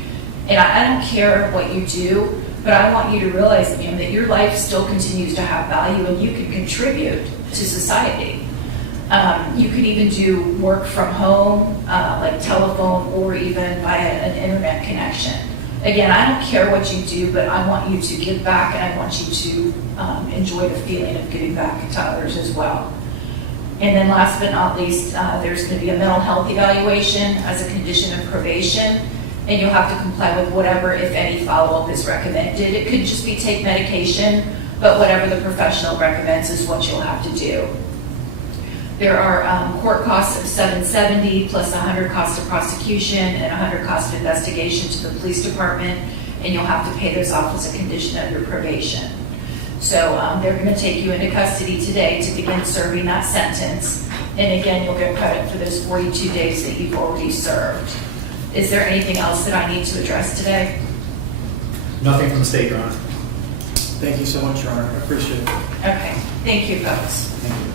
And I don't care what you do, but I want you to realize, ma'am, that your life still continues to have value and you can contribute to society. You can even do work from home, like telephone or even via an internet connection. Again, I don't care what you do, but I want you to give back, and I want you to enjoy the feeling of giving back to others as well. And then last but not least, there's going to be a mental health evaluation as a condition of probation, and you'll have to comply with whatever, if any, follow-up is recommended. It could just be take medication, but whatever the professional recommends is what you'll have to do. There are court costs of $770 plus 100 cost of prosecution and 100 cost of investigation to the police department, and you'll have to pay those off as a condition of your probation. So they're going to take you into custody today to begin serving that sentence, and again, you'll get credit for those 42 days that you've already served. Is there anything else that I need to address today? Nothing from the state, Your Honor. Thank you so much, Your Honor. I appreciate it. Okay, thank you, folks. Thank you.